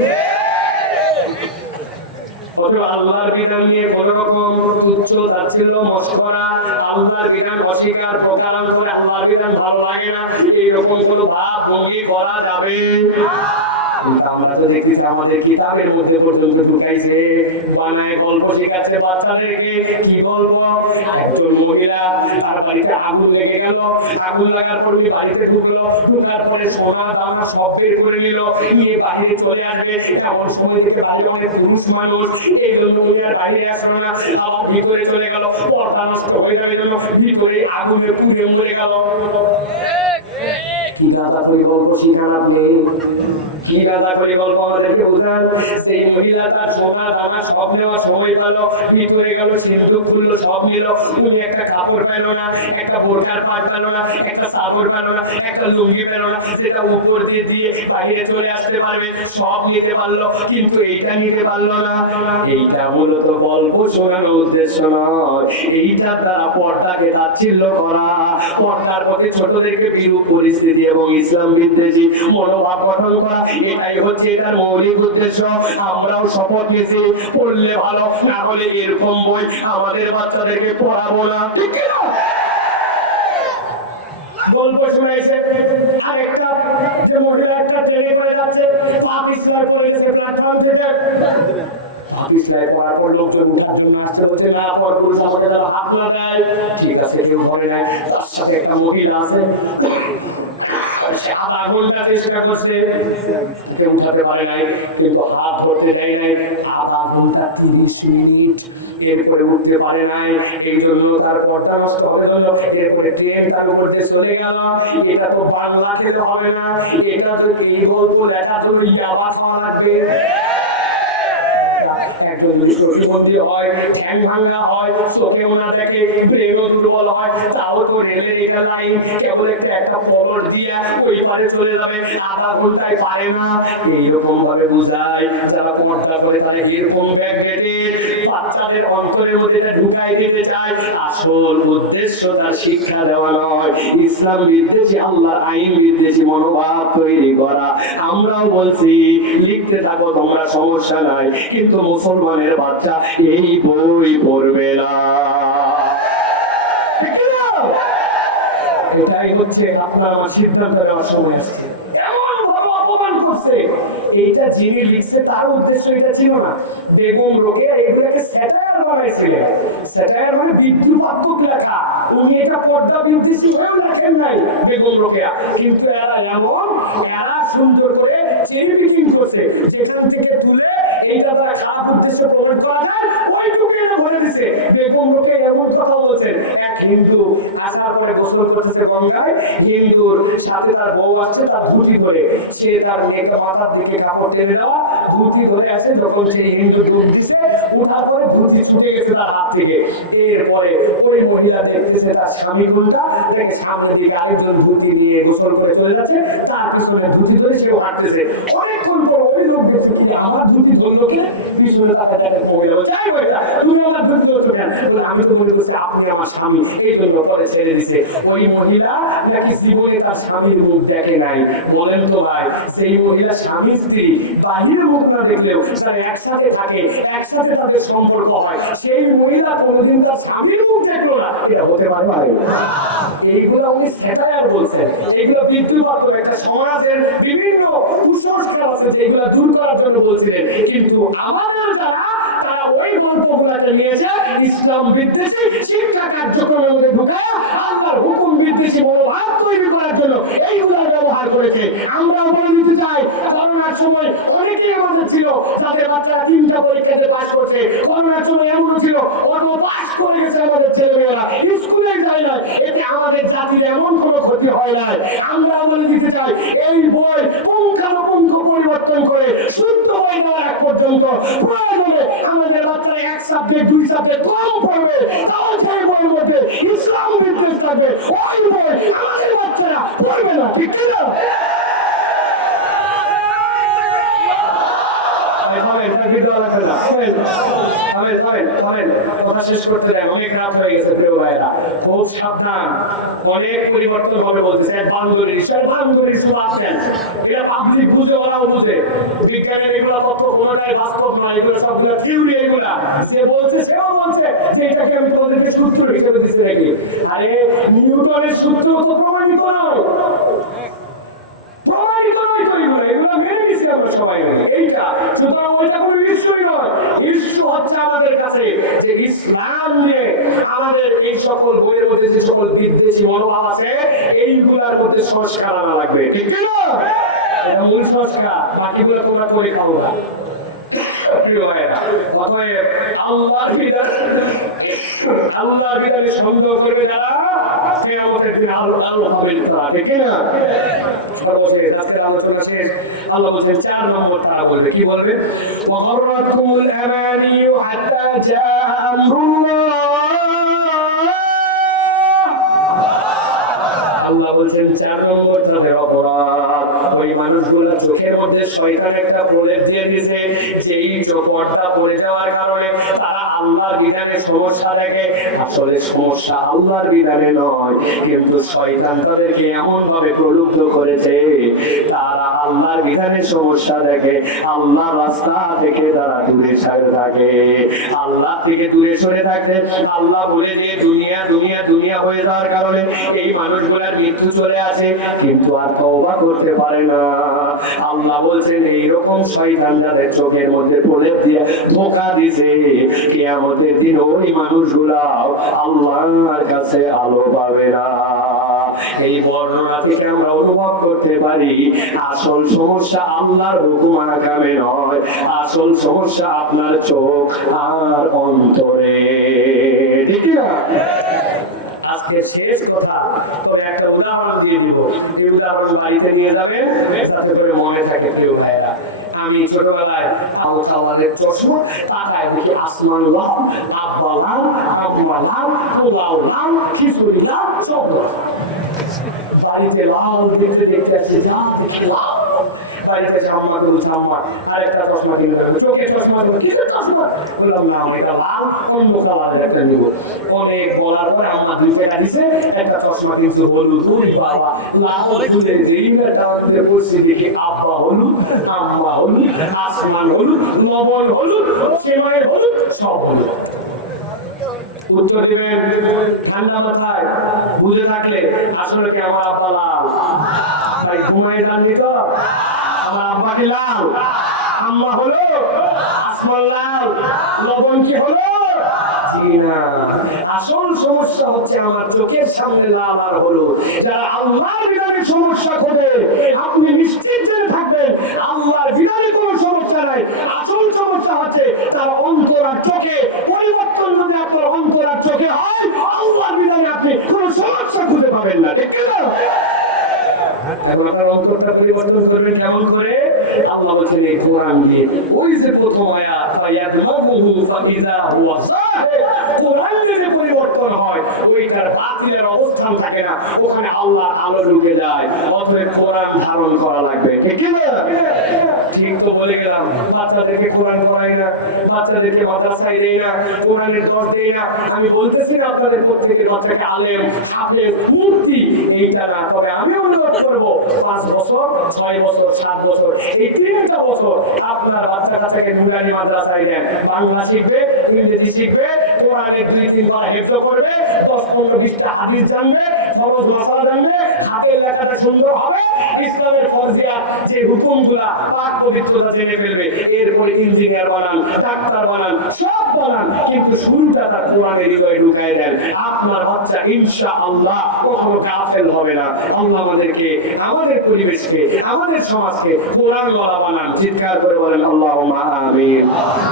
আল্লাহর বিধান নিয়ে কোন রকম তুচ্ছ তাচ্ছিল্য মশকরা, আল্লাহর বিধান অস্বীকার প্রকারান করে আল্লাহর বিধান ভালো লাগে না, এইরকম কোন ভাব ভঙ্গি করা যাবে। কিন্তু আমরা তো দেখতেছি আমাদের কিতাবের মধ্যে পর্যন্ত ঢুকাইছে, বানায় গল্প শেখাচ্ছে বাচ্চাদেরকে। কি গল্প? একজন মহিলা, তার বাড়িতে আগুন লেগে গেল, আগুন লাগার পর উনি বাড়িতে ঢুকলো, ঢুকার পরে সোনা দানা সব বের করে নিল, নিয়ে বাহিরে চলে আসবে। এমন সময় থেকে বাইরে অনেক পুরুষ মানুষ, এই জন্য উনি আর বাহিরে আসলো না, আবার ভিতরে চলে গেল, পর্দা নষ্ট হয়ে যাবে জন্য ভিতরে আগুনে পুড়ে মরে গেল। কি গাদা করে গল্প শিখান আপনি, কি গাদা করে গল্প আমাদেরকে বোঝান। সেই মহিলা তার সোনা দানা সব নেওয়ার সময় পেল, ভিতরে গেল, সিন্ধুক খুললো, সব নিল। উনি একটা কাপড় পেল না, একটা বোরকার পাট পেল না, একটা চাদর পেল না, একটা লুঙ্গি পেল না, সেটা উপর দিয়ে দিয়ে বাহিরে চলে আসতে পারবে, সব নিতে পারলো, কিন্তু এইটা নিতে পারলো না। এইটা মূলত গল্প শোনানোর উদ্দেশ্য নয়, এইটার দ্বারা পর্দাকে তাচ্ছিল্য করা, পর্দার প্রতি ছোটদেরকে বিরূপ পরিস্থিতি এবং ইসলাম বিদ্বেষী মনোভাব গঠন করা, এটাই হচ্ছে এটার মৌলিক উদ্দেশ্য। আমরাও শপথ নিয়েছি পড়লে ভালো, না হলে এরকম বই আমাদের বাচ্চাদেরকে পড়াবো না, ঠিক না? গল্প শুনাইছে আরেকটা, যে মহিলা একটা ট্রেনে করে যাচ্ছে, পাকিস্তান করে গেছে প্ল্যাটফর্ম থেকে, পাকিস্তানে পড়ার পর লোকজন উঠার জন্য আসছে, বলছে না পর পুরুষ আমাকে যারা হাত না দেয়, ঠিক আছে কেউ ধরে নেয়। তার সাথে একটা মহিলা আছে, সে আধা ঘন্টা চেষ্টা করছে, কেউ উঠাতে পারে নাই, কিন্তু হাত ধরতে দেয় নাই। আধা ঘন্টা 30 মিনিট, এরপরে উঠতে পারে নাই, এই জন্য তার পর্দা নষ্ট হবে জন্য এরপরে ট্রেন তার উপর দিয়ে চলে গেল। এটা তো বাংলা খেলে হবে না, এটা যদি এই গল্প লেখার জন্য ইয়াবা খাওয়া লাগবে। একজন যদি প্রতিবন্ধী হয়, ঠ্যাং ভাঙা হয়, চোখেও না দেখে, ব্রেনও দুর্বল হয়, তাও তো রেলের এটা লাইন কেবল একটা পলট দিয়ে ওই পারে চলে যাবে, আধা ঘন্টায় পারে না। এইরকম ভাবে বুঝায় যারা পর্দা করে, তারা এরকম ব্যাগেটে বাচ্চাদের অন্তরের মধ্যে ঢুকাই দিতে চায়। আসল উদ্দেশ্য তার শিক্ষা দেওয়া নয়, ইসলাম বিদ্বেষী, আল্লাহর আইন বিদ্বেষী মনোভাব তৈরি করা। আমরাও বলছি লিখতে থাকো তোমরা, সমস্যা নাই, কিন্তু মুসলমানের বাচ্চা এই বই পড়বে না। এটাই হচ্ছে আপনার আমার সিদ্ধান্ত নেওয়ার সময় আসছে। এমন ভাবে অপমান করছে, এইটা যিনি লিখছে তার উদ্দেশ্য এটা ছিল না। বেগম রোকেয়া এগুলাকে স্যাটায়ার বানাইছিলেন। স্যাটায়ার মানে বিদ্রুপাত্মক লেখা। উনি এটা পর্দা বিদ্বেষী হয়েও লেখেন নাই বেগম রোকেয়া, কিন্তু এরা সুন্দর করে চেরি পিকিং করছে, যেখান থেকে তুলে এইটা তারা খারাপ উদ্দেশ্য প্রমাণ করা যায় ওইটুকু এটা বলে দিছে। বেগম রোকেয়া এমন কথা বলছেন, এক হিন্দু আসার পরে গোসল করতেছে গঙ্গায়, হিন্দুর সাথে তার বউ আছে, তার ধুতি ধরে সে তার মেয়েকে মাথার দিকে কাপড় টেনে দেওয়া, ধুতি ধরে আসে, যখন সেই হিন্দু ডুব দিছে উঠার পরে ধুতি ছুটে গেছে তার হাত থেকে। এরপরে ওই মহিলা দেখতেছে তার স্বামী কোনটা, দেখে সামনে দিকে আরেকজন ধুতি নিয়ে গোসল করে চলে যাচ্ছে, তার পিছনে ধুতি ধরে সেও হাঁটতেছে। অনেকক্ষণ পর ওই লোক দেখছে কি আমার ধুতি ধরলো কে, পিছনে তাকে দেখে মহিলা বলছে, এই মহিলা তুমি আমার ধুতি ধরছো কেন? বলে আমি তো মনে করছি আপনি আমার স্বামী, এই জন্য পরে ছেড়ে দিছে। ওই মহিলা নাকি জীবনে তার স্বামীর মুখ দেখে নাই। বলেন তো ভাই, সেই মহিলা স্বামী স্ত্রী বাহিরের মুখ না দেখলেও তারা একসাথে থাকে, একসাথে তাদের সম্পর্ক হয়, সেই মহিলা কোনোদিন তার স্বামীর মুখ দেখলো না, এটা হতে পারে? এইগুলা উনি স্যাটায়ার বলছেন, এইগুলো বিদ্রুপাত্মক একটা সমাজের বিভিন্ন কুসংস্কার আছে যেগুলো দূর করার জন্য বলছিলেন। কিন্তু আমাদের তারা ওই গল্পগুলাকে নিয়ে যায় ইসলাম বিদ্বেষী শিক্ষা কার্যক্রমের মধ্যে ঢুকায় আল্লাহর হুকুম বিদ্বেষী মনোভাব তৈরি করার জন্য এইগুলা ব্যবহার করেছে। আমরা বলে দিতে চাই, করোনার সময় অনেকেই আমাদের ছিল যাদের বাচ্চারা 3টা পরীক্ষাতে পাস করছে। করোনার সময় এমন ছিল অটো পাস করে গেছে আমাদের ছেলেমেয়েরা, স্কুলে যায় না, এতে আমাদের জাতির এমন কোনো ক্ষতি হয় নাই। আমরা বলে দিতে চাই, এই বই পুঙ্খানুপুঙ্খ পরিবর্তন করে শুদ্ধ বই দেওয়ার এক পর্যন্ত প্রয়োজনে আমাদের বাচ্চারা 1 সাবজেক্ট 2 সাবজেক্ট কম পড়বে, তাও সেই বইয়ের মধ্যে ইসলাম বিদ্বেষ থাকবে, ওই বই আমাদের বাচ্চারা পড়বে না, ঠিক না? কথা শেষ করতে দেন, অনেক রাত হয়ে গেছে প্রিয় ভাইরা, খুব সাবধান, অনেক পরিবর্তন হবে বলতেছে। বান্দরের শুধু আসেন, এটা পাবলিক বুঝে, ওরাও বুঝে। বিজ্ঞানের এগুলা তথ্য কোনোটাই বাস্তব নয়, এগুলো সবগুলো থিওরি। এগুলা সে বলছে, সেও বলছে যে এটাকে আমি তোমাদেরকে সূত্র হিসেবে দিচ্ছি নাকি। আরে নিউটনের সূত্র তো প্রমাণিত নয়, প্রমাণিত নয় তো এগুলো, এগুলো মেনে নিচ্ছি আমরা সবাই মিলে এইটা। সুতরাং ওইটা কোনো ইস্যুই নয়। ইস্যু হচ্ছে আমাদের কাছে যে ইসলাম নিয়ে আমাদের এই সকল বইয়ের মধ্যে যে সকল বিদ্বেষী মনোভাব আছে এইগুলার মধ্যে সংস্কার আনা লাগবে, ঠিক না? এটা মূল সংস্কার, বাকিগুলো তোমরা করে খাবো না। আল্লাহর বিধানে সন্দেহ করবে যারা, কিয়ামতের দিন আলো পাবে তারা, ঠিক না? সর্বশেষ আজকের আলোচনা শেষ। আল্লাহ বলছেন 4 নম্বর তারা বলবে, কি বলবে? ওয়াগররাকুমুল আমানিয়ু হাত্তা জাআ আমরুল্লাহ। আল্লাহ বলছেন 4 নম্বর তাদের অপরাধ, ওই মানুষগুলো চোখের মধ্যে শয়তান একটা প্রলেপ দিয়ে দিয়েছে, সেই চোখটা পড়ে যাওয়ার কারণে তারা আল্লাহর বিধানে সমস্যা দেখে। আসলে সমস্যা আল্লাহর বিধানে নয়, কিন্তু শয়তান তাদেরকে এমন ভাবে প্রলুব্ধ করেছে তারা আল্লাহর বিধানে সমস্যা দেখে, আল্লাহর রাস্তা থেকে তারা দূরে সরে থাকে। আল্লাহ থেকে দূরে সরে থাকতে আল্লাহ বলে যে দুনিয়া দুনিয়া দুনিয়া হয়ে যাওয়ার কারণে এই মানুষগুলার মৃত্যু চলে আসে, কিন্তু আর তওবা করতে পারে না। আল্লাহ বলছেন এইরকম শয়তান যাদের চোখের মধ্যে প্রলেপ দিয়ে ধোঁকা দিছে, কিয়ামতের দিন ওই মানুষগুলাও আল্লাহর কাছে আলো পাবে না। এই বর্ণনা থেকে আমরা অনুভব করতে পারি আসল সমস্যা আল্লাহর হুকুম আহকামে নয়, আসল সমস্যা আপনার চোখ আর অন্তরে, ঠিক না? আজকে শেষ কথা, তবে একটা উদাহরণ দিয়ে দিব, যে উদাহরণ বাড়িতে নিয়ে যাবে তাতে করে মনে থাকে। প্রিয় ভাইয়েরা, আমি ছোটবেলায় আবু সাওয়াদের চশমা তাকায় দেখি আসমান লাল, আব্বা লাল, আব্বা লাল, পোলাও লাল, খিচুড়ি লাল, সব লাল। বাড়িতে লাল দেখতে দেখতে আসছে, যা দেখি লাল। বাড়িতে সাম্মা দেবো, সাম্মা আরেকটা চশমা কিনে দেবে, চোখে চশমা দেবো, কিসের চশমা? বললাম না, এটা লাল, অন্য কালারের একটা নিবো। অনেক বলার পরে আম্মা 2 টাকা দিছে, একটা চশমা কিন্তু হলুদ। বাবা লাল তুলে রিমের দাঁড়াতে বসছি, দেখি আব্বা হলুদ, আম্মা হলুদ, আসমান হলুদ, লবণ হলুদ, সেমাই হলুদ, সব হলুদ। উত্তর দিবেন ঠান্ডা মাথায়, বুঝে থাকলে আসলে কি আমার আব্বা লাল? তাই ঘুমাই যাননি তো? আমার আব্বা কি লাল, আম্মা হলো আসমান লাল, লবণ কি হলো? জি না। আসল সমস্যা হচ্ছে আমার চোখের সামনে লাল আর হলো। যারা আল্লাহর বিধানে সমস্যা খোঁজে, আপনি নিশ্চিত জেনে থাকবেন আল্লাহর বিধানে কোনো সমস্যা নাই। আসল সমস্যা হচ্ছে তার অন্তর আর চোখে। পরিবর্তন যদি আপনার অন্তর আর চোখে হয়, আল্লাহর বিধানে আপনি কোনো সমস্যা খুঁজে পাবেন না, ঠিক না? এখন আপনার অন্তরটা পরিবর্তন করবেন কেমন করে? আল্লাহ বলছেন এই কোরআন দিয়ে। ওই যে প্রথম আয়াত ফায়াদমাবুহু ফাইযা হুয়া সাহিক, কোরআন যদি পরিবর্তন হয় ওইটার বাতিলের অবস্থান থাকে না, ওখানে আল্লাহর আলো ঢুকে যায়। অতএব কোরআন ধারণ করা লাগবে, ঠিক কি না? ঠিক তো বলে গেলাম। বাচ্চাদেরকে কোরআন পড়াই না, বাচ্চাদেরকে মাদ্রাসায় দেই না, কোরআনের দর দেই না। আমি বলতেছি না আপনাদের প্রত্যেকের বাচ্চাকে আলেম, হাফেজ, মুফতি এইটা না। তবে আমি অনুরোধ করব 5 বছর, 6 বছর, 7 বছর, এই 3টা বছর আপনার বাচ্চা কাচ্চাকে নুরানি মাদ্রাসায় দেন। বাংলা শিখবে, ইংরেজি শিখবে, কোরআনের 2-3 পারা হেফজ করবে, 10-15-20টা হাদিস জানবে, ফরজ মাসালা জানবে, হাতের লেখাটা সুন্দর হবে, ইসলামের ফরজিয়াত যে হুকুমগুলা পাক পবিত্রতা জেনে ফেলবে। এরপরে ইঞ্জিনিয়ার বানান, ডাক্তার বানান, সব বানান, কিন্তু শুরুটা তার কোরআনের হৃদয়ে ঢুকায় দেন। আপনার বাচ্চা ইনশাআল্লাহ কখনো কাফের হবে না। আল্লাহ আমাদেরকে, আমাদের পরিবেশকে, আমাদের সমাজকে কোরআনওয়ালা বানান। চিৎকার করে বলেন আল্লাহুম্মা আমিন।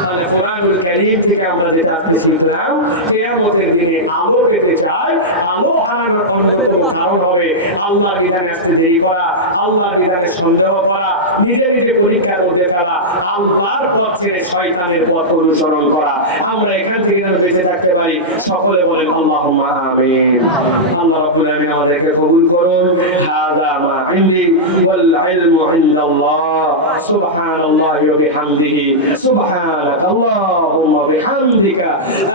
মানে কোরআনুল কারীম থেকে আমরা যেটা আজকে শিখলাম, কিয়ামতের দিনে আলো পেতে চাই, আলো হারানোর অন্যতম কারণ হবে আল্লাহর বিধানে আসতে দেরি করা, আল্লাহর বিধানে সন্দেহ করা, নিজে নিজে পরীক্ষার মধ্যে ফেলা, আল্লাহর পথ ছেড়ে শয়তানের পথ অনুসরণ করা। আমরা এখান থেকে যেন বেঁচে থাকতে পারি, সকলে বলেন আল্লাহুম্মা আমিন। আল্লাহ রাব্বুল আলামিন আমাদেরকে কবুল করুন। হাযা মা ইনদি ওয়াল ইলমু ইনদাল্লাহ। সুবহানাল্লাহি ওয়া বিহামদিহি, সুবহানাকাল্লাহুম্মা বিহামদিকা,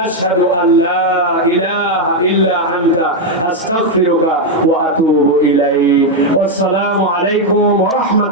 আশহাদু আন লা ইলাহা ইল্লা আনতা, আস্তাগফিরুকা ওয়া আতুবু ইলাইক। ওয়াসসালামু আলাইকুম ওয়া রাহমাতুল্লাহ।